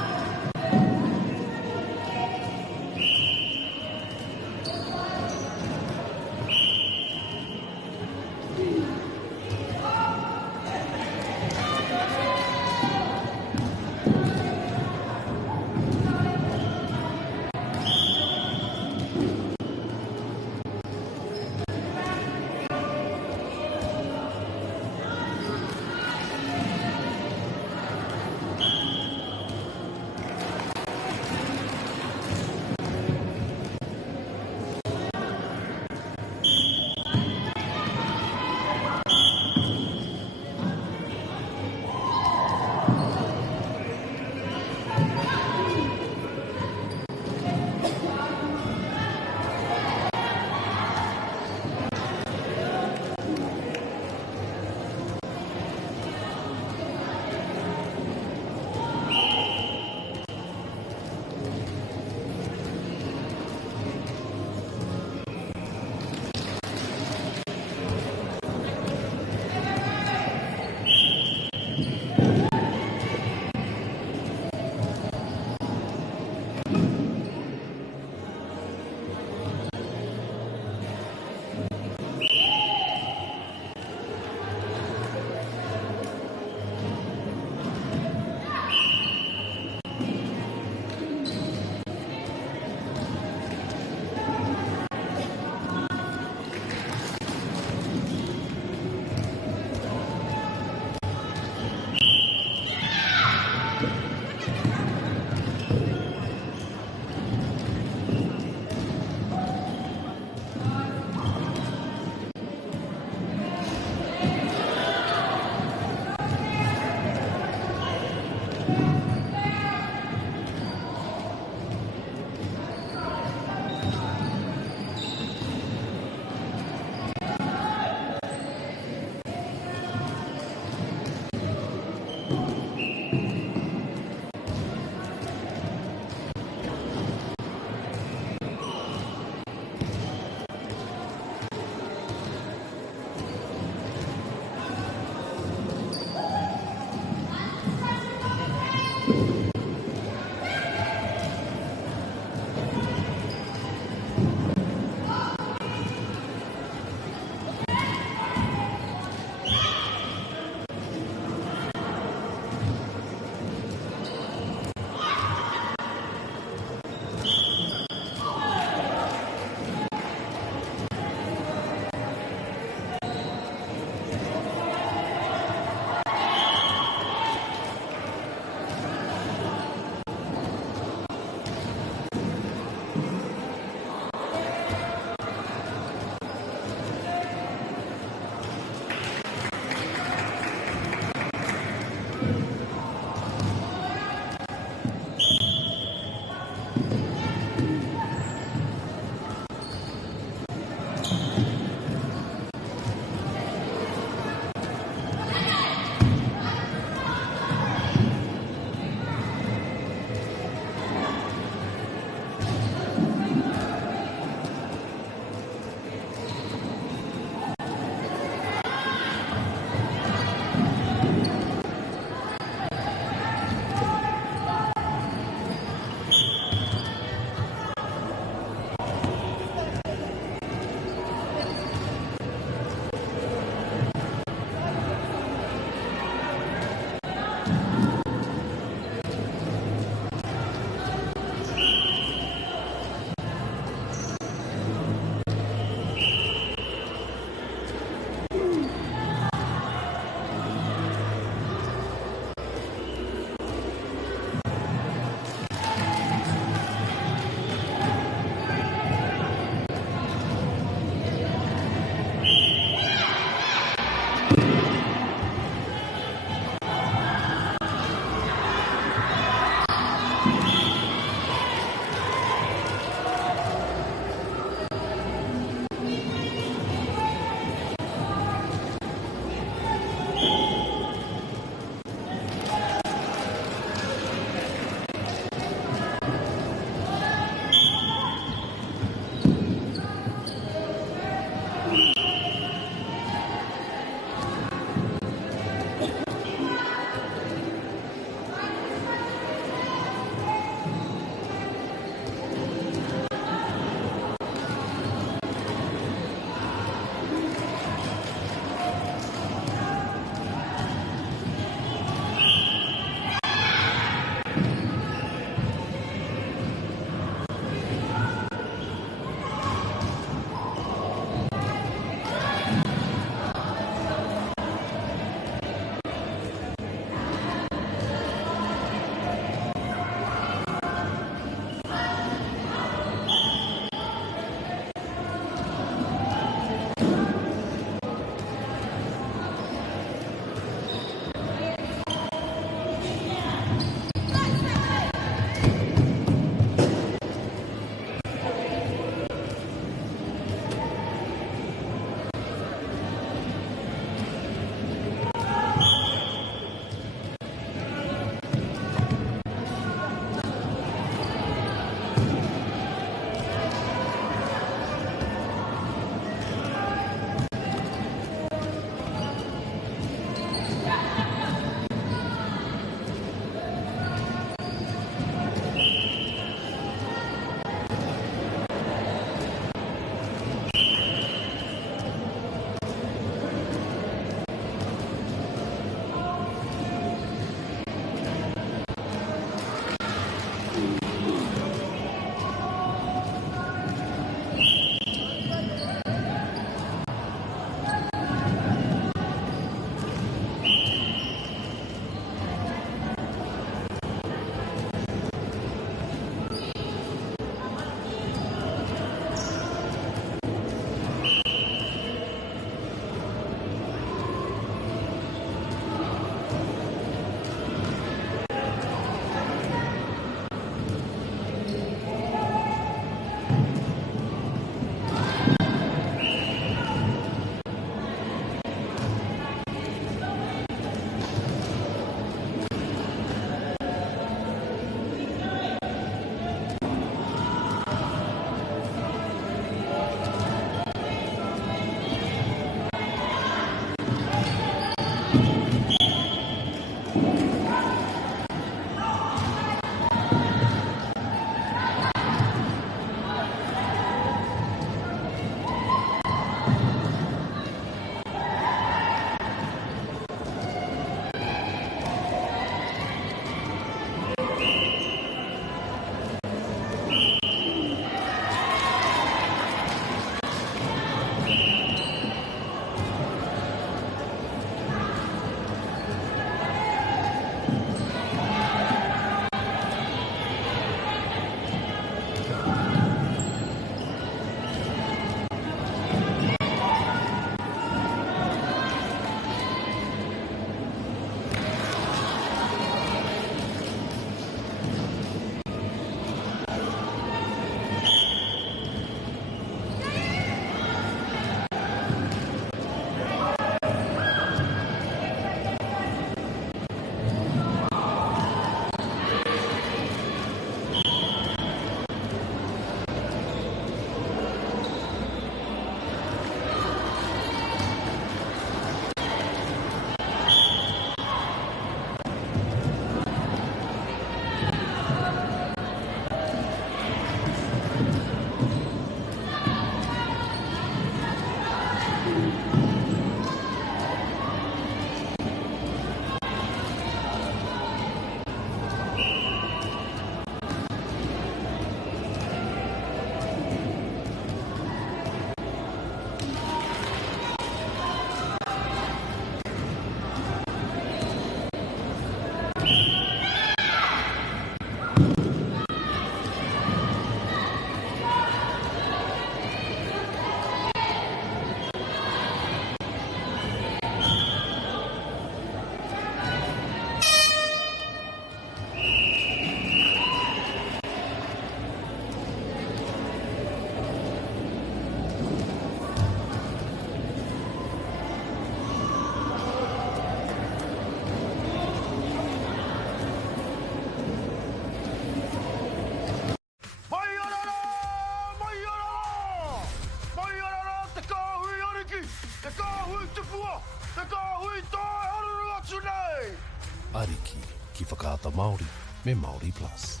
whakaata Māori me Māori Plus.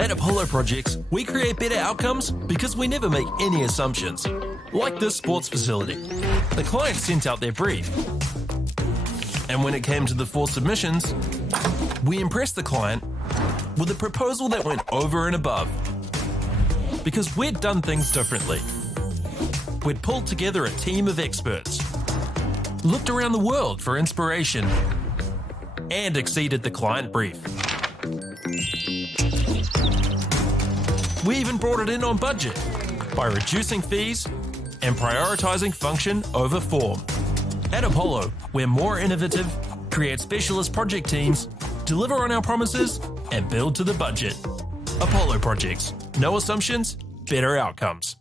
At Apollo Projects, we create better outcomes because we never make any assumptions. Like this sports facility. The client sent out their brief. And when it came to the 4 submissions, we impressed the client with a proposal that went over and above. Because we'd done things differently. We'd pulled together a team of experts, looked around the world for inspiration, and exceeded the client brief. We even brought it in on budget by reducing fees and prioritising function over form. At Apollo, we're more innovative, create specialist project teams, deliver on our promises, and build to the budget. Apollo Projects. No assumptions, better outcomes.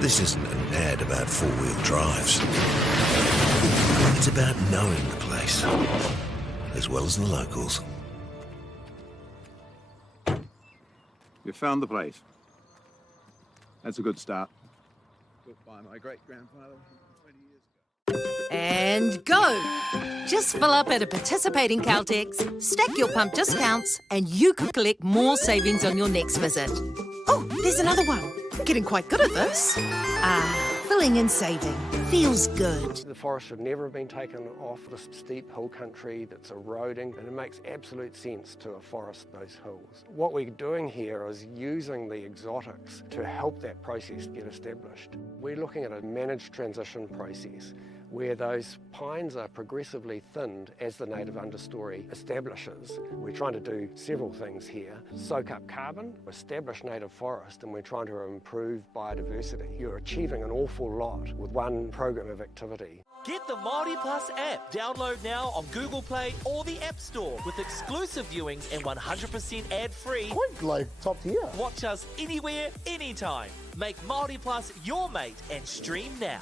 This isn't an ad about four-wheel drives. It's about knowing the place, as well as the locals. You found the place. That's a good start. Built by my great-grandfather 20 years ago. And go! Just fill up at a participating Caltex, stack your pump discounts, and you could collect more savings on your next visit. Oh, there's another one. Getting quite good at this. Filling and saving. Feels good. The forest should never have been taken off this steep hill country that's eroding, and it makes absolute sense to afforest those hills. What we're doing here is using the exotics to help that process get established. We're looking at a managed transition process where those pines are progressively thinned as the native understory establishes. We're trying to do several things here. Soak up carbon, establish native forest, and we're trying to improve biodiversity. You're achieving an awful lot with one program of activity. Get the Māori Plus app. Download now on Google Play or the App Store with exclusive viewings and 100% ad-free. Quite like top tier. Watch us anywhere, anytime. Make Māori Plus your mate and stream now.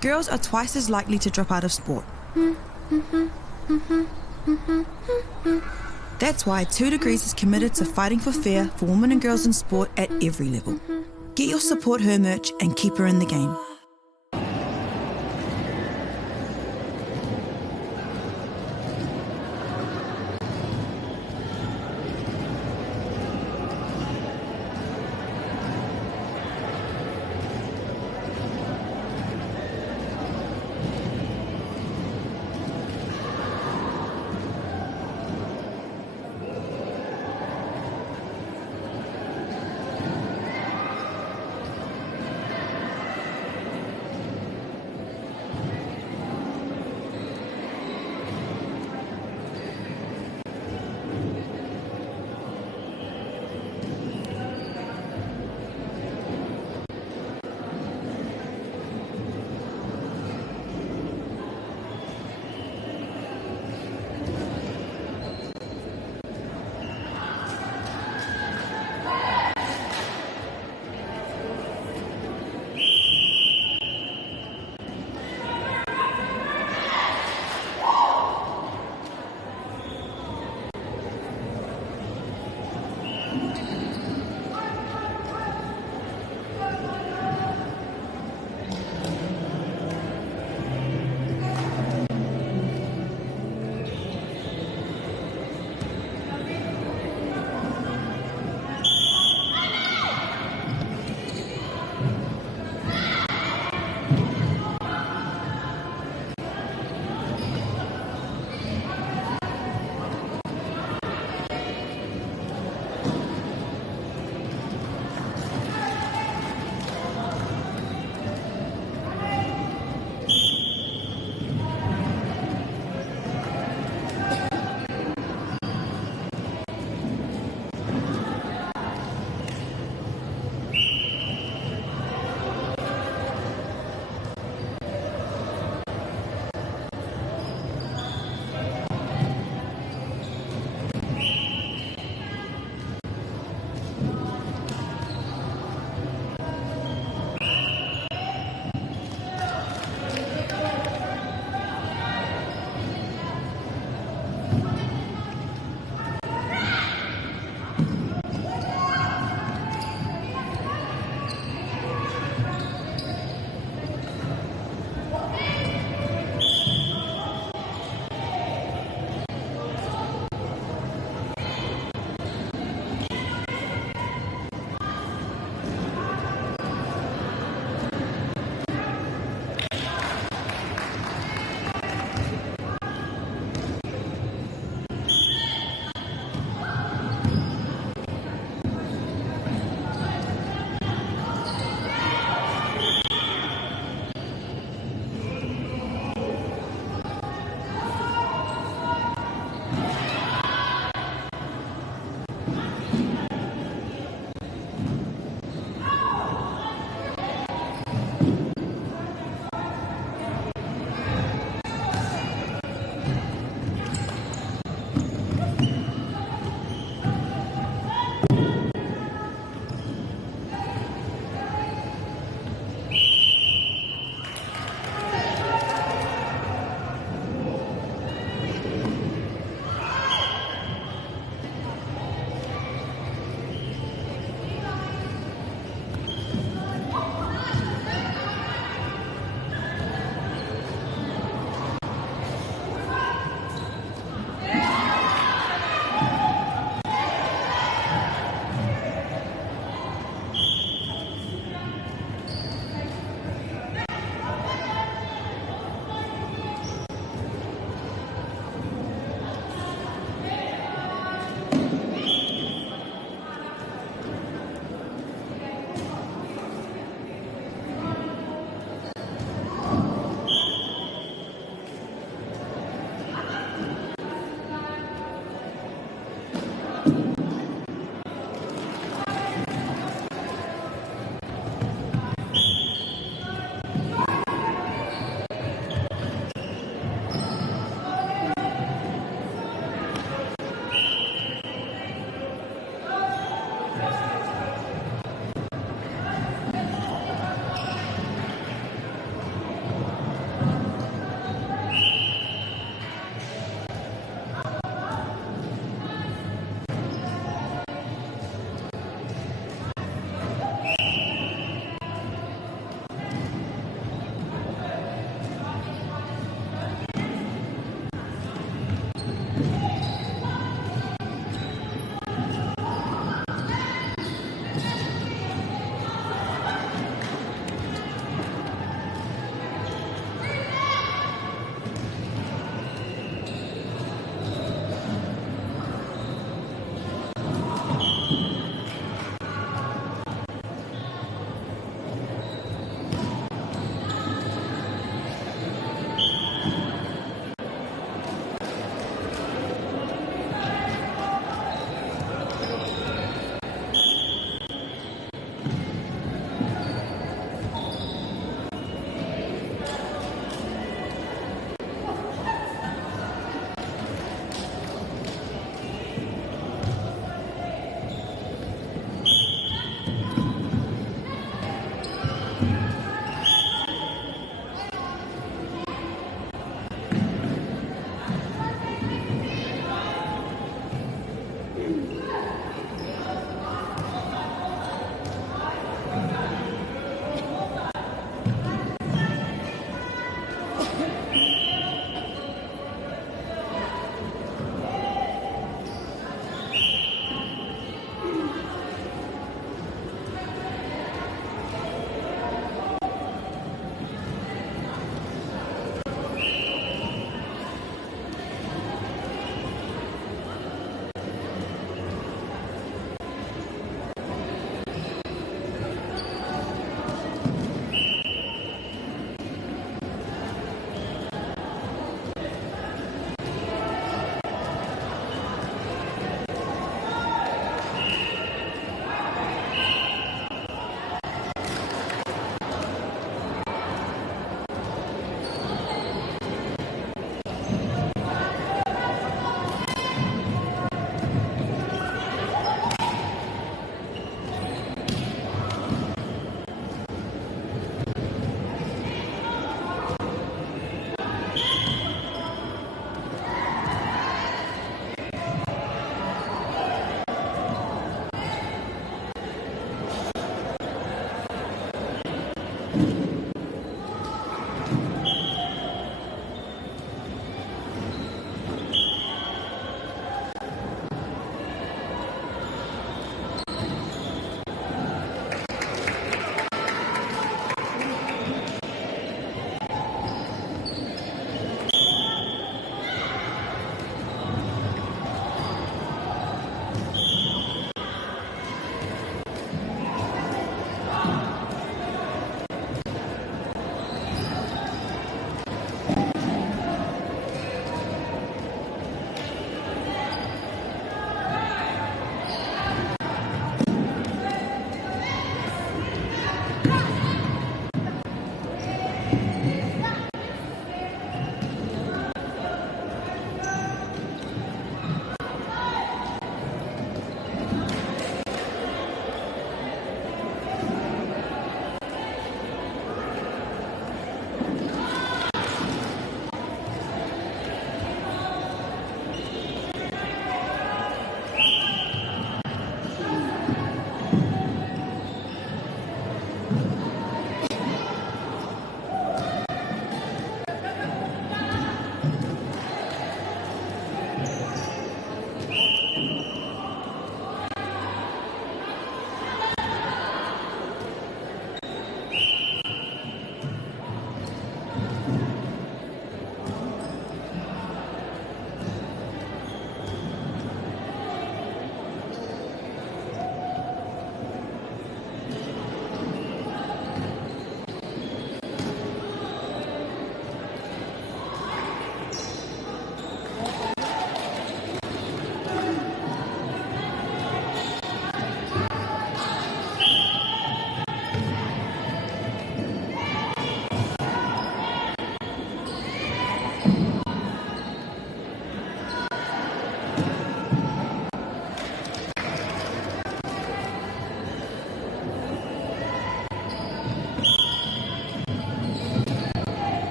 girls are twice as likely to drop out of sport. That's why 2 Degrees is committed to fighting for fair for women and girls in sport at every level. Get your Support Her merch and keep her in the game.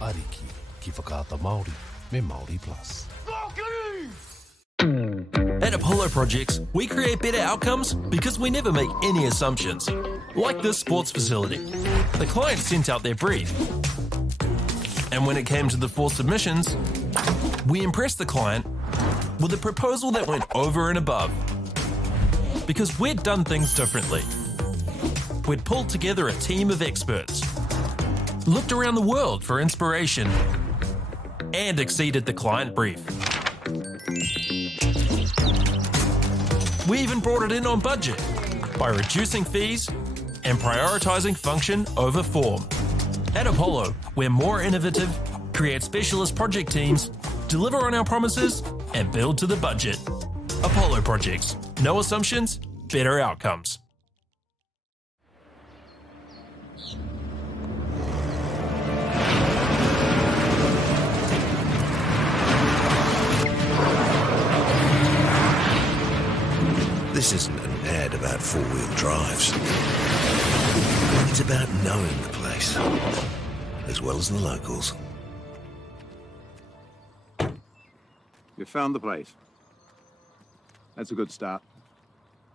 Ariki, ki whakaata Māori, me Māori Plus. At Apollo Projects, we create better outcomes because we never make any assumptions. Like this sports facility. The client sent out their brief. And when it came to the 4 submissions, we impressed the client with a proposal that went over and above. Because we'd done things differently. We'd pulled together a team of experts, looked around the world for inspiration, and exceeded the client brief. We even brought it in on budget by reducing fees and prioritising function over form. At Apollo, we're more innovative, create specialist project teams, deliver on our promises, and build to the budget. Apollo Projects. No assumptions, better outcomes. This isn't an ad about four-wheel drives. It's about knowing the place, as well as the locals. You found the place. That's a good start.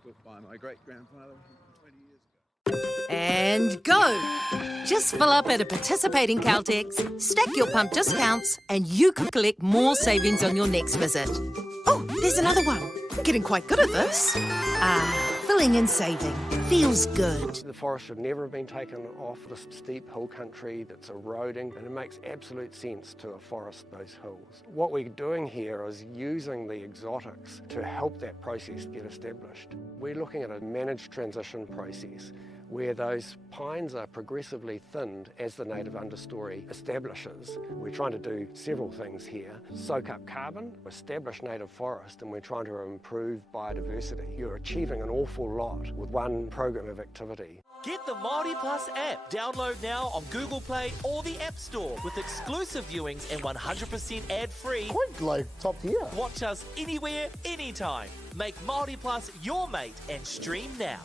Built by my great-grandfather 20 years ago. And go! Just fill up at a participating Caltex, stack your pump discounts, and you could collect more savings on your next visit. Oh, there's another one. Getting quite good at this. Filling and saving. Feels good. The forest should never have been taken off this steep hill country that's eroding, and it makes absolute sense to afforest those hills. What we're doing here is using the exotics to help that process get established. We're looking at a managed transition process where those pines are progressively thinned as the native understory establishes. We're trying to do several things here. Soak up carbon, establish native forest, and we're trying to improve biodiversity. You're achieving an awful lot with one program of activity. Get the Māori Plus app. Download now on Google Play or the App Store with exclusive viewings and 100% ad-free. Quite like top tier. Watch us anywhere, anytime. Make Māori Plus your mate and stream now.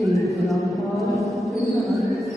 Please put on pause 3 minutes.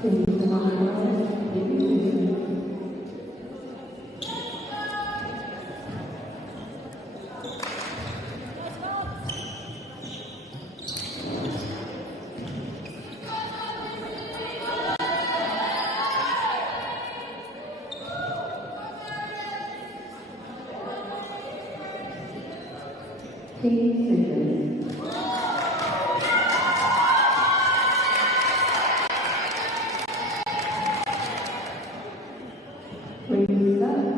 Please put on pause 3 minutes. Please sit. Please start.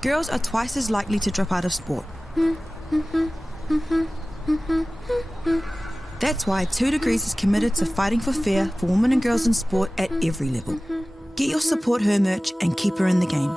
girls are twice as likely to drop out of sport. That's why 2 Degrees is committed to fighting for fair for women and girls in sport at every level. Get your Support Her merch and keep her in the game.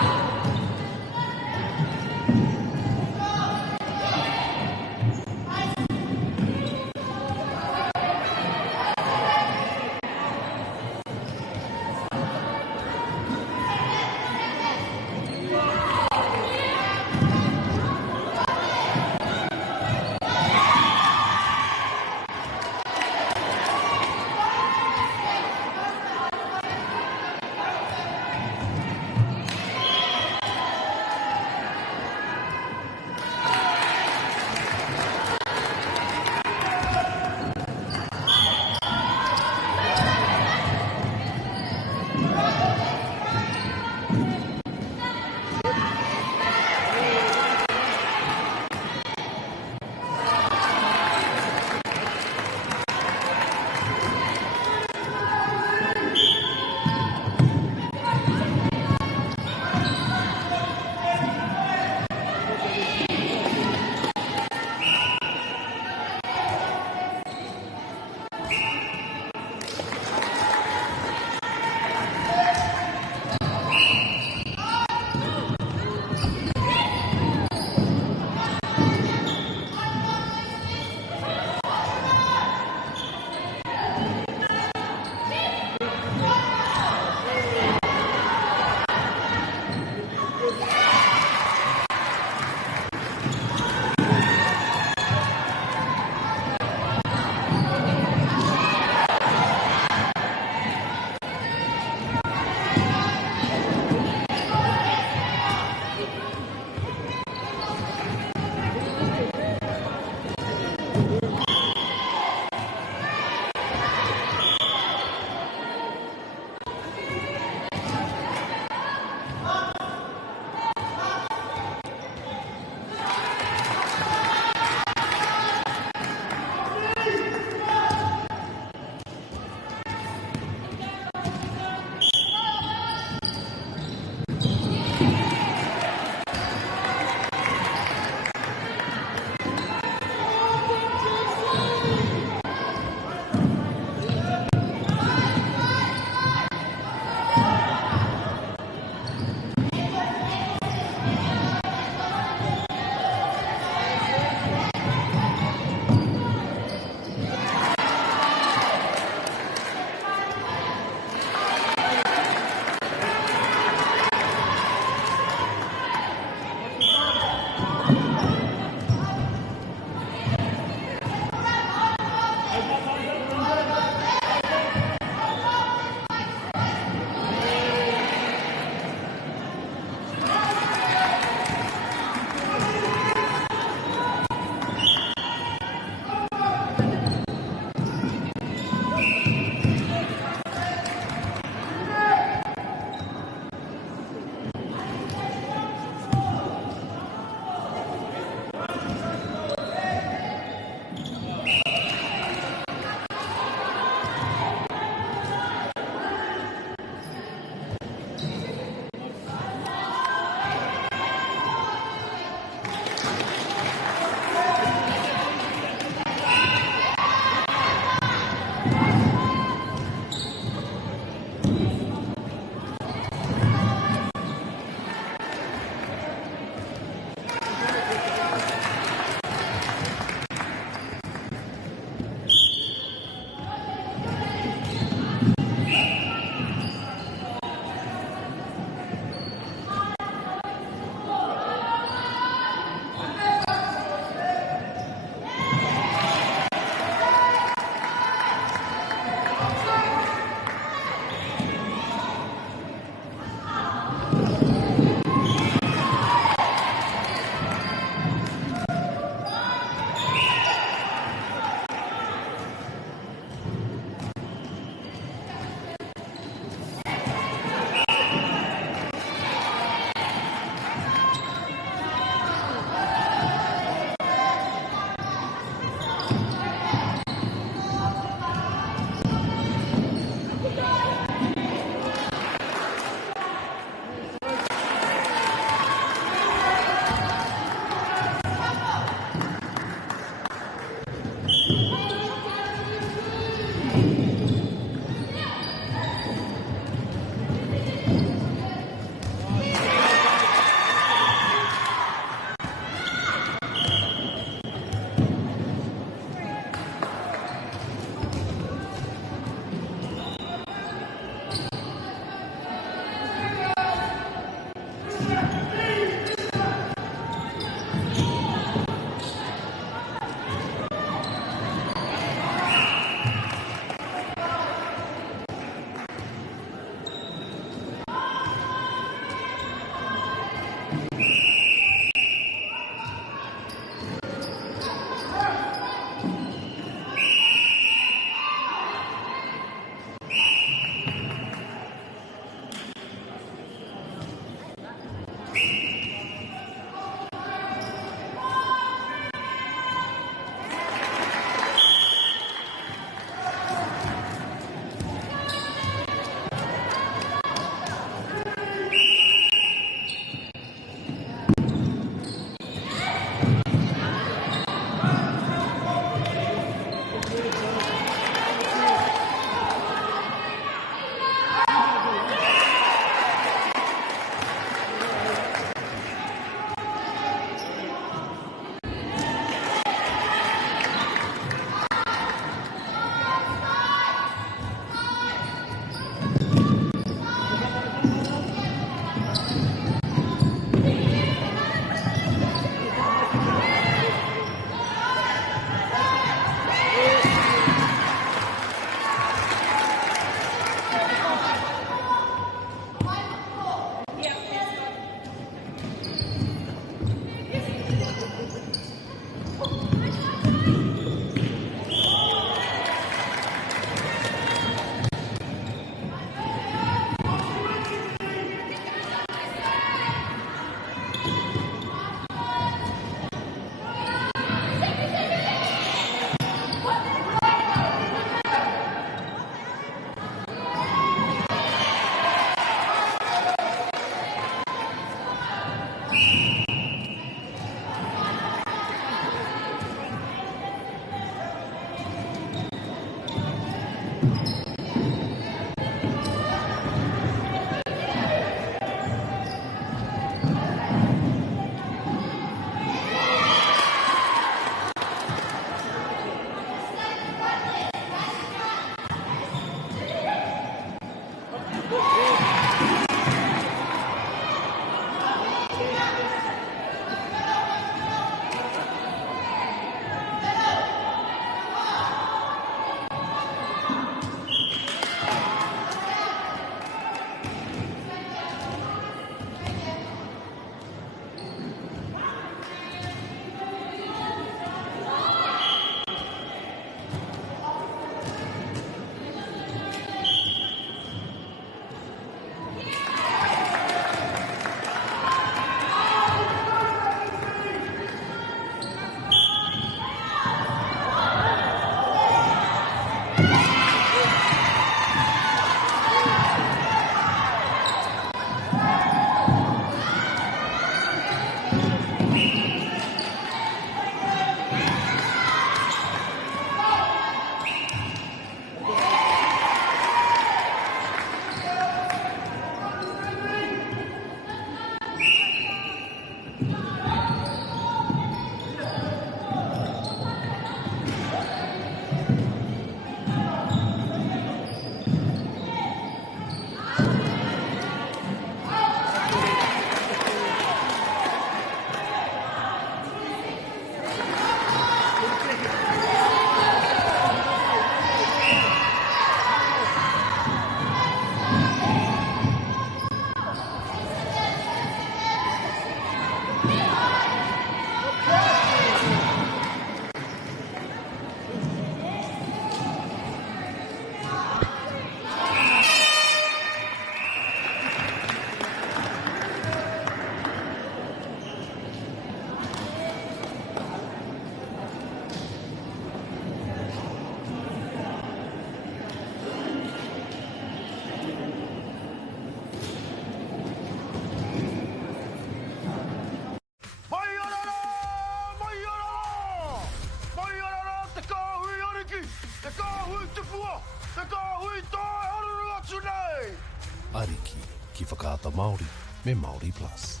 Ariki, ki whakaata Māori, me Māori Plus.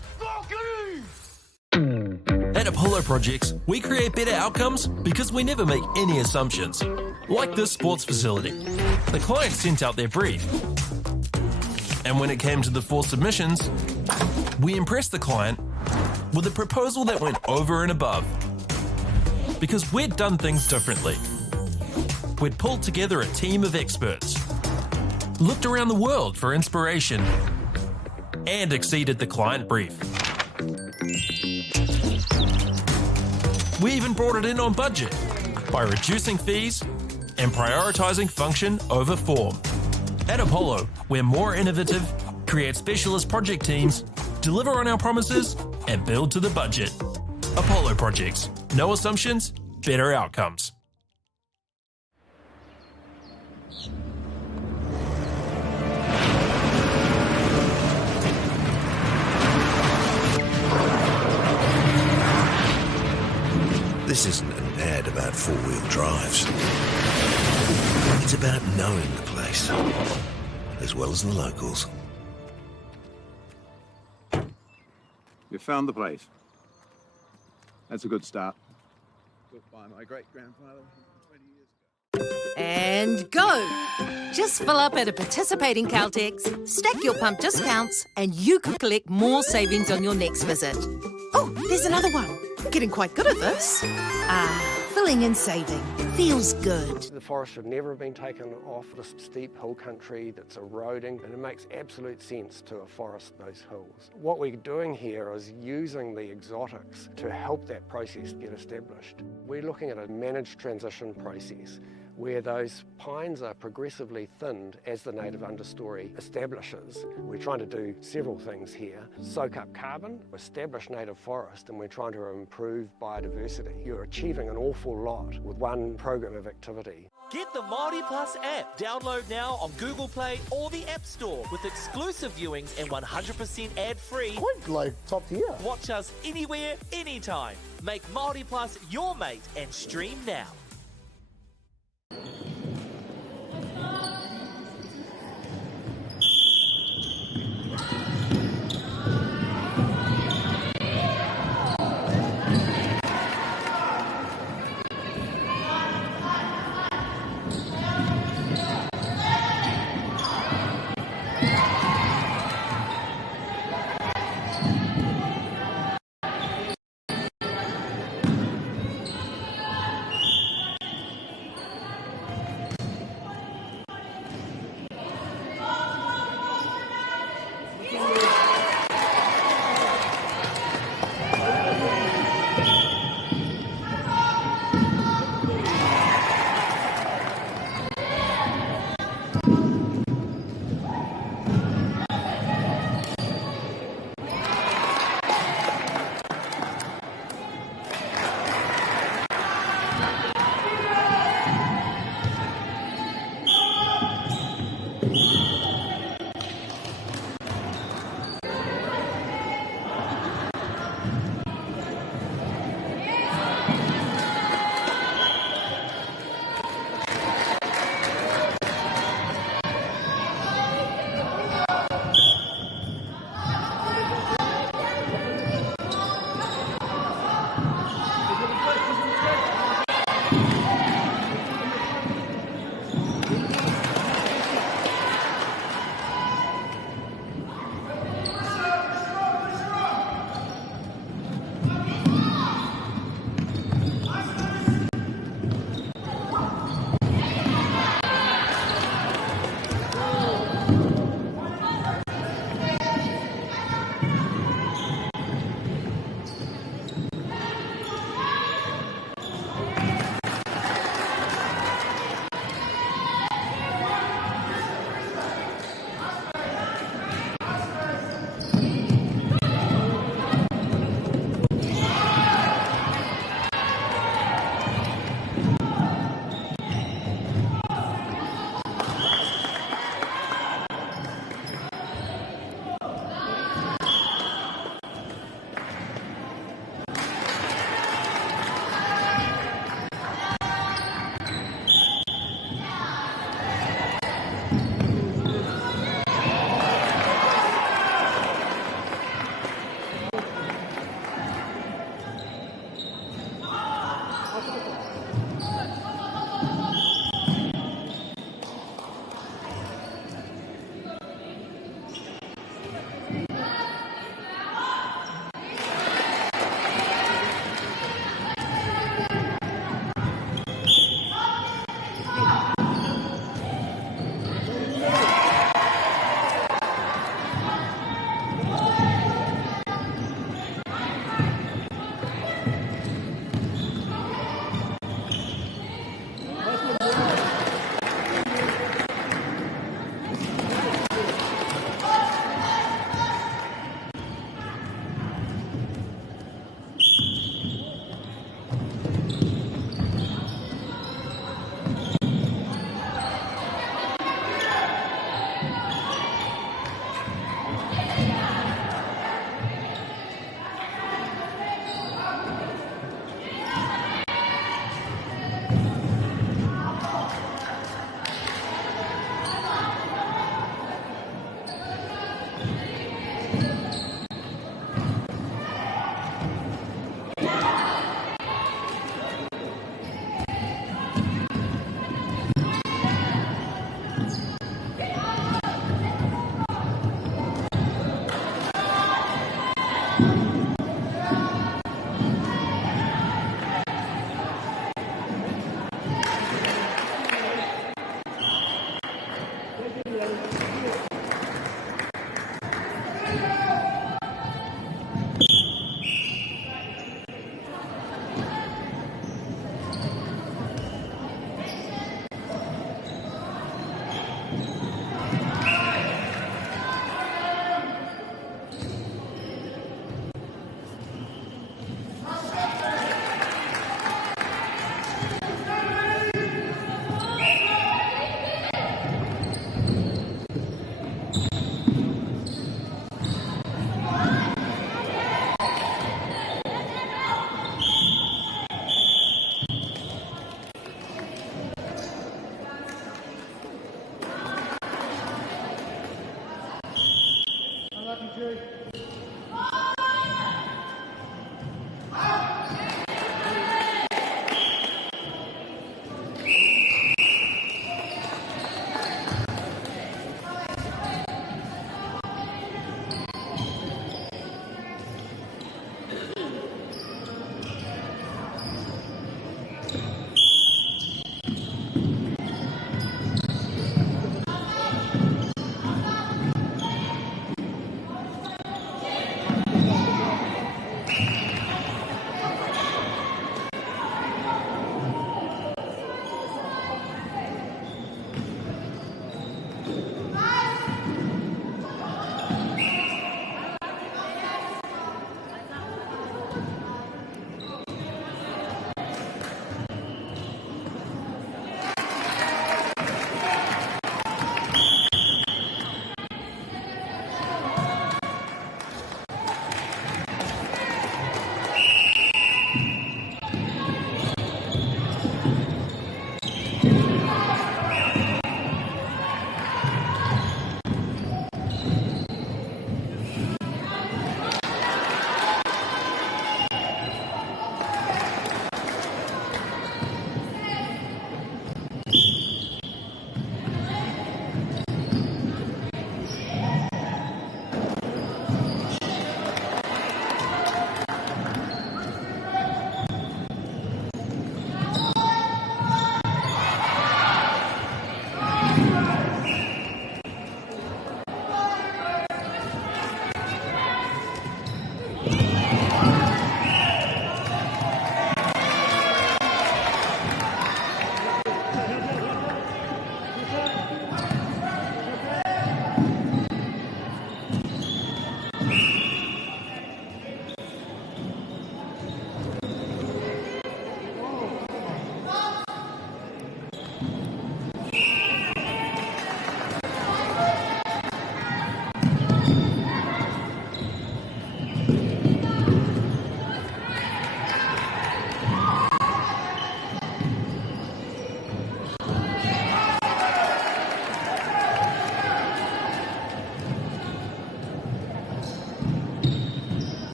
At Apollo Projects, we create better outcomes because we never make any assumptions. Like this sports facility. The client sent out their brief. And when it came to the 4 submissions, we impressed the client with a proposal that went over and above. Because we'd done things differently. We'd pulled together a team of experts, looked around the world for inspiration, and exceeded the client brief. We even brought it in on budget by reducing fees and prioritising function over form. At Apollo, we're more innovative, create specialist project teams, deliver on our promises, and build to the budget. Apollo Projects. No assumptions, better outcomes. This isn't an ad about four-wheel drives. It's about knowing the place, as well as the locals. You found the place. That's a good start. Built by my great-grandfather 20 years ago. And go! Just fill up at a participating Caltex, stack your pump discounts, and you could collect more savings on your next visit. Oh, there's another one. Getting quite good at this. Filling and saving. Feels good. The forest should never have been taken off this steep hill country that's eroding, and it makes absolute sense to afforest those hills. What we're doing here is using the exotics to help that process get established. We're looking at a managed transition process where those pines are progressively thinned as the native understory establishes. We're trying to do several things here. Soak up carbon, establish native forest, and we're trying to improve biodiversity. You're achieving an awful lot with one program of activity. Get the Māori Plus app. Download now on Google Play or the App Store with exclusive viewings and 100% ad-free. Quite like top tier. Watch us anywhere, anytime. Make Māori Plus your mate and stream now.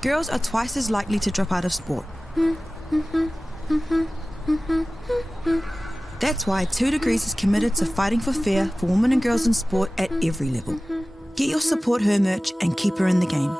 girls are twice as likely to drop out of sport. That's why 2 Degrees is committed to fighting for fair for women and girls in sport at every level. Get your Support Her merch and keep her in the game.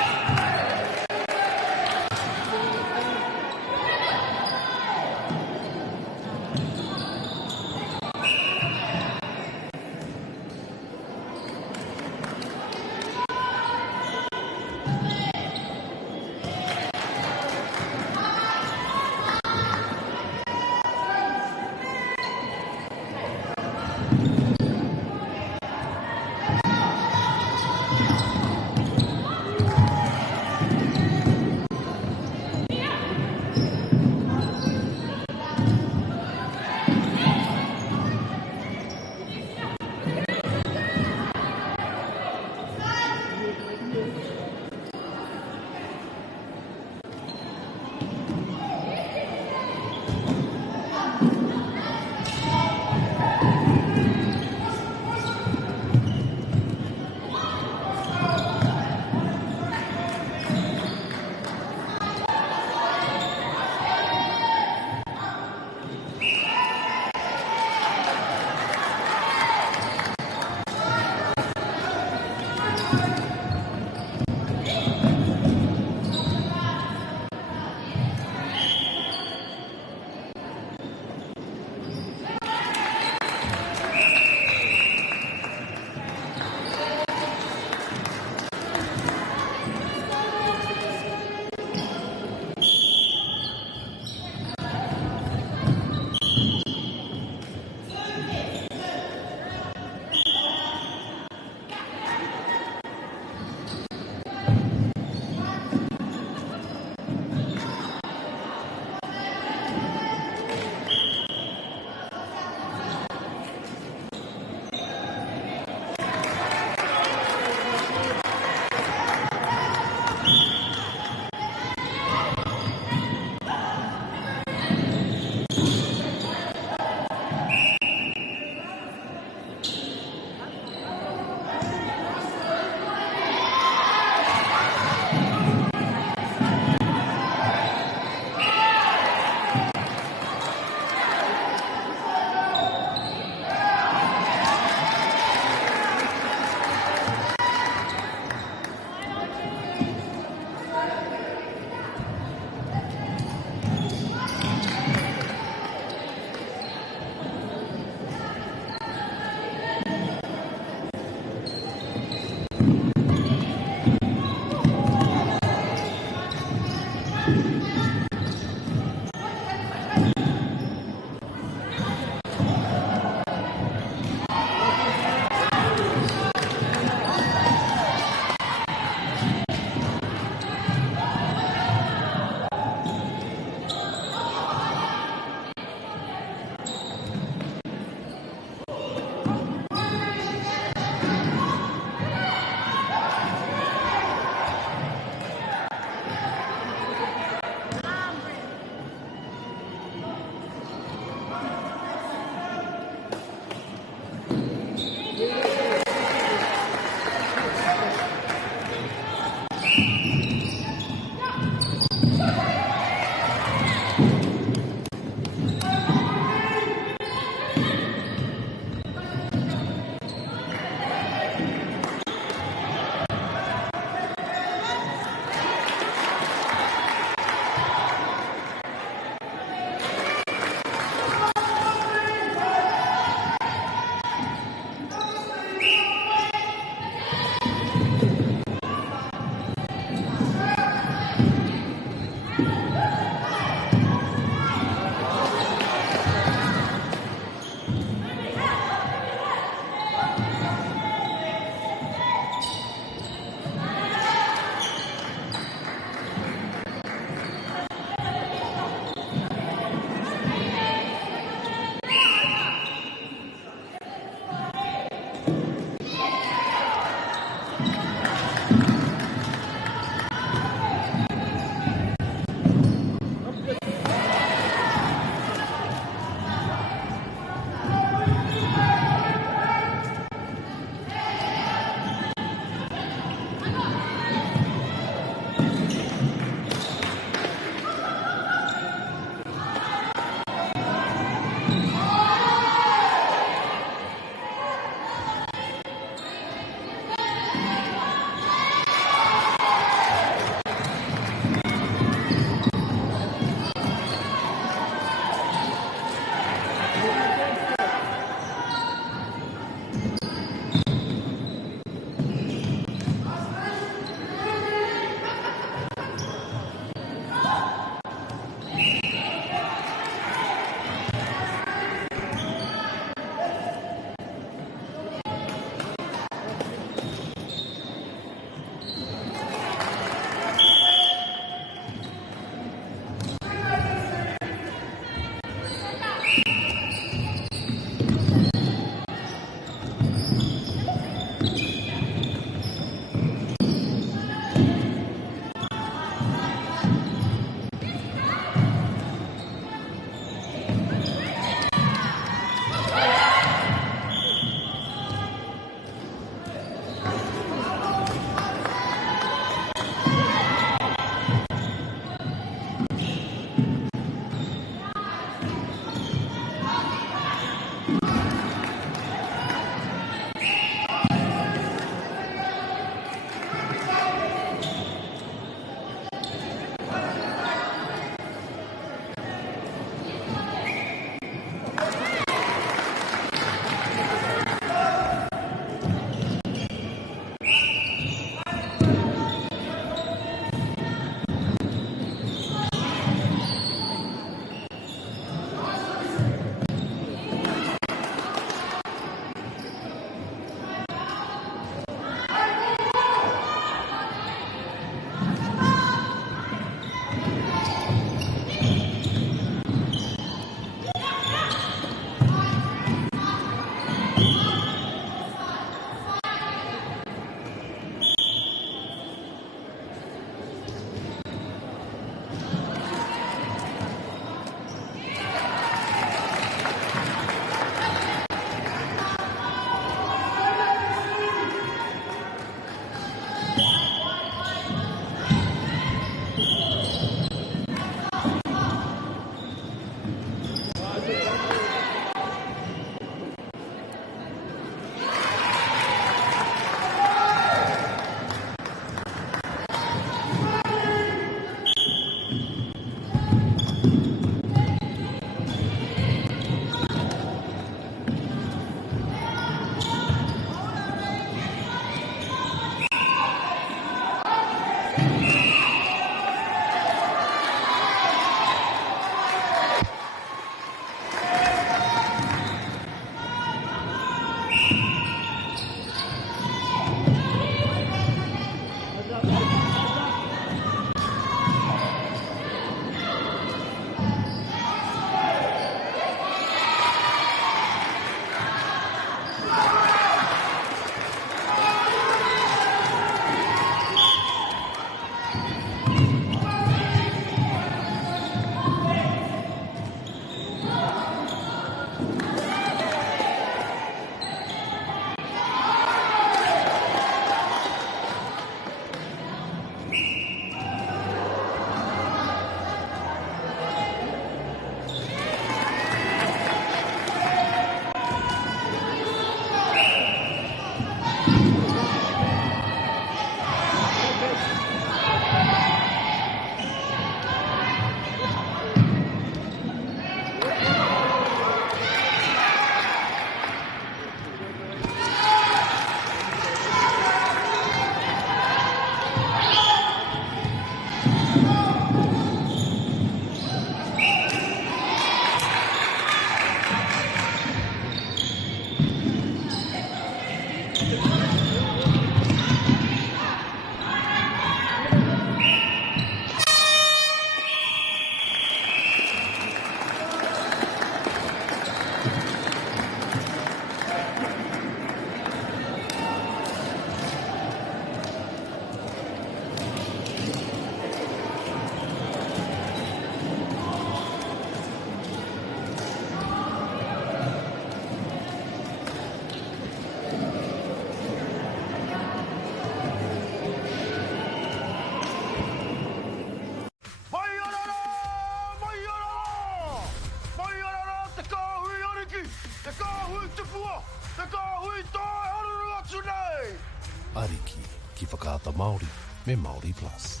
whakaata Māori me Māori Plus.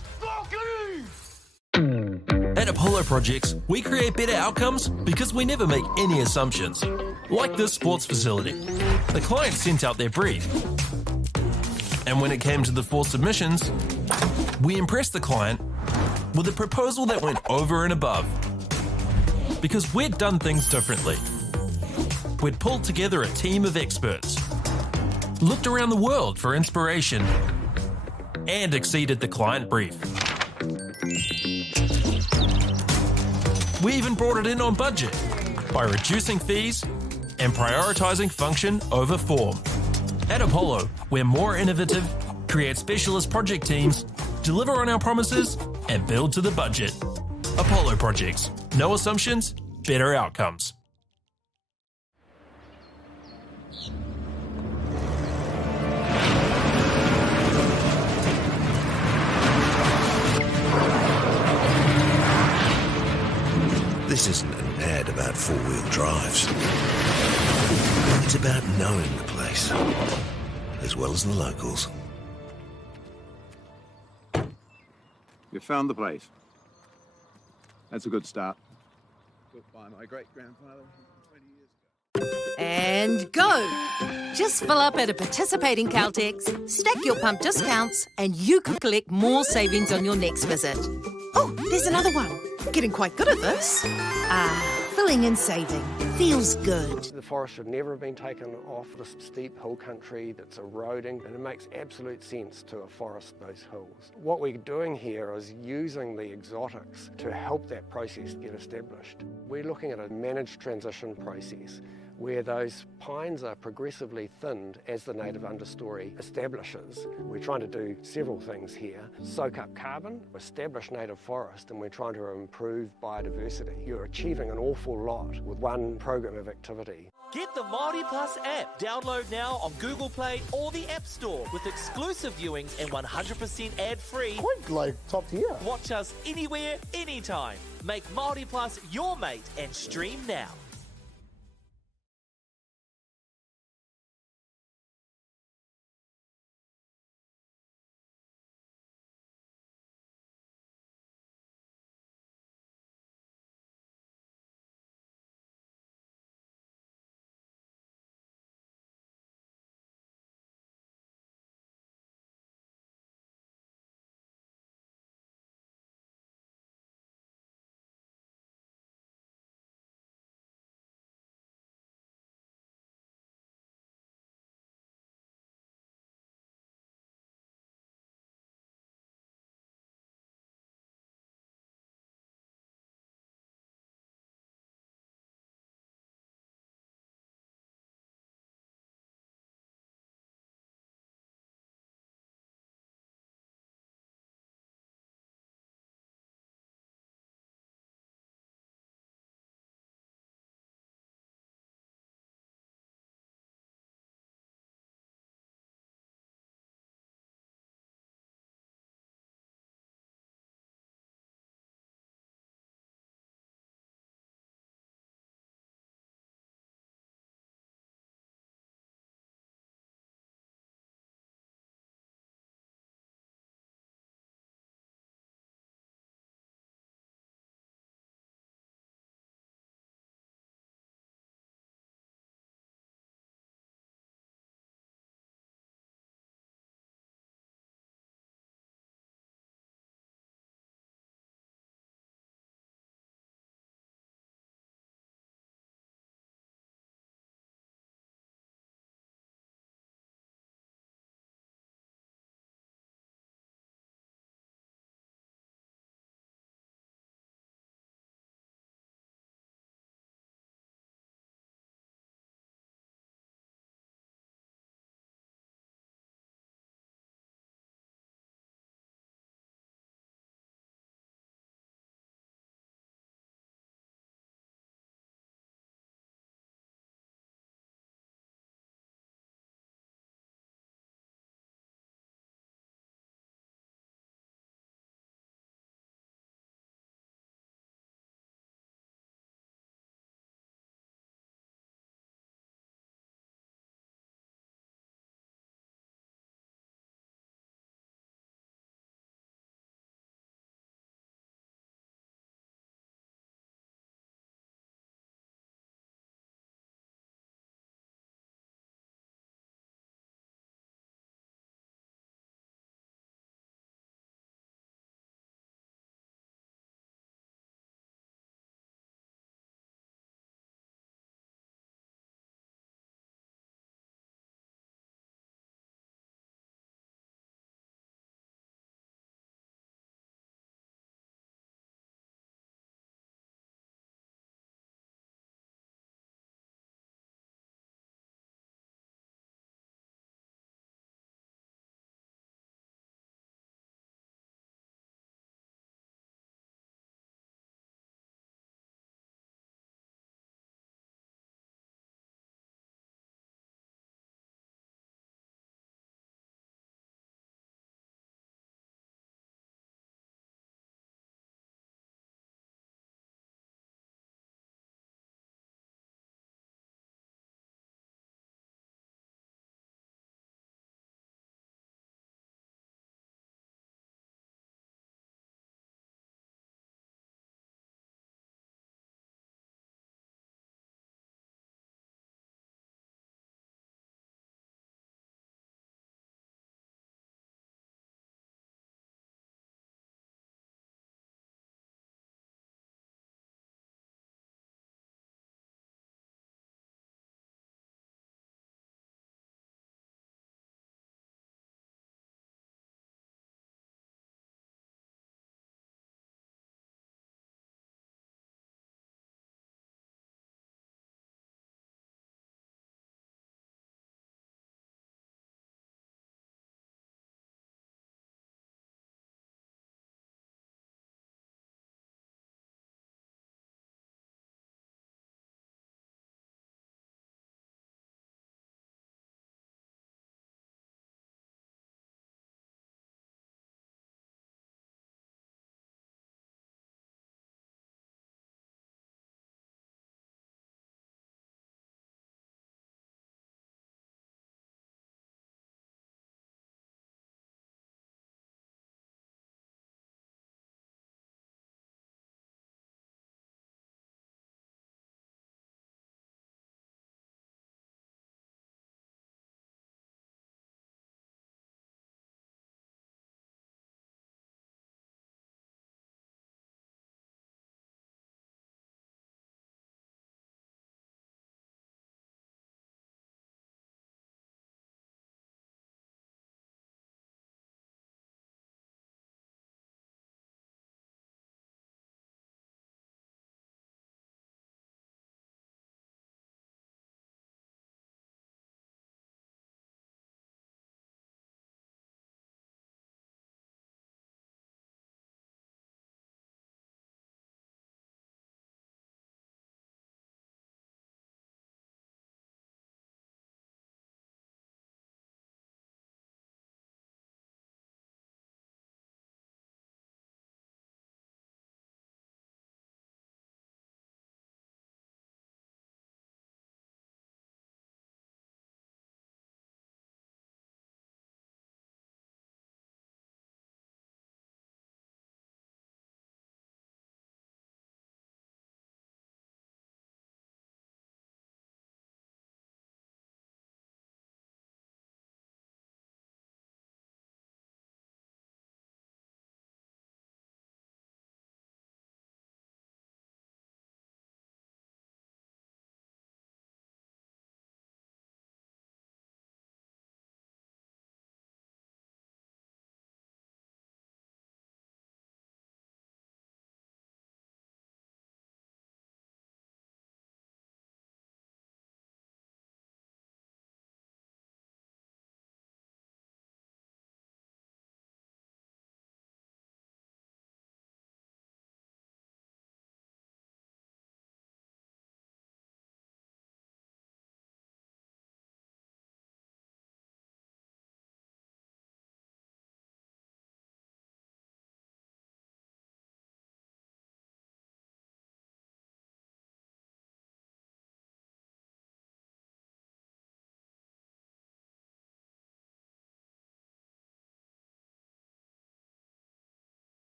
At Apollo Projects, we create better outcomes because we never make any assumptions. Like this sports facility. The client sent out their brief. And when it came to the 4 submissions, we impressed the client with a proposal that went over and above. Because we'd done things differently. We'd pulled together a team of experts, looked around the world for inspiration, and exceeded the client brief. We even brought it in on budget by reducing fees and prioritising function over form. At Apollo, we're more innovative, create specialist project teams, deliver on our promises, and build to the budget. Apollo Projects. No assumptions, better outcomes. This isn't an ad about four-wheel drives. It's about knowing the place, as well as the locals. You found the place. That's a good start. Built by my great-grandfather 20 years ago. And go! Just fill up at a participating Caltex, stack your pump discounts, and you could collect more savings on your next visit. Oh, there's another one. Getting quite good at this. Filling and saving. Feels good. The forest should never have been taken off this steep hill country that's eroding, and it makes absolute sense to afforest those hills. What we're doing here is using the exotics to help that process get established. We're looking at a managed transition process where those pines are progressively thinned as the native understory establishes. We're trying to do several things here. Soak up carbon, establish native forest, and we're trying to improve biodiversity. You're achieving an awful lot with one program of activity. Get the Māori Plus app. Download now on Google Play or the App Store with exclusive viewings and 100% ad-free. Quite like top tier. Watch us anywhere, anytime. Make Māori Plus your mate and stream now.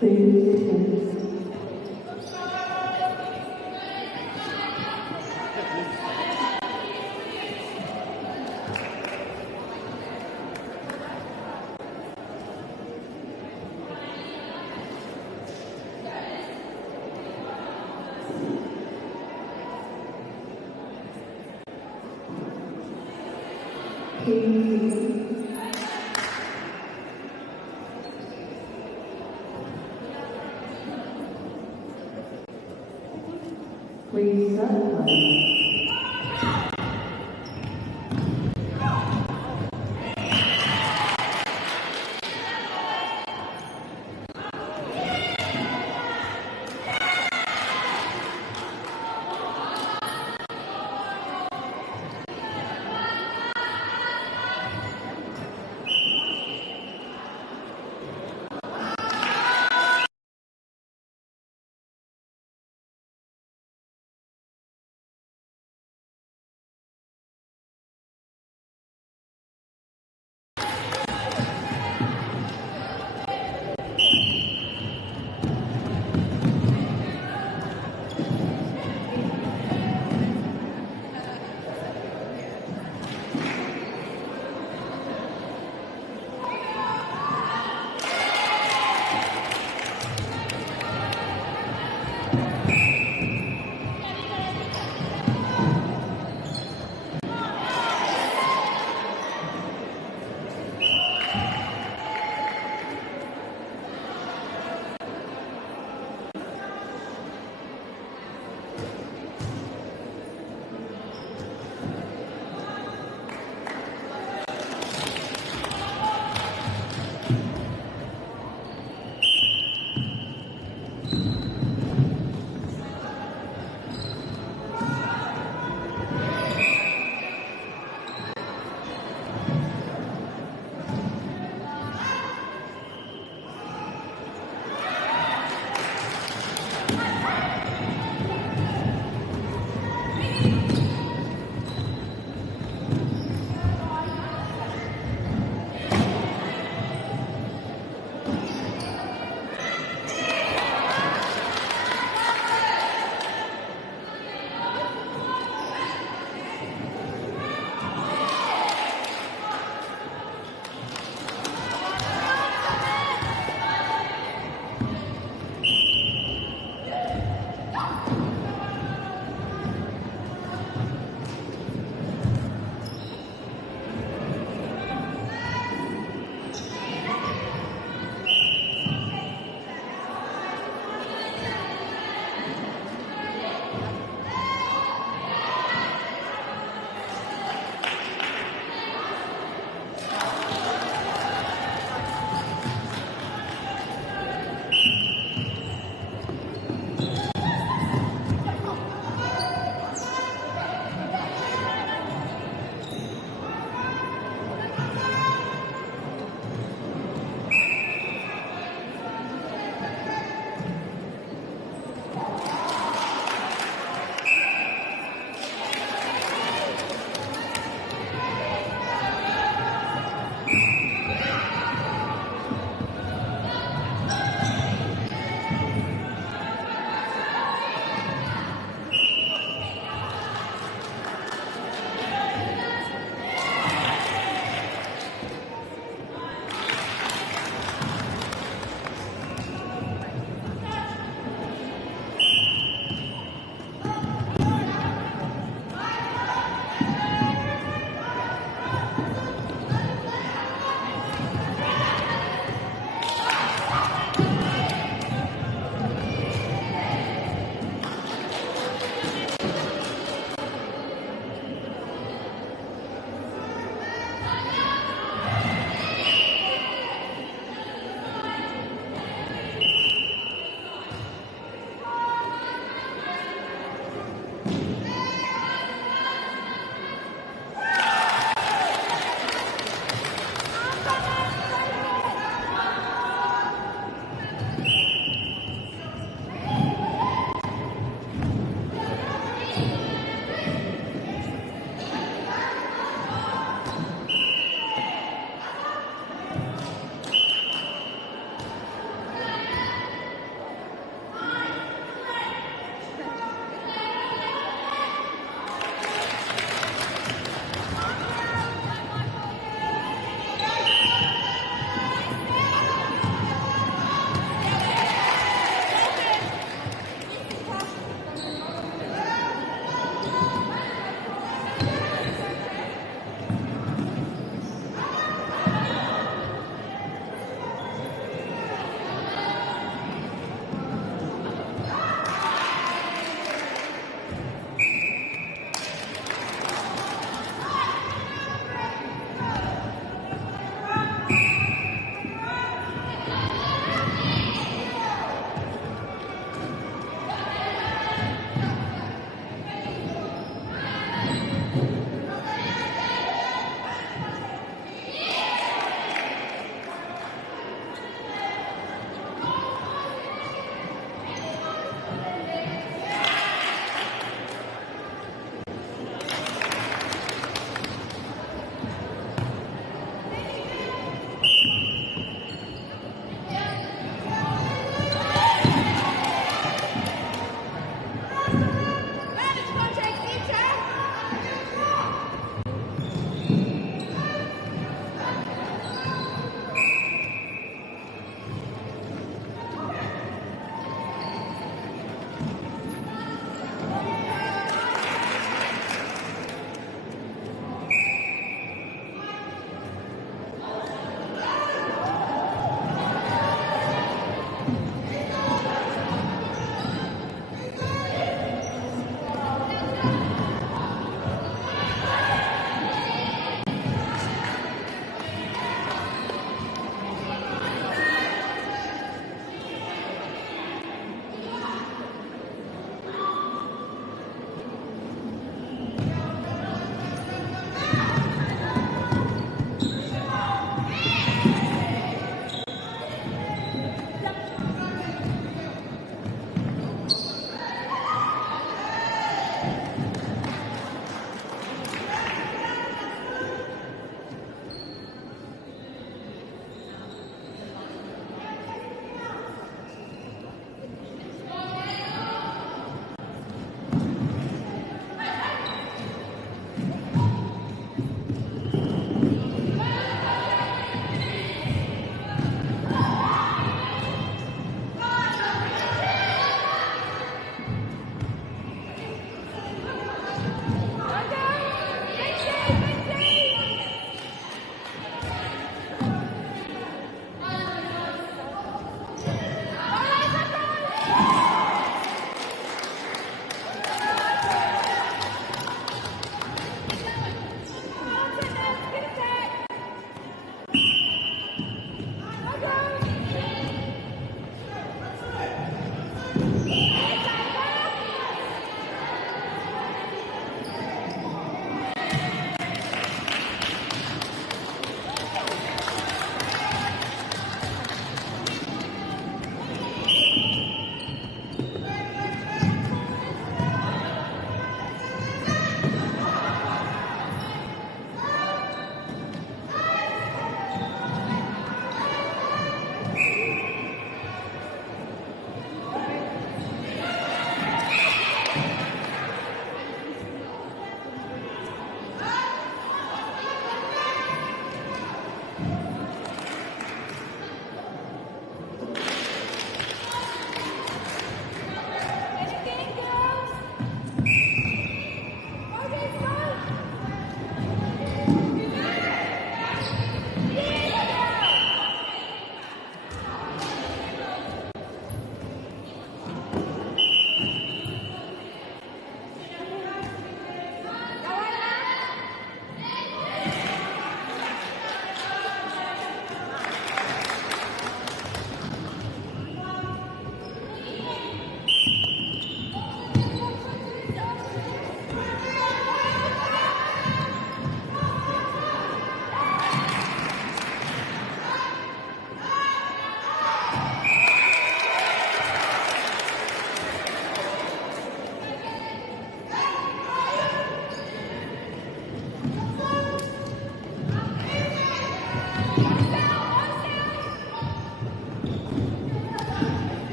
30 seconds. Please start playing.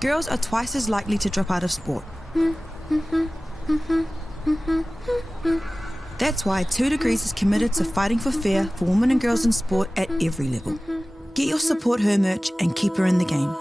girls are twice as likely to drop out of sport. That's why 2 Degrees is committed to fighting for fair for women and girls in sport at every level. Get your Support Her merch and keep her in the game.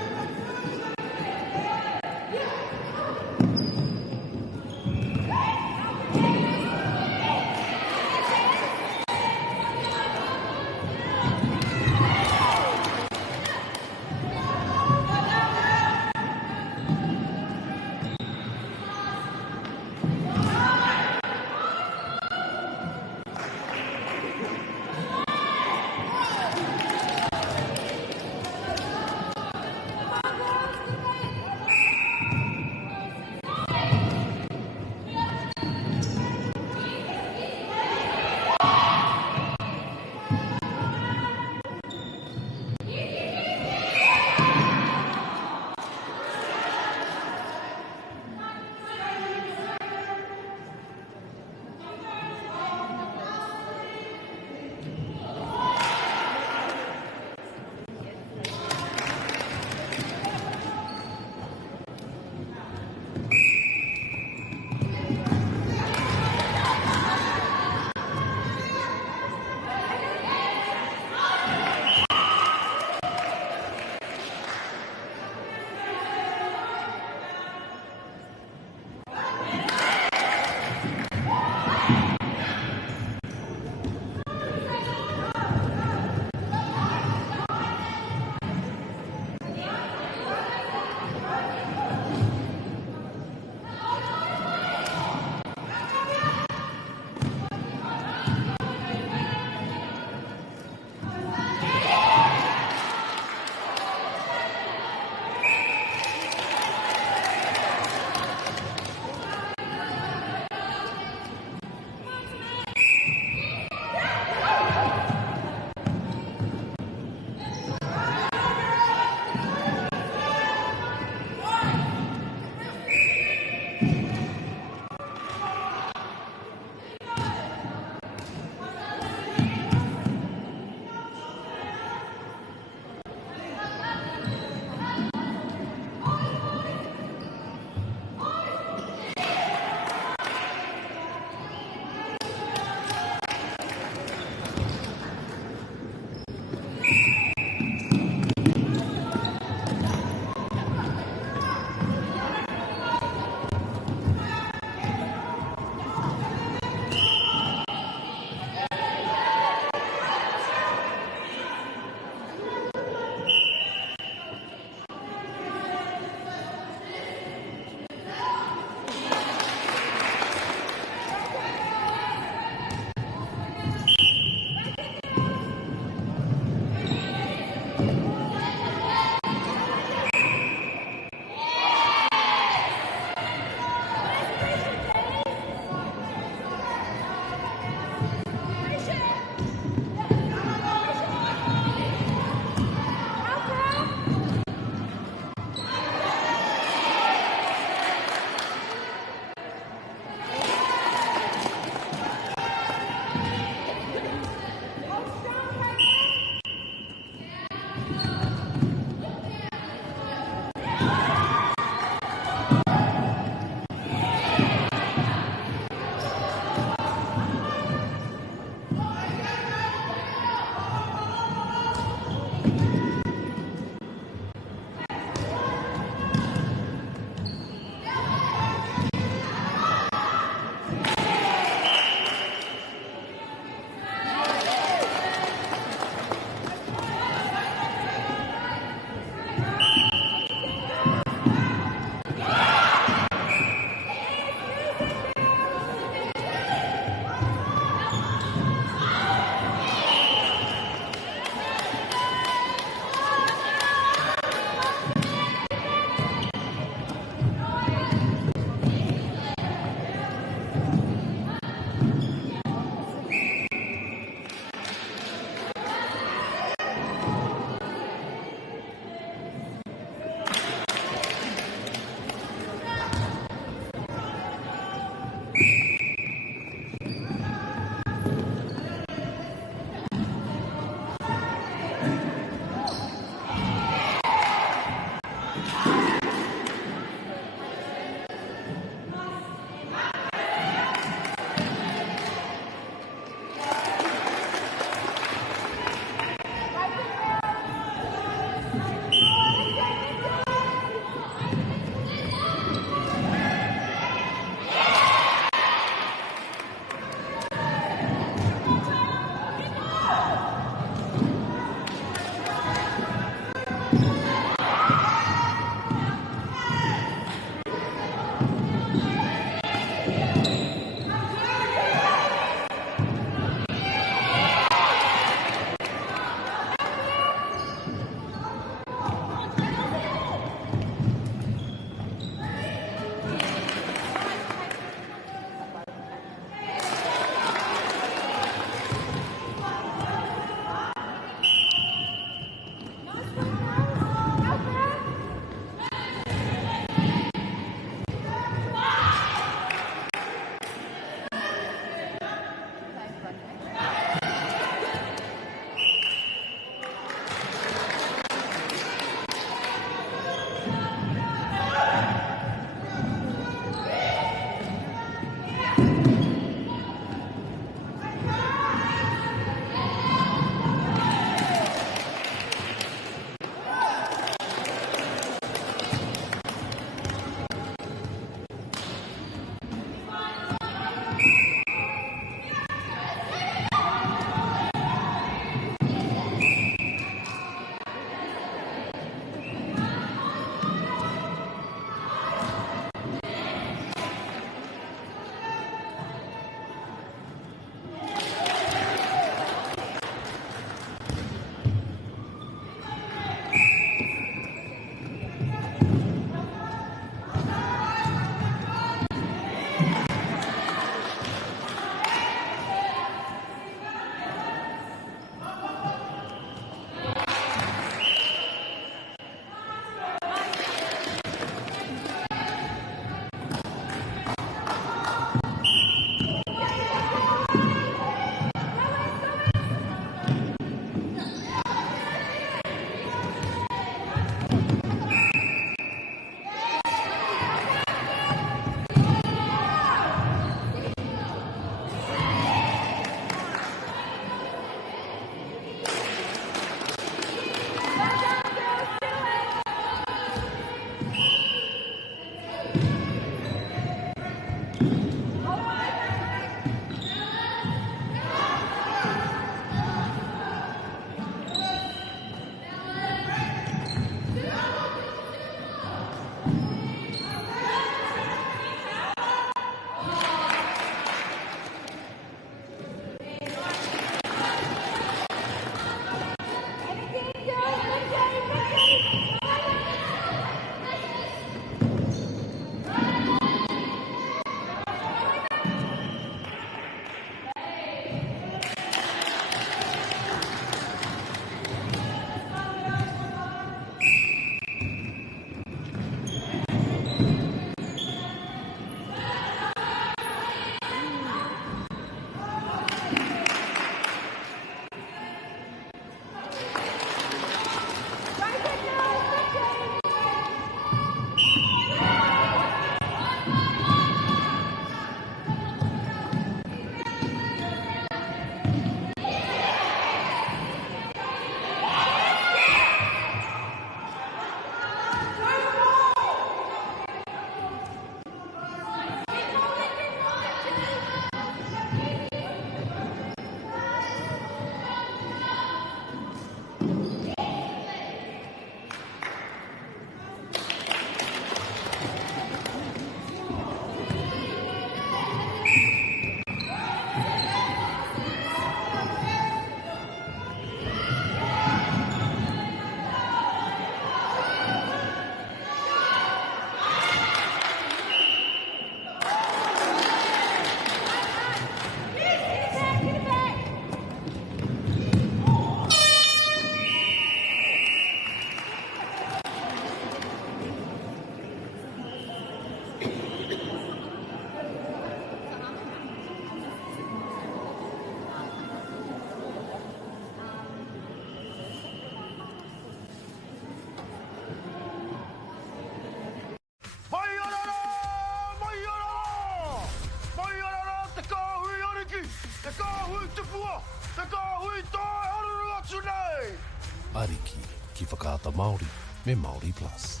ki whakaata Māori me Māori Plus.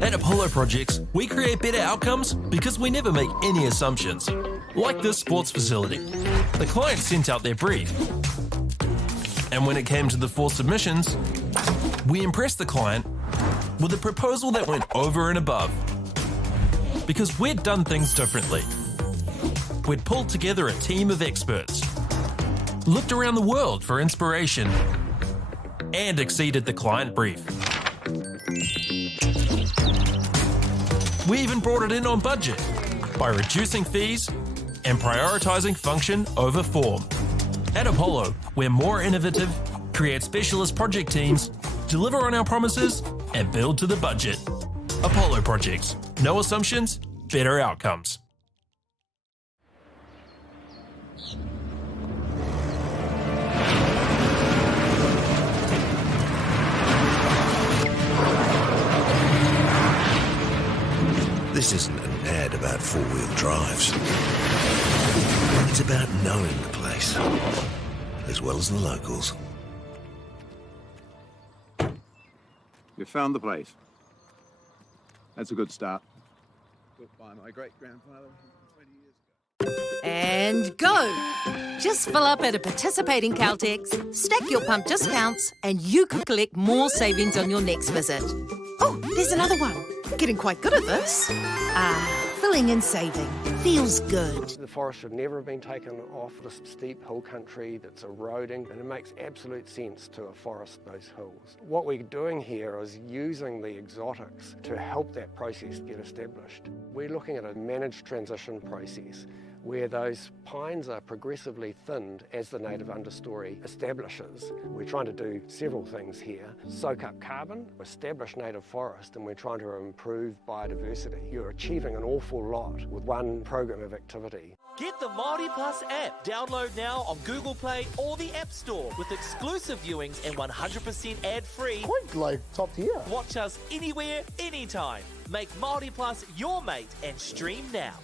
At Apollo Projects, we create better outcomes because we never make any assumptions. Like this sports facility. The client sent out their brief. And when it came to the 4 submissions, we impressed the client with a proposal that went over and above. Because we'd done things differently. We'd pulled together a team of experts, looked around the world for inspiration, and exceeded the client brief. We even brought it in on budget by reducing fees and prioritising function over form. At Apollo, we're more innovative, create specialist project teams, deliver on our promises, and build to the budget. Apollo Projects. No assumptions, better outcomes. This isn't an ad about four-wheel drives. It's about knowing the place, as well as the locals. You found the place. That's a good start. Built by my great-grandfather 20 years ago. And go! Just fill up at a participating Caltex, stack your pump discounts, and you could collect more savings on your next visit. Oh, there's another one. Getting quite good at this. Filling and saving. Feels good. The forest should never have been taken off this steep hill country that's eroding, and it makes absolute sense to afforest those hills. What we're doing here is using the exotics to help that process get established. We're looking at a managed transition process where those pines are progressively thinned as the native understory establishes. We're trying to do several things here. Soak up carbon, establish native forest, and we're trying to improve biodiversity. You're achieving an awful lot with one program of activity. Get the Māori Plus app. Download now on Google Play or the App Store with exclusive viewings and 100% ad-free. Quite like top tier. Watch us anywhere, anytime. Make Māori Plus your mate and stream now.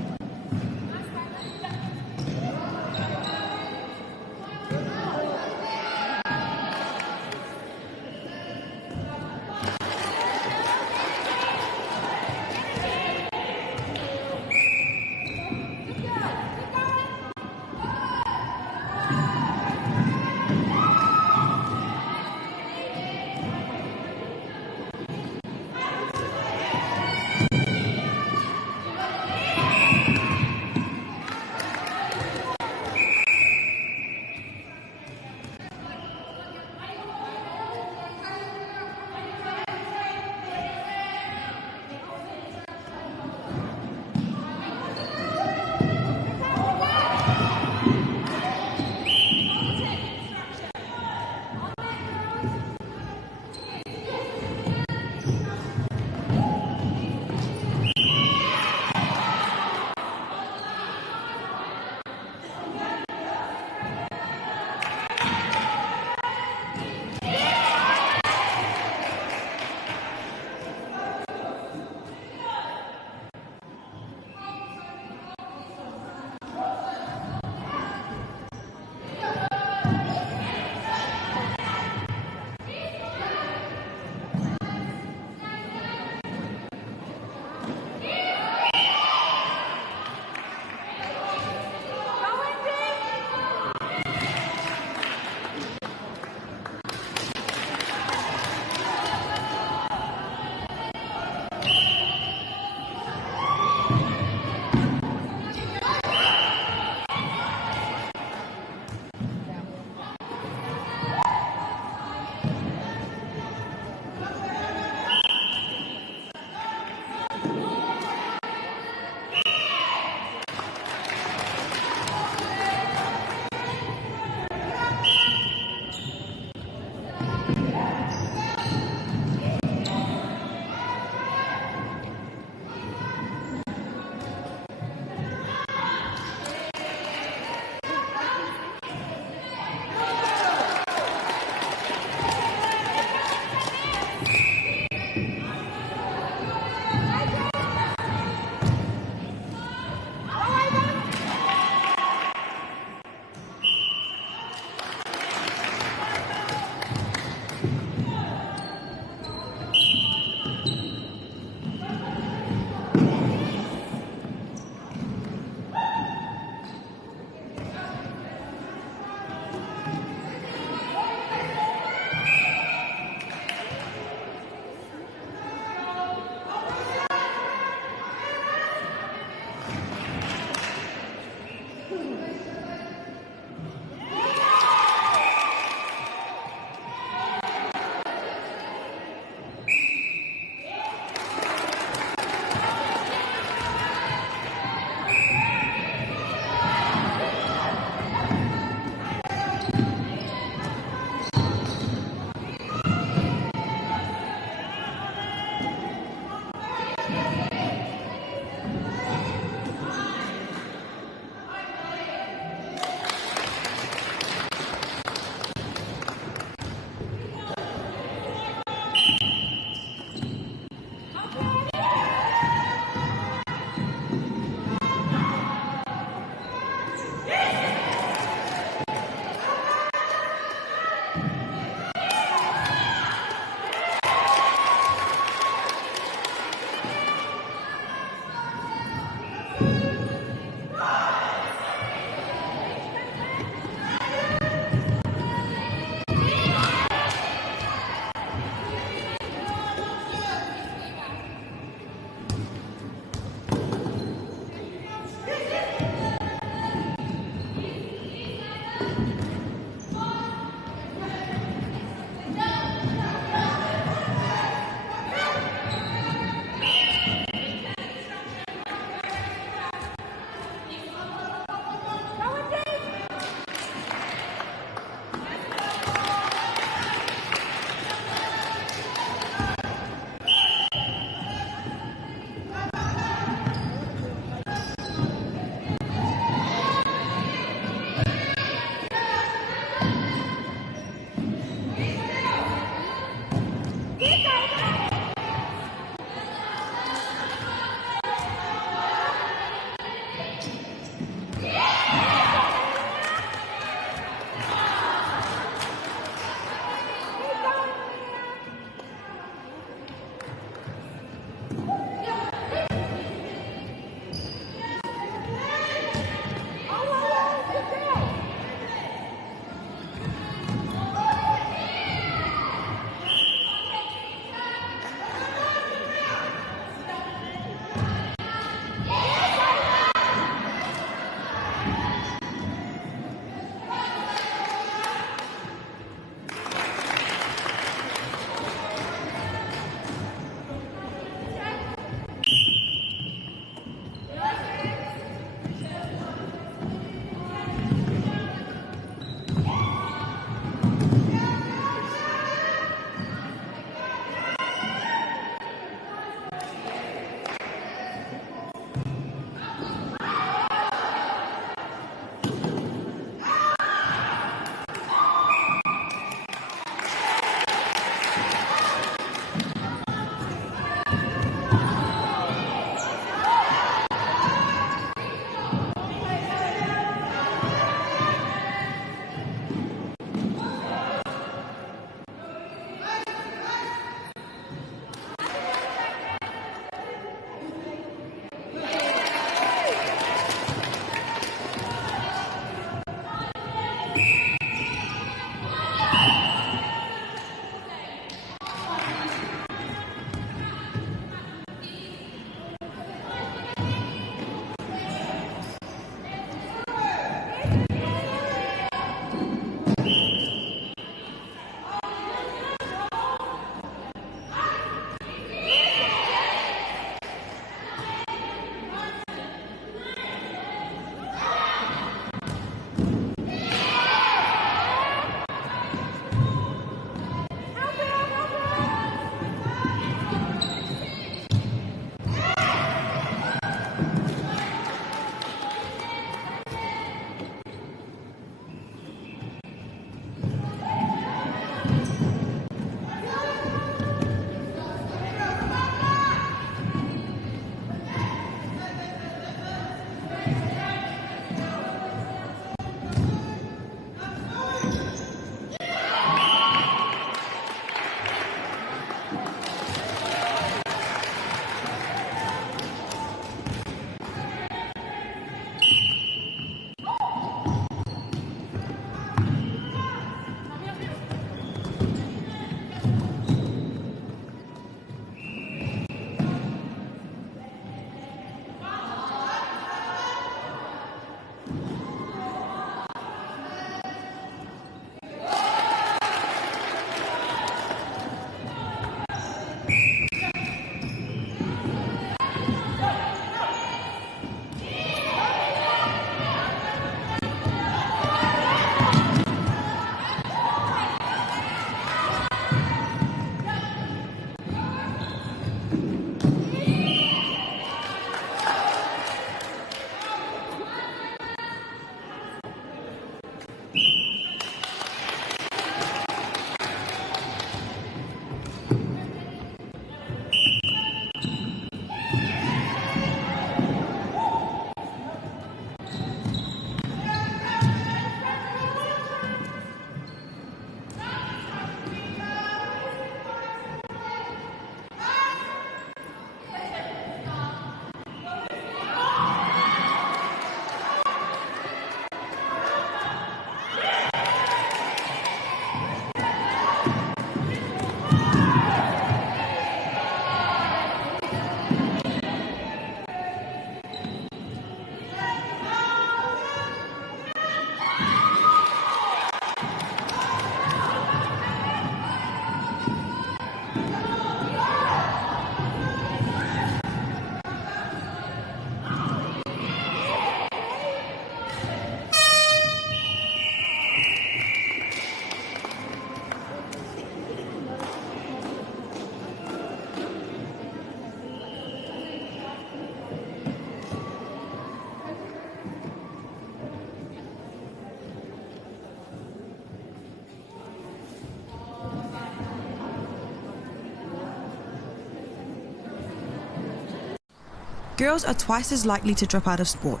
girls are twice as likely to drop out of sport.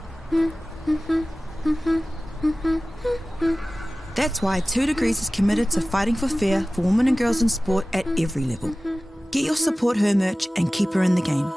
That's why 2 Degrees is committed to fighting for fair for women and girls in sport at every level. Get your Support Her merch and keep her in the game.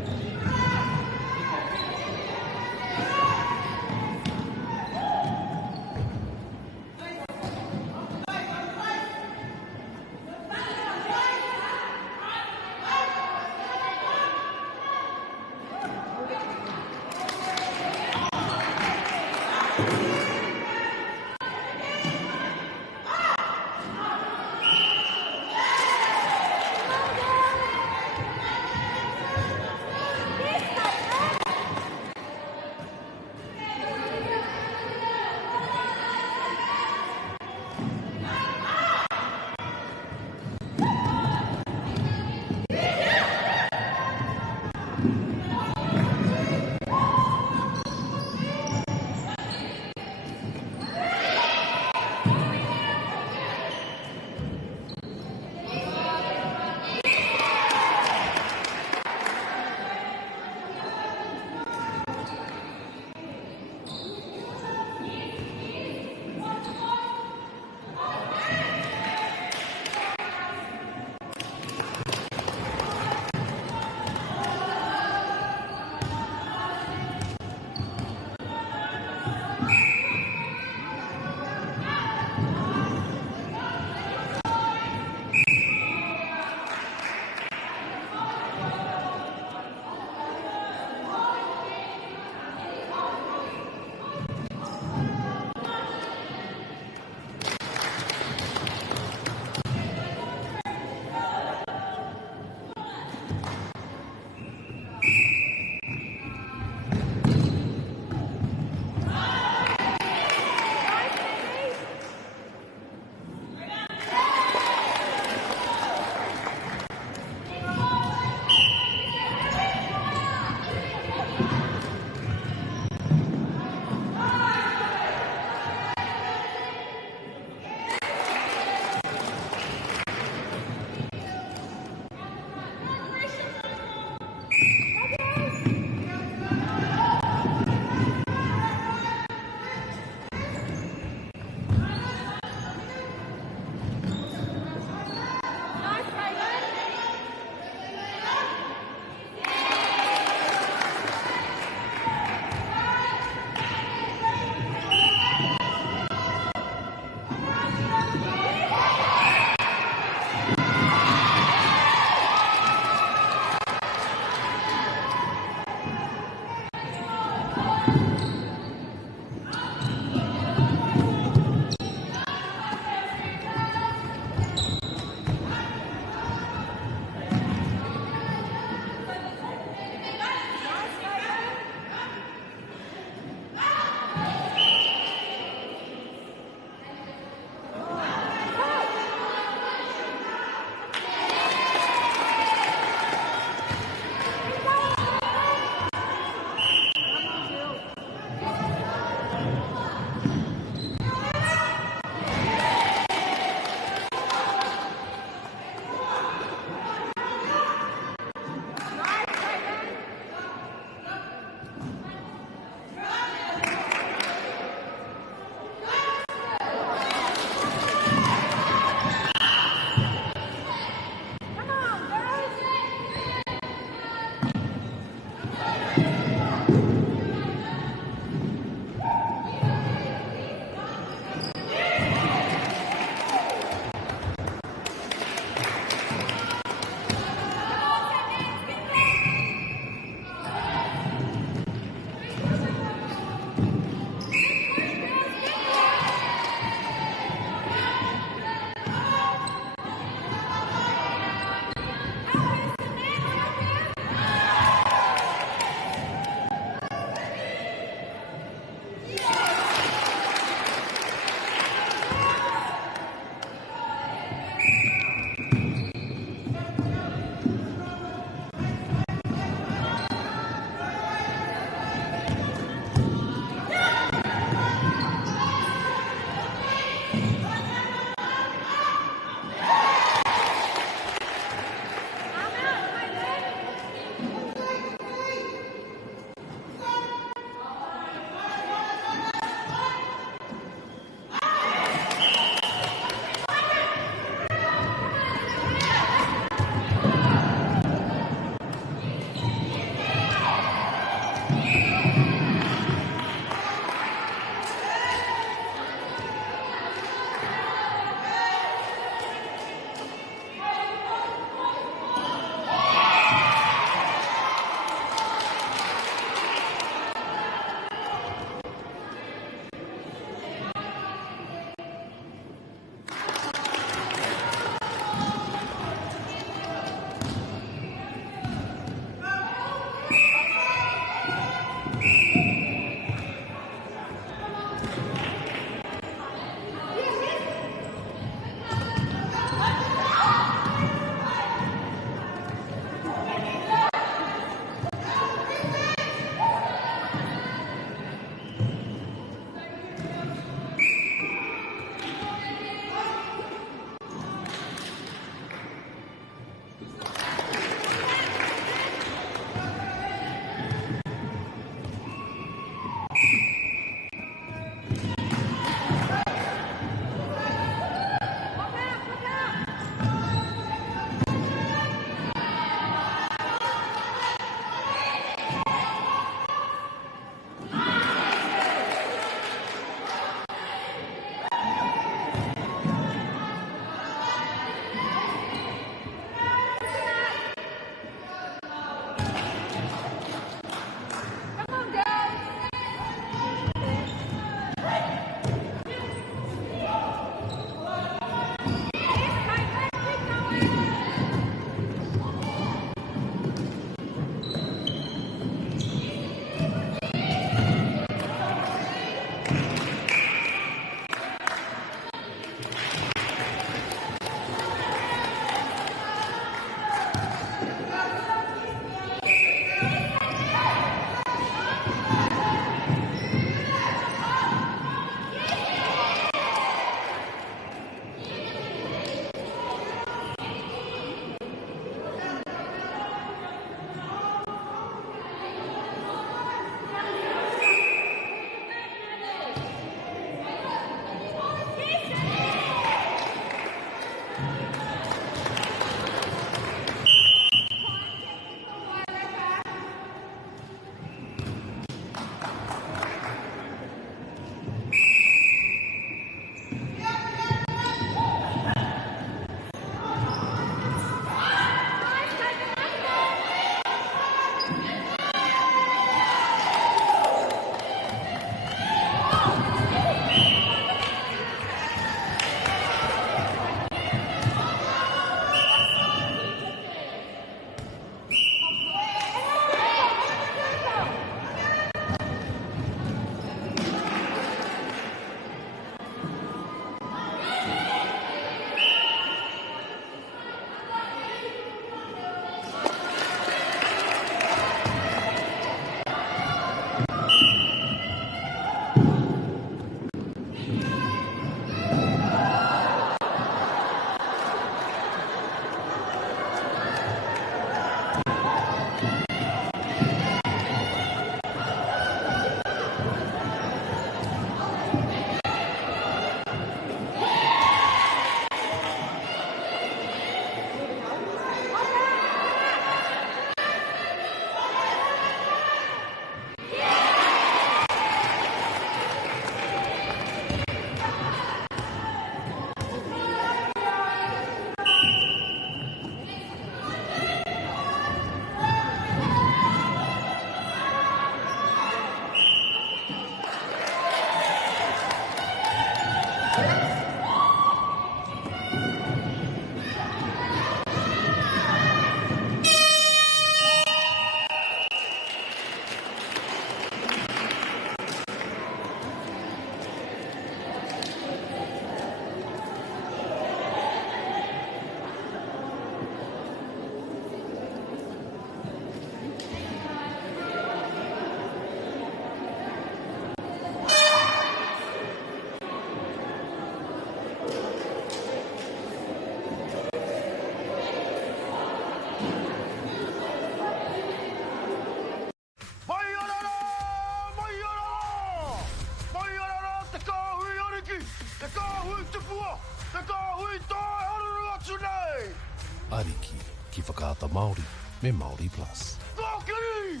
Ariki, ki whakaata Māori, me Māori Plus. Whakiri!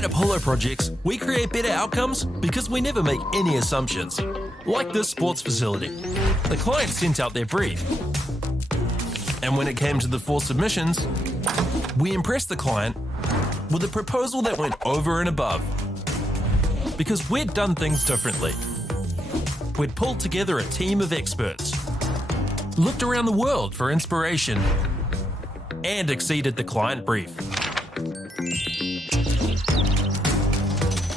At Apollo Projects, we create better outcomes because we never make any assumptions. Like this sports facility. The client sent out their brief. And when it came to the 4 submissions, we impressed the client with a proposal that went over and above. Because we'd done things differently. We'd pulled together a team of experts, looked around the world for inspiration, and exceeded the client brief.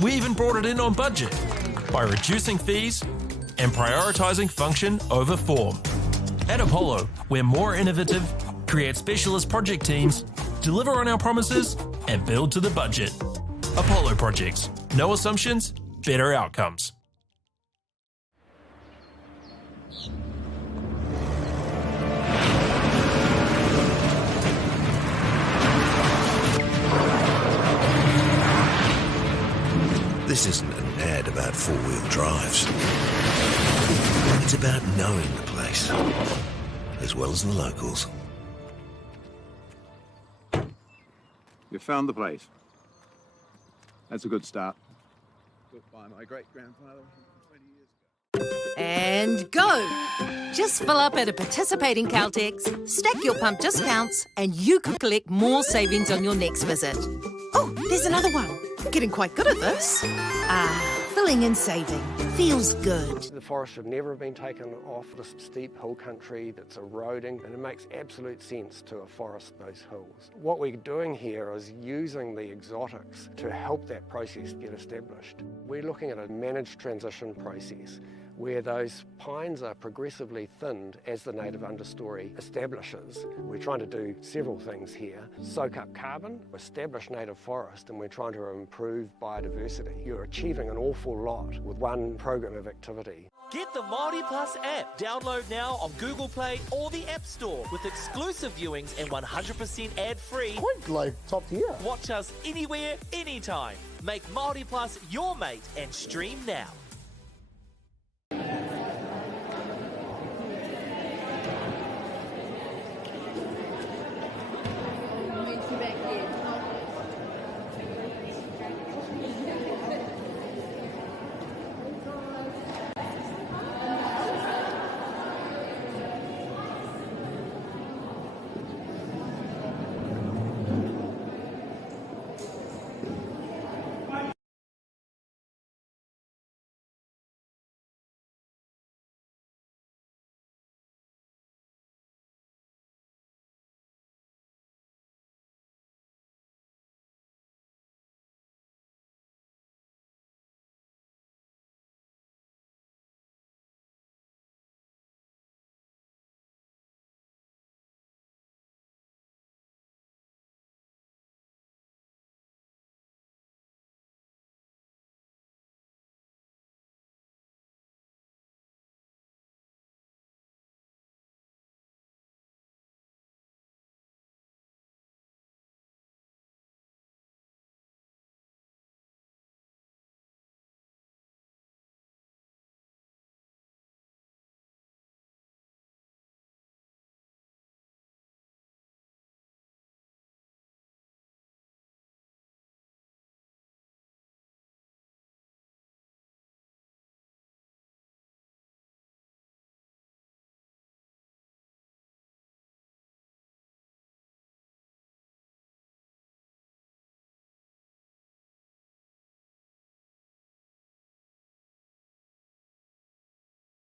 We even brought it in on budget by reducing fees and prioritising function over form. At Apollo, we're more innovative, create specialist project teams, deliver on our promises, and build to the budget. Apollo Projects. No assumptions, better outcomes. This isn't an ad about four-wheel drives. It's about knowing the place, as well as the locals. You found the place. That's a good start. Built by my great-grandfather 20 years ago. And go! Just fill up at a participating Caltex, stack your pump discounts, and you could collect more savings on your next visit. Oh, there's another one. Getting quite good at this. Filling and saving. Feels good. The forest should never have been taken off this steep hill country that's eroding, and it makes absolute sense to afforest those hills. What we're doing here is using the exotics to help that process get established. We're looking at a managed transition process where those pines are progressively thinned as the native understory establishes. We're trying to do several things here. Soak up carbon, establish native forest, and we're trying to improve biodiversity. You're achieving an awful lot with one program of activity. Get the Māori Plus app. Download now on Google Play or the App Store with exclusive viewings and 100% ad-free. Quite like top tier. Watch us anywhere, anytime. Make Māori Plus your mate and stream now. Back here.